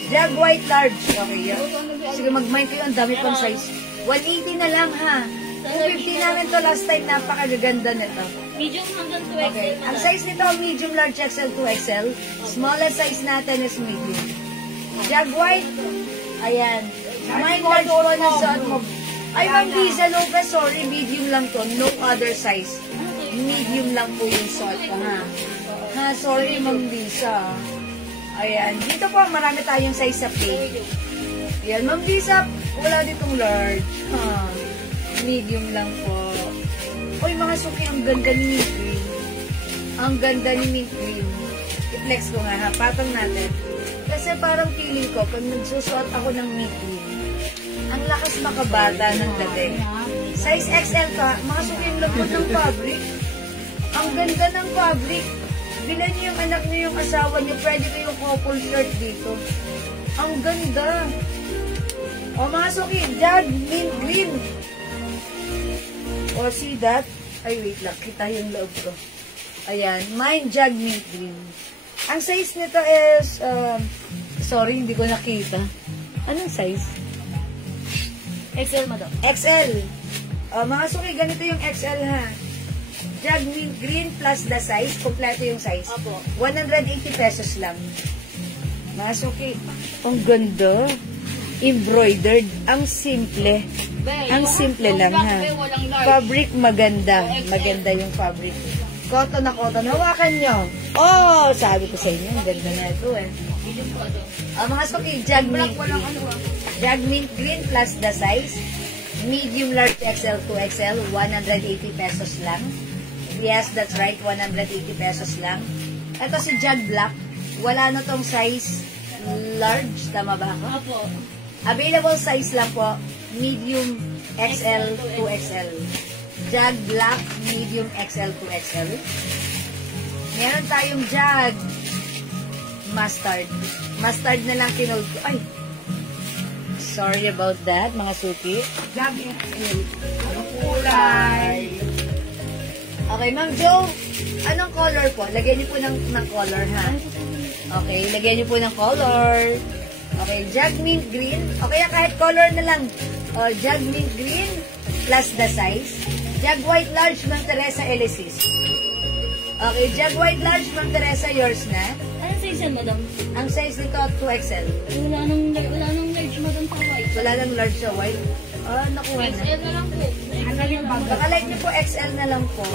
Jag white large. Okay, yan. Sige, mag-mind kayo. Ang dami pang size. 180 na lang, ha. 250 namin to last time. Napakaganda nito. Medium hanggang 2XL. Okay. Ang size nito, medium, large, XL, 2XL. Smallest size natin is medium. Jag white. Ayan. Mind large po ng suot mo. Ay, Ma'am Lisa Lopez, sorry. Medium lang to. No other size. Medium lang po yung suot ko, ha. Ha, sorry, Ma'am Lisa. Ayan. Dito po, marami tayong size sa plate. Ayan, Ma'am Lisa, wala ditong large. Ha. Medium lang po. Uy, mga suki, ang ganda ni Mint Green. Ang ganda ni Mint Green. I-flex ko nga, ha. Patong natin. Kasi parang feeling ko, pag nagsusuot ako ng Mint Green, ang lakas makabata ng dating. Size XL ka, mga suki, ang lambot ng fabric. Ang ganda ng fabric. Bilan niyo yung anak niyo, yung asawa niyo, pwede kayong couple shirt dito. Ang ganda. O mga suki, jag, mint green. O see that? Ay wait lang, kita yung loob ko. Ayan, mine jag, mint green. Ang size nito is, sorry, hindi ko nakita. Anong size? XL mo daw. XL. O mga suki, ganito yung XL, ha. Jag mint green plus the size. Kompleto yung size. Opo. 180 pesos lang. Mga suki. Ang ganda. Embroidered. Ang simple. Ang simple lang, ha. Fabric maganda. Maganda yung fabric. Cotton na cotton. Hawakan nyo. Oh, sabi ko sa inyo. Ang ganda na ito, eh. Mga suki, jag mint green. Jag mint green plus the size. Medium, large, XL, 2XL. 180 pesos lang. Yes, that's right. 180 pesos lang. Ito si Jag Black. Wala na tong size large. Tama ba ako? Opo. Available size lang po. Medium, XL, 2XL. Jag Black, medium, XL, 2XL. Meron tayong Jag Mustard. Mustard na lang kinold ko. Ay! Sorry about that, mga suki. Jag XL. Ano kulay? Okay, Ma'am Jo, anong color po? Lagyan niyo po ng color, ha? Okay, lagyan niyo po ng color. Okay, Jag Mint Green. O kaya kahit color na lang. O, Jag Mint Green plus the size. Jag White Large, Ma'am Teresa Elisis. Okay, Jag White Large, Ma'am Teresa, yours na. Anong size yan, madam? Ang size nito, 2XL. Wala nang large, madam, sa white. Wala lang large sa white. Oh, nakuha na. XL na lang po. Ano yung bag? Baka like niyo po XL na lang po.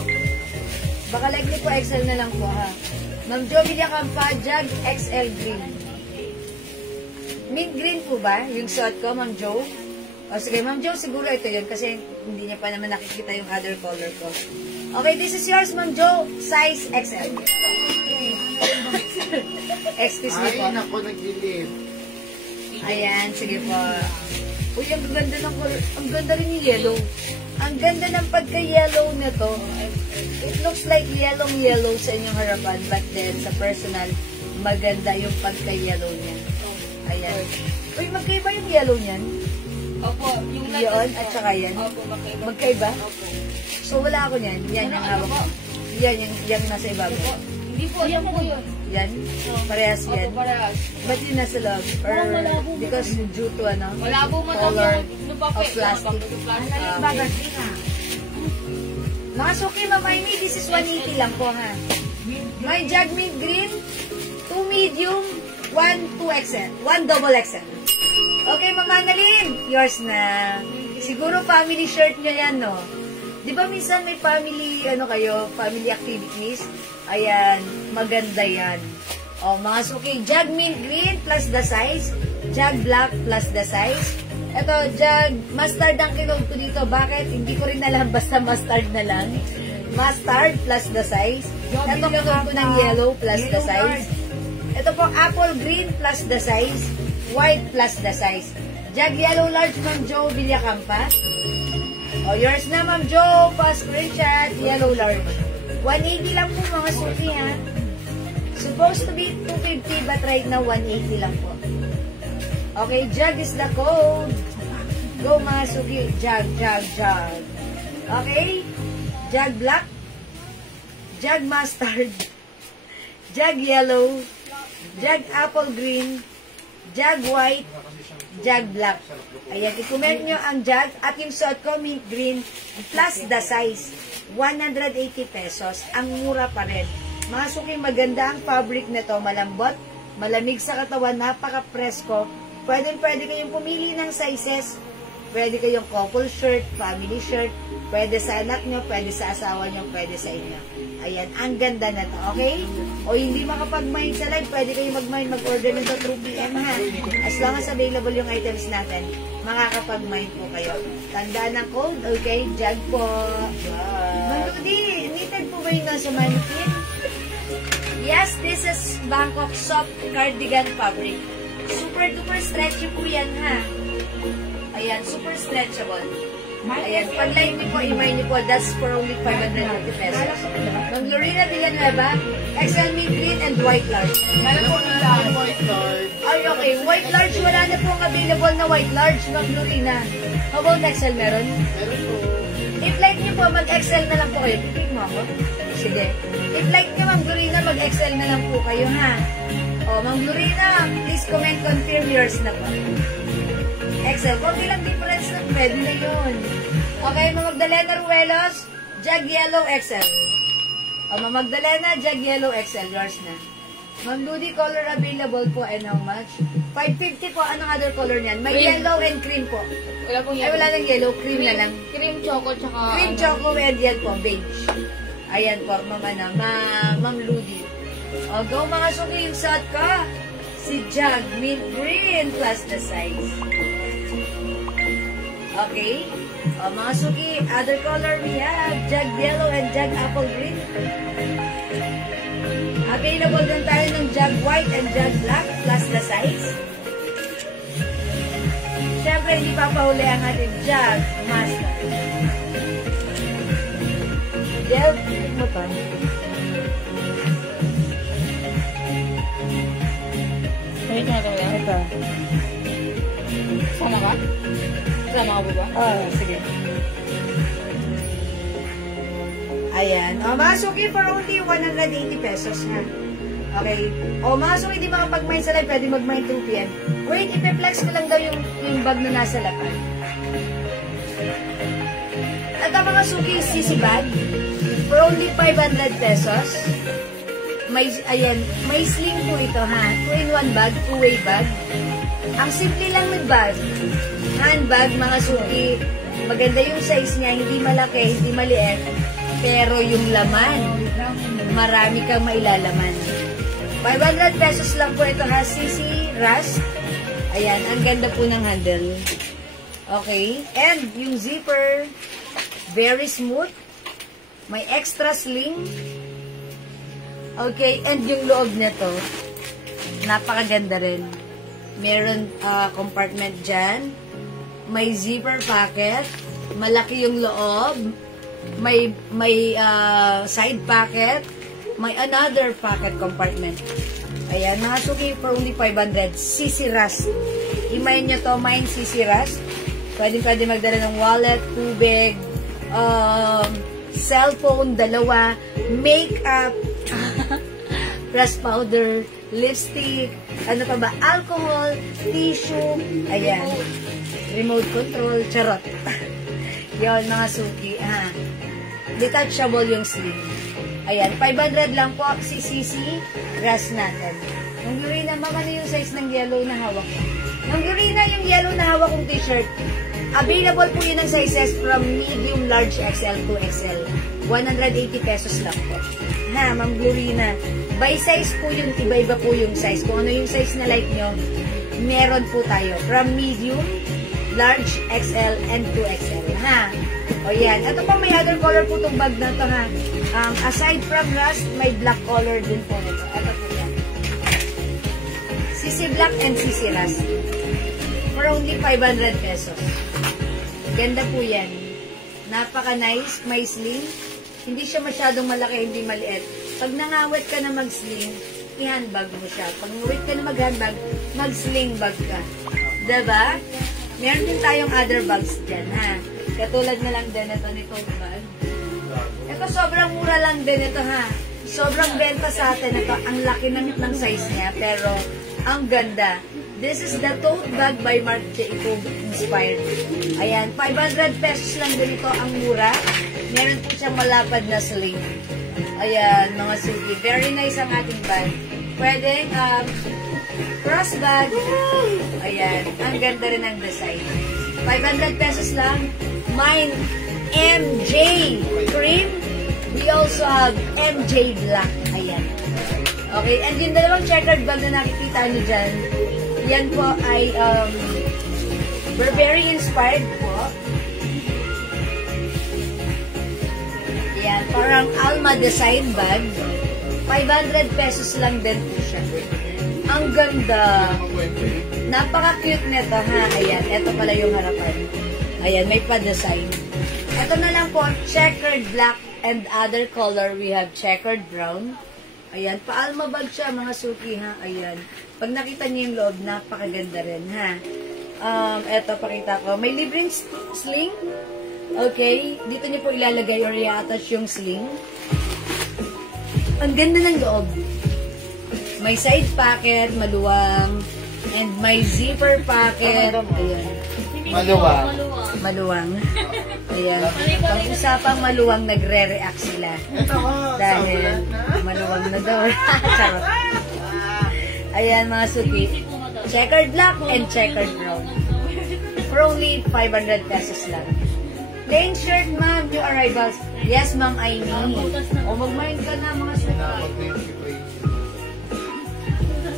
Baka like niyo po XL na lang po, ha. Ma'am Jo Villacampa, Jag XL Green. Mint green po ba? Yung suot ko, Ma'am Jo? O sige, Ma'am Jo, siguro ito yun kasi hindi niya pa naman nakikita yung other color ko. Okay, this is yours, Ma'am Jo. Size XL. Excuse me po. Ay, naku, nag-live. Ayan, sige po. Uy, ang ganda ng color. Ang ganda rin yung yellow. Ang ganda ng pagka-yellow nito. It looks like yellow sa inyong harapan, but then sa personal, maganda yung pagka-yellow niya. Ayan. Uy, magkaiba yung yellow niyan? Opo, yung Yun, at saka yan. Opo, magkaiba. Magkaiba? Opo. So, wala ako niyan. Yan yung hawak ko. Yan, yung nasa ibabaw. Hindi po, yan po yun. Yan? Parehas yan? Opo, parehas. Ba't yun nasa loob? Or because due to ano? Wala po, madam, Color yung papel. of plastic. Ano yung bag? Tina? Mga suki, Ma'am Amy, this is 180 lang po, ha? May Jag Mint Green, 2 medium, 1 2XL, 1 double XL. Okay, Ma'am Annalyn, yours na. Siguro family shirt nyo yan, no? Di ba minsan may family, family activities? Ayan, maganda yan. O, mga suki, Jag Mint Green plus the size, Jag Black plus the size. Ito, Jag Mustard ang kinog ko dito. Bakit? Hindi ko rin alam, basta mustard na lang. Mustard plus the size. Ito, kinog ko ng yellow plus the size. Ito po, Apple Green plus the size. White plus the size. Jag Yellow Large, Ma'am Jo Villacampa. O, yours na, Ma'am Jo. Pa-screenshot, Yellow Large. 180 lang po, mga suki, ha? Supposed to be 250, but right now, 180 lang po. Okay, Jag is the code. Go, mga suki. Jag. Okay? Jag Black. Jag Mustard. Jag Yellow. Jag Apple Green. Jag White. Jag Black. Ayan, i-comment nyo ang Jag at yung suot ko, Mint Green, plus the size. 180 pesos. Ang mura pa rin. Mga suki, maganda ang fabric nito. Malambot, malamig sa katawan, napaka-presko. Pwede kayong pumili ng sizes. Pwede kayong couple shirt, family shirt. Pwede sa anak nyo, pwede sa asawa nyo, pwede sa inyo. Ayan, ang ganda na to, okay? O hindi makapag-mind sa live, pwede kayong mag-order nito through PM, ha? As long as available yung items natin, makakapag-mind po kayo. Tandaan ng code, okay? Jag po. Mandudi, knitted po ba yung nasa mannequin? Yes, this is Bangkok soft cardigan fabric. Super duper stretchy po yan, ha? Ayan, super stretchable. Ayan, pag line niyo po, imay niyo po, that's for only 550 pesos. Ng Lorena Villanueva, XL Mint Green and White Large. Meron po ng white card. Ay, okay. White Large, wala na pong available na White Large, Ma'am Lorena. How about XL meron? Meron po. If like niyo po, mag-XL na lang po kayo. Pick mo ako? Sige. If like niyo, Ma'am Lorena, mag-XL na lang po kayo, ha? O, Ma'am Lorena, please comment, confirm yours na po. XL. Kung ilang difference na, pwede na yun. Okay, Ma'am Magdalena Ruelos, Jag Yellow XL. O, Ma'am Magdalena, Jag Yellow XL. Yours na. Ma'am Ludi, color available po and how much? 550 po. Anong other color niyan? May Cream. yellow and cream po. Wala pong Ay, wala nang yellow. Cream na lang. Cream choco, tsaka Cream choco and yan po, beige. Ayan po, Ma'am Ludi. O, go mga suki, yung suot ko. Si Jag Mint Green plus the size. Okay? O, mga suki, other color we have Jag Yellow and Jag Apple Green. Available din tayo ng Jag White and Jag Black plus the size. Siyempre, hindi papahuli ang ating Jag Master. Del, mo to. Wait na ito. Ito. Sama ka? Sama ka ba? Sige. Ayan. O, mga suki for only 180 pesos, ha? Okay. O mga suki, hindi makapag-mine sa live, pwede mag-mine 2 p.m. Wait, ipeflex ko lang daw yung bag na nasa lapan. At ang mga suki, CC bag, for only 500 pesos. May sling po ito, ha? 2-in-1 bag, 2-way bag. Ang simple lang ng bag. Handbag, mga suki. Maganda yung size niya, hindi malaki, hindi maliit. Pero yung laman, marami kang mailalaman. 500 pesos lang po ito, ha? CC Rust. Ayan, ang ganda po ng handle. Okay. And yung zipper, very smooth. May extra sling. Okay. And yung loob nito, napakaganda rin. Meron compartment dyan. May zipper pocket. Malaki yung loob. May side pocket. May another pocket compartment. Ayan, mga suki for only 500. CC Rust. Imayin nyo to, mine CC Rust. Pwede magdala ng wallet, tubig, cellphone, dalawa, makeup, press powder, lipstick, ano pa ba, alcohol, tissue, ayan, remote control, charot. Yun, mga suki, ha. Detachable yung sling. Ayan, 500 lang po si CC Rust natin. Nung Yurina, mama, ano yung size ng yellow na hawak ko? Nung Yurina, yung yellow na hawak kong t-shirt, available po yun ng sizes from medium, large, XL to XL. 180 pesos lang po. Ha, Ma'am Yurina. By size po yung, iba-iba po yung size. Kung ano yung size na like nyo, meron po tayo. From medium, large, XL, and 2XL. Ha? O yan. Ito po, may other color po itong bag na to, ha. Aside from Rust, may black color din po nito. Ito po yan. CC Black and CC Rust. For only 500 pesos. Ganda po yan. Napaka-nice. May sling. Hindi siya masyadong malaki, hindi maliit. Pag nangawit ka na mag-sling, i-handbag mo siya. Pag nangawit ka na mag-handbag, mag-sling bag ka. Diba? Meron din tayong other bags dyan, ha? Katulad na lang din ito nitong bag. Ito sobrang mura lang din ito, ha? Sobrang benta sa atin ito. Ang laki ng size niya, pero ang ganda. This is the tote bag by Marc Jacob Inspired. Ayan, 500 pesos lang din ito. Ang mura. Meron po siyang malapad na sling. Ayan, mga suki. Very nice ang ating bag. Pwede, cross bag. Ayan, ang ganda rin ang design. 500 pesos lang. Mine, MJ Cream. We also have MJ Black. Ayan. Okay, and yung dalawang checkered bag na nakikita nyo dyan, yan po ay Burberry inspired po. Yan, parang Alma design bag. 500 pesos lang din po siya. Ang ganda. Napaka-cute nito, ha? Ayan, ito pala yung harapan. Ayan, may pa-design. Ito na lang po, checkered black and other color. We have checkered brown. Ayan, pa-Alma bag siya, mga suki, ha? Ayan. Pag nakita niyo yung loob, napakaganda rin, ha? Eto, pakita ko. May libreng sling. Okay. Dito niyo po ilalagay or i-attach yung sling. Ang ganda ng loob. May side pocket, maluwang. And may zipper pocket. Ayan. Maluwang. Maluwang. Ayan. Pag-usapang maluwang, nagre-react sila. Dahil maluwang na daw. Charot. Ayan, mga suki. Checkered black and checkered brown. For only 500 pesos lang. Plain shirt, ma'am. New arrivals. Yes, ma'am, I need. O, mag-mind ka na, mga suki.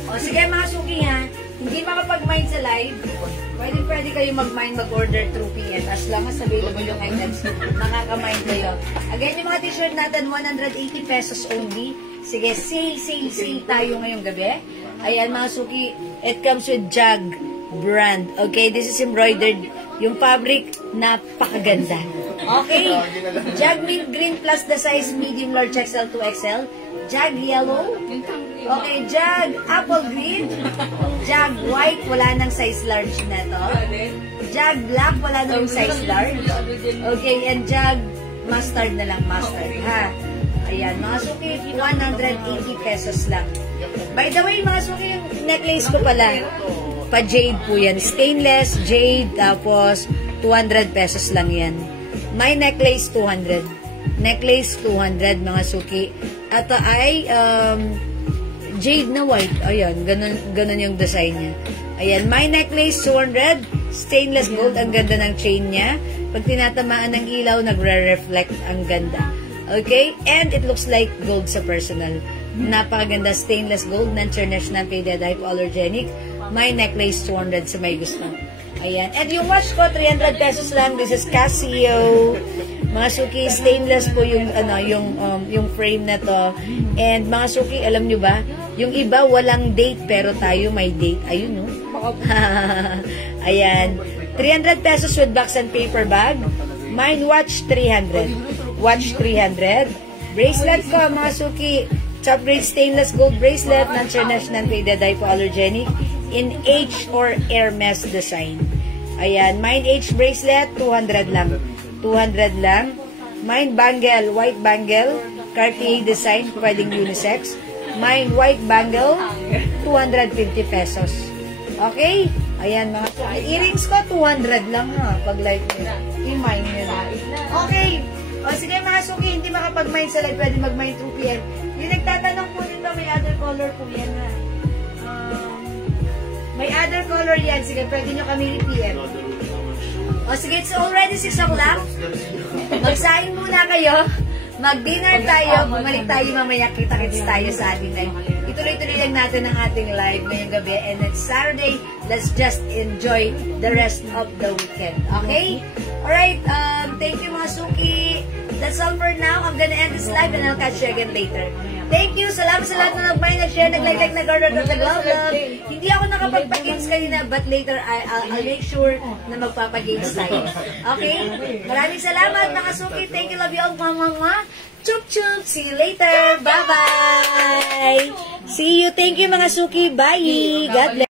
O, sige, mga suki, ha. Hindi makapag-mind sa live. Pwede kayo mag-mind, mag-order through PM. As long as available yung items, makaka-mind kayo. Again, yung mga t-shirt natin, 180 pesos only. Sige, sale tayo ngayong gabi. Ayan, mga suki, it comes with Jag brand. Okay, this is embroidered. Yung fabric, napakaganda. Okay, Jag mint green plus the size medium, large, XL to XL. Jag yellow. Okay, Jag apple green. Jag white, wala nang size large na to. Jag black, wala nang size large. Okay, and Jag mustard na lang, mustard, ha? Ayan, mga suki, 180 pesos lang. By the way, mga suki, yung necklace ko pala, pa-jade po yan. Stainless, jade, tapos 200 pesos lang yan. My necklace, 200. Necklace, 200, mga suki. At ay, jade na white. Ayan, ganun yung design niya. Ayan, my necklace, 200. Stainless gold, ang ganda ng chain niya. Pag tinatamaan ng ilaw, nagre-reflect, ang ganda. Okay? And it looks like gold sa personal. Napakaganda, stainless gold, non-international, kaya hypoallergenic. My necklace, 200 sa may gusto. Ayan. And yung watch ko, 300 pesos lang. This is Casio. Mga suki, stainless po yung, yung frame na to. And mga suki, alam nyo ba, yung iba walang date, pero tayo may date. Ayun, no? Ayan. 300 pesos with box and paper bag. Mine watch, 300. Watch, 300. Bracelet ko, mga suki, top grade stainless gold bracelet, non-international faded hypoallergenic, in H or Hermes design. Ayan, mine H bracelet, 200 lang. 200 lang. Mine bangle, white bangle, Cartier design, pwedeng unisex. Mine white bangle, 250 pesos. Okay? Ayan, mga earrings ko, 200 lang ha, pag like nyo. I-mine nyo na. Okay. O sige mga suki, hindi makapag-mine sa live, pwede mag-mine through PM. Yung nagtatanong po nito, may other color po yan ha. May other color yan. Sige, pwede nyo kami i-PM. O sige, it's already 6 o'clock. Magsaing muna kayo. Mag-dinner tayo. Bumalik tayo mamaya. Kita-kits tayo sa ating live. Ituloy-tuloy lang natin ang ating live ngayong gabi. And next Saturday, let's just enjoy the rest of the weekend. Okay? Alright, thank you mga suki. That's all for now. I'm gonna end this live and I'll catch you again later. Thank you. Salamat sa lahat na nag-buy, nag-share, nag-like, nag-order, nag-love. Hindi ako nakapagpa-games kanina, but later I'll make sure na magpapa-games tayo. Okay? Maraming salamat mga suki. Thank you. Love you all. Mwah. Chup chup. See you later. Bye-bye. See you. Thank you mga suki. Bye. God bless.